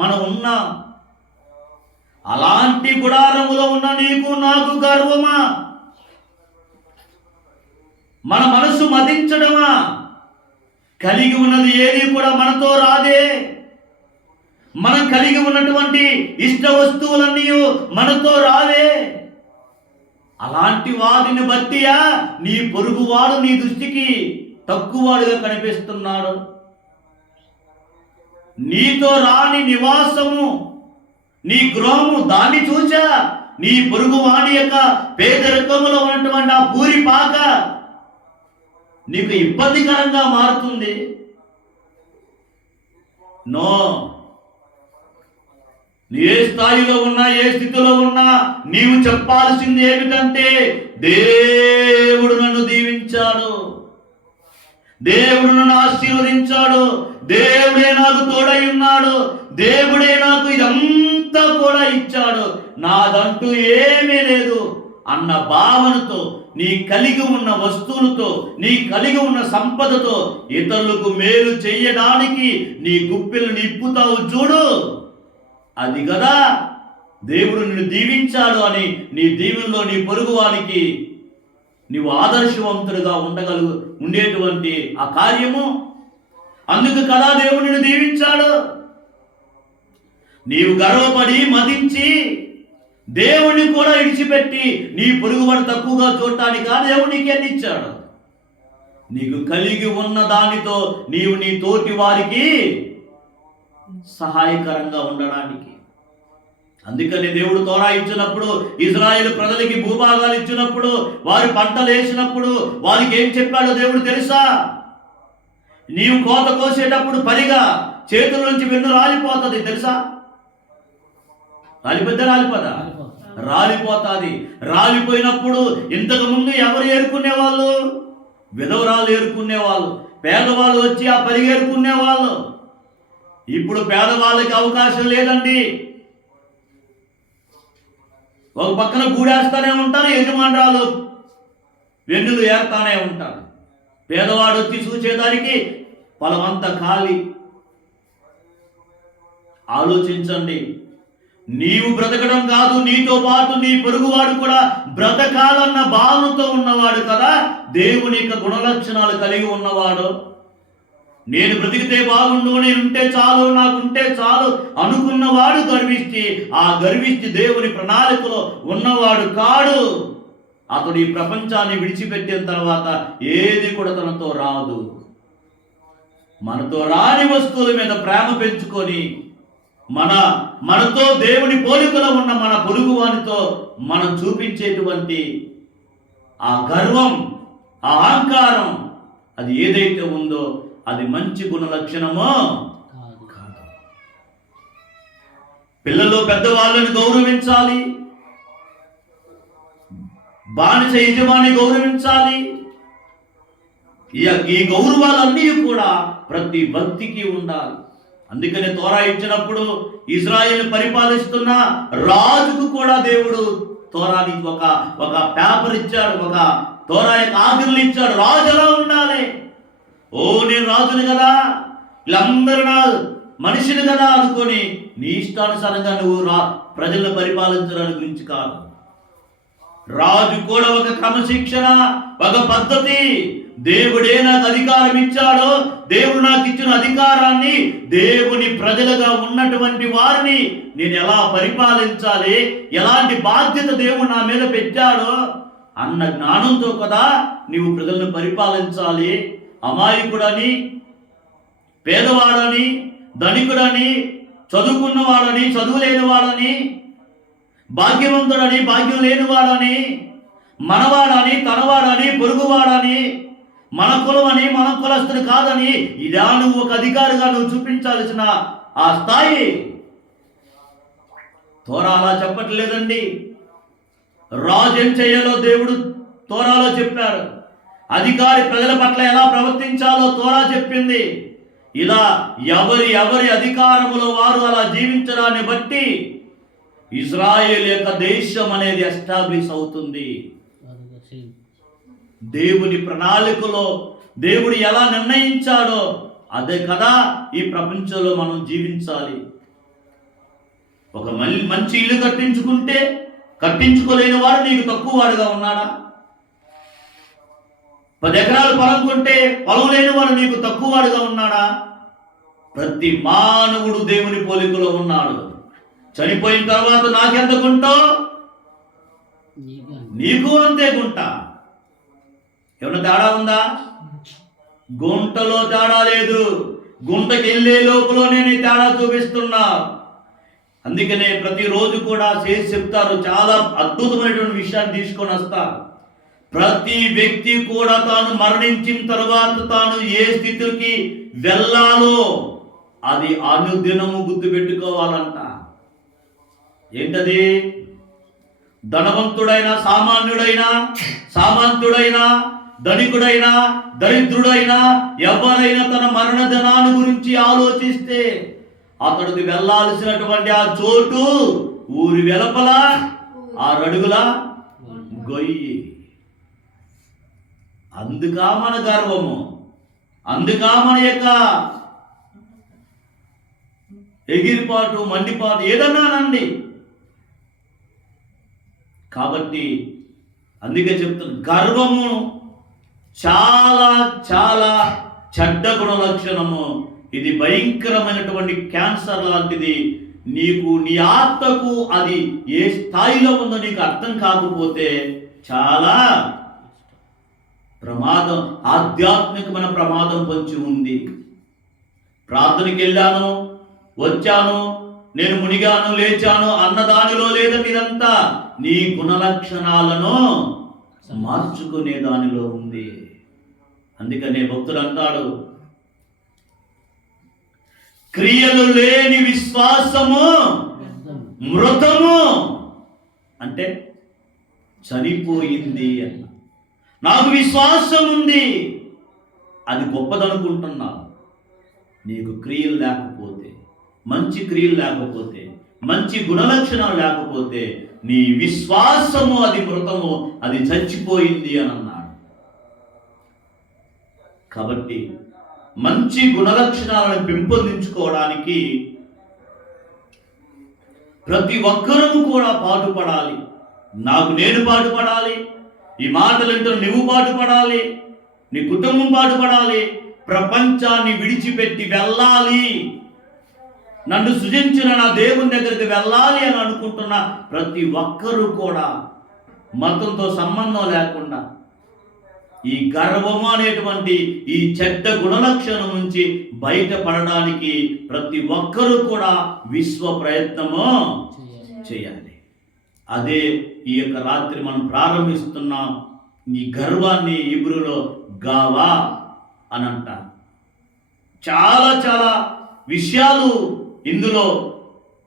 మనం ఉన్నాం. అలాంటి గుడారములో ఉన్న నీకు నాకు గర్వమా? మన మనసు మదించడమా? కలిగి ఉన్నది ఏది కూడా మనతో రాదే. మనం కలిగి ఉన్నటువంటి ఇష్ట వస్తువులన్నీ మనతో రావే. అలాంటి వాటిని బట్టియా నీ పొరుగువాడు నీ దృష్టికి తక్కువవాడుగా కనిపిస్తున్నాడు. నీతో రాని నివాసము, నీ గృహము, దాన్ని చూచా నీ పొరుగువాడి యొక్క పేదరికములో ఉన్నటువంటి ఆ పూరి పాక నీకు ఇబ్బందికరంగా మారుతుంది. నో, నీ ఏ స్థాయిలో ఉన్నా, ఏ స్థితిలో ఉన్నా, నీవు చెప్పాల్సింది ఏమిటంటే, దేవుడు నన్ను దీవించాడు, దేవుడు నన్ను ఆశీర్వదించాడు, దేవుడే నాకు తోడై ఉన్నాడు, దేవుడే నాకు ఇదంతా కూడా ఇచ్చాడు, నాదంటూ ఏమీ లేదు అన్న భావనతో, నీ కలిగి ఉన్న వస్తువులతో, నీ కలిగి ఉన్న సంపదతో ఇతరులకు మేలు చెయ్యడానికి నీ గుప్పిలు నిప్పుతావు చూడు. అది కదా దేవుడు నిన్ను దీవించాడు అని నీ దీవెనలో నీ పొరుగువానికి నీవు ఆదర్శవంతుడిగా ఉండేటువంటి ఆ కార్యము. అందుకు కదా దేవుడు నిన్ను దీవించాడు. నీవు గర్వపడి మదించి దేవుణ్ణి కూడా విడిచిపెట్టి నీ పొరుగువాడు తక్కువగా చూడటానికి ఆ దేవుడు నీకు ఎన్ని ఇచ్చాడు? నీకు కలిగి ఉన్న దానితో నీవు నీ తోటి వారికి సహాయకరంగా ఉండడానికి. అందుకని దేవుడు తోరా ఇచ్చినప్పుడు, ఇజ్రాయేలు ప్రజలకి భూభాగాలు ఇచ్చినప్పుడు, వారి పంటలు వేసినప్పుడు వారికి ఏం చెప్పాడో దేవుడు తెలుసా? నీవు కోత కోసేటప్పుడు పరిగా చేతుల నుంచి వెన్ను రాలిపోతుంది తెలుసా? రాలిపోదా? రాలిపోతుంది. రాలిపోయినప్పుడు ఇంతకు ముందు ఎవరు ఏరుకునేవాళ్ళు? విధవరాలు ఏరుకునేవాళ్ళు, పేదవాళ్ళు వచ్చి ఆ పరిగ ఏరుకునేవాళ్ళు. ఇప్పుడు పేదవాళ్ళకి అవకాశం లేదండి. ఒక పక్కన గూడేస్తానే ఉంటారు, యజమానురాలు వెన్నులు ఏరుతానే ఉంటారు. పేదవాడు వచ్చి చూసేదానికి పొలమంతా ఖాళీ. ఆలోచించండి. నీవు బ్రతకడం కాదు, నీతో పాటు నీ పొరుగువాడు కూడా బ్రతకాలన్న భావనతో ఉన్నవాడు కదా దేవుని యొక్క గుణలక్షణాలు కలిగి ఉన్నవాడు. నేను బ్రతికితే బాగుండు, నేనుంటే చాలు, నాకుంటే చాలు అనుకున్నవాడు గర్విష్టి. ఆ గర్విష్టి దేవుని ప్రణాళికలో ఉన్నవాడు కాడు. అతడు ఈ ప్రపంచాన్ని విడిచిపెట్టిన తర్వాత ఏది కూడా తనతో రాదు. మనతో రాని వస్తువుల మీద ప్రేమ పెంచుకొని మనతో దేవుని పోలికలో ఉన్న మన పొరుగువానితో మనం చూపించేటువంటి ఆ గర్వం, ఆ అహంకారం, అది ఏదైతే ఉందో అది మంచి గుణ లక్షణమో కాదు. పిల్లలు పెద్దవాళ్ళని గౌరవించాలి, బానిస యజమాని గౌరవించాలి. ఈ గౌరవాలన్నీ కూడా ప్రతి భక్తికి ఉండాలి. అందుకనే తోరా ఇచ్చినప్పుడు ఇజ్రాయేల్ పరిపాలిస్తున్న రాజుకు కూడా దేవుడు తోరానికి ఒక పేపర్ ఇచ్చాడు, ఒక తోరా యొక్క ఆజ్ఞలు ఇచ్చాడు. రాజు ఎలా ఉండాలి? ఓ నేను రాజుని కదా, వీళ్ళందరూ నా మనిషిని కదా అనుకొని నీ ఇష్టానుసారంగా నువ్వు ప్రజలను పరిపాలించడానికి గురించి కాదు. రాజు కూడా ఒక క్రమశిక్షణ, ఒక పద్ధతి. దేవుడే నాకు అధికారం ఇచ్చాడో, దేవుడు నాకు ఇచ్చిన అధికారాన్ని దేవుని ప్రజలుగా ఉన్నటువంటి వారిని నేను ఎలా పరిపాలించాలి, ఎలాంటి బాధ్యత దేవుడు నా మీద పెట్టాడో అన్న జ్ఞానంతో కదా నీవు ప్రజలను పరిపాలించాలి. అమాయకుడని, పేదవాడని, ధనికుడని, చదువుకున్నవాడని, చదువు లేనివాడని, భాగ్యవంతుడని, భాగ్యం లేనివాడని, మనవాడని, తనవాడని, పొరుగువాడని, మన కులమని, మన కులస్తుని కాదని ఇదా నువ్వు ఒక అధికారిగా నువ్వు చూపించాల్సిన ఆ స్థాయి. తోరా అలా చెప్పట్లేదండి. రాజు ఏం చేయాలో దేవుడు తోరాలో చెప్పాడు. అధికారి ప్రజల పట్ల ఎలా ప్రవర్తించాలో తోరా చెప్పింది. ఇలా ఎవరి అధికారములో వారు అలా జీవించడాన్ని బట్టి ఇజ్రాయేల్ యొక్క దేశం అనేది ఎస్టాబ్లిష్ అవుతుంది. దేవుని ప్రణాళికలో దేవుడు ఎలా నిర్ణయించాడో అదే కదా ఈ ప్రపంచంలో మనం జీవించాలి. ఒక మంచి ఇల్లు కట్టించుకోలేని వాడు నీకు తక్కువ వాడుగా ఉన్నాడా? 10 ఎకరాలు పొలం కొంటే పొలం లేని వాడు నీకు తక్కువ వాడుగా ఉన్నాడా? ప్రతి మానవుడు దేవుని పోలికలో ఉన్నాడు. చనిపోయిన తర్వాత నాకెంత గుంటో నీకు అంతే గుంట. ఏమన్నా తేడా ఉందా? గుంటలో తేడా లేదు. గుంటకి వెళ్ళే లోపల నేను ఈ తేడా చూపిస్తున్నా. అందుకనే ప్రతిరోజు కూడా చేసి చెప్తారు, చాలా అద్భుతమైనటువంటి విషయాన్ని తీసుకొని వస్తారు. ప్రతి వ్యక్తి కూడా తాను మరణించిన తర్వాత తాను ఏ స్థితికి వెళ్ళాలో అది అనుదినము గుర్తుపెట్టుకోవాలంట. ఏంటది? ధనవంతుడైనా సామంతుడైనా ధనికుడైనా దరిద్రుడైనా ఎవరైనా తన మరణ దినాన్ని గురించి ఆలోచిస్తే అతడికి వెళ్ళాల్సినటువంటి ఆ చోటు ఊరి వెలుపల 6 అడుగుల గొయ్యి. అందుకా మన గర్వము, అందుకా మన యొక్క ఎగిరిపాటు మండిపాటు ఏదన్నానండి. కాబట్టి అందుకే చెప్తున్నా, గర్వము చాలా చాలా చెడ్డ గుణ లక్షణము. ఇది భయంకరమైనటువంటి క్యాన్సర్ లాంటిది. నీకు నీ ఆత్మకు అది ఏ స్థాయిలో ఉందో నీకు అర్థం కాకపోతే చాలా ప్రమాదం, ఆధ్యాత్మికమైన ప్రమాదం పొంచి ఉంది. ప్రార్థనకి వెళ్ళాను, వచ్చాను, నేను మునిగాను, లేచాను అన్నదానిలో లేదండి. ఇదంతా నీ గుణలక్షణాలను మార్చుకునే దానిలో ఉంది. అందుకనే భక్తుడు అంటాడు, క్రియలు లేని విశ్వాసము మృతము. అంటే చనిపోయింది అన్న. నాకు విశ్వాసం ఉంది, అది గొప్పదనుకుంటున్నా. నీకు క్రియలు లేకపోతే, మంచి క్రియలు లేకపోతే, మంచి గుణలక్షణాలు లేకపోతే నీ విశ్వాసము అది మృతము, అది చచ్చిపోయింది అని అన్నాడు. కాబట్టి మంచి గుణలక్షణాలను పెంపొందించుకోవడానికి ప్రతి ఒక్కరూ కూడా పాటుపడాలి. నాకు నేను పాటుపడాలి, ఈ మాటలంటే నువ్వు పాటుపడాలి, నీ కుటుంబం పాటుపడాలి, ప్రపంచాన్ని విడిచిపెట్టి వెళ్ళాలి, నన్ను సృజించిన నా దేవుని దగ్గరికి వెళ్ళాలి అని అనుకుంటున్న ప్రతి ఒక్కరూ కూడా మతంతో సంబంధం లేకుండా ఈ గర్వము అనేటువంటి ఈ చెడ్డ గుణలక్షణం నుంచి బయటపడడానికి ప్రతి ఒక్కరూ కూడా విశ్వ ప్రయత్నము చేయాలి. అదే ఈ యొక్క రాత్రి మనం ప్రారంభిస్తున్నాం. ఈ గర్వాన్ని హీబ్రూలో గావా అని అంటారు. చాలా చాలా విషయాలు ఇందులో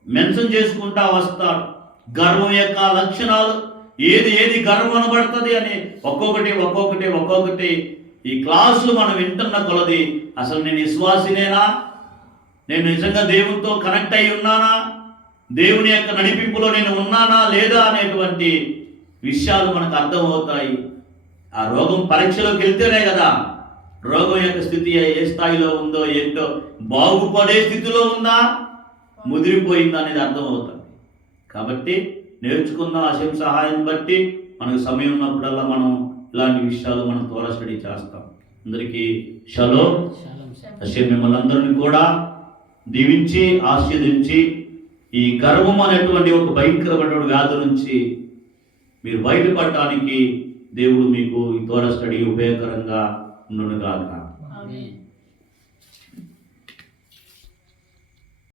మెన్షన్ చేసుకుంటా వస్తాడు. గర్వం యొక్క లక్షణాలు ఏది గర్వం అనబడుతుంది అని ఒక్కొక్కటి ఈ క్లాసులు మనం వింటున్న కొలది అసలు నేను విశ్వాసినేనా, నేను నిజంగా దేవునితో కనెక్ట్ అయి ఉన్నానా, దేవుని యొక్క నడిపింపులో నేను ఉన్నానా లేదా అనేటువంటి విషయాలు మనకు అర్థమవుతాయి. ఆ రోగం పరీక్షలోకి వెళ్తేనే కదా రోగం యొక్క స్థితి ఏ స్థాయిలో ఉందో ఏంటో, బాగుపడే స్థితిలో ఉందా ముదిరిపోయిందా అనేది అర్థమవుతుంది. కాబట్టి నేర్చుకుందాం. అశం సహాయం బట్టి మనకు సమయం ఉన్నప్పుడల్లా మనం ఇలాంటి విషయాలు మనం త్వర స్టడీ చేస్తాం. అందరికీ షలోమ్. అశం మిమ్మల్ని అందరినీ కూడా దీవించి ఆశీర్వదించి ఈ గర్వం అనేటువంటి ఒక భయంకరమైనటువంటి వ్యాధి నుంచి మీరు బయటపడటానికి దేవుడు మీకు ఈ త్వర స్టడీ ఉపయోగకరంగా ఉండునుగాక.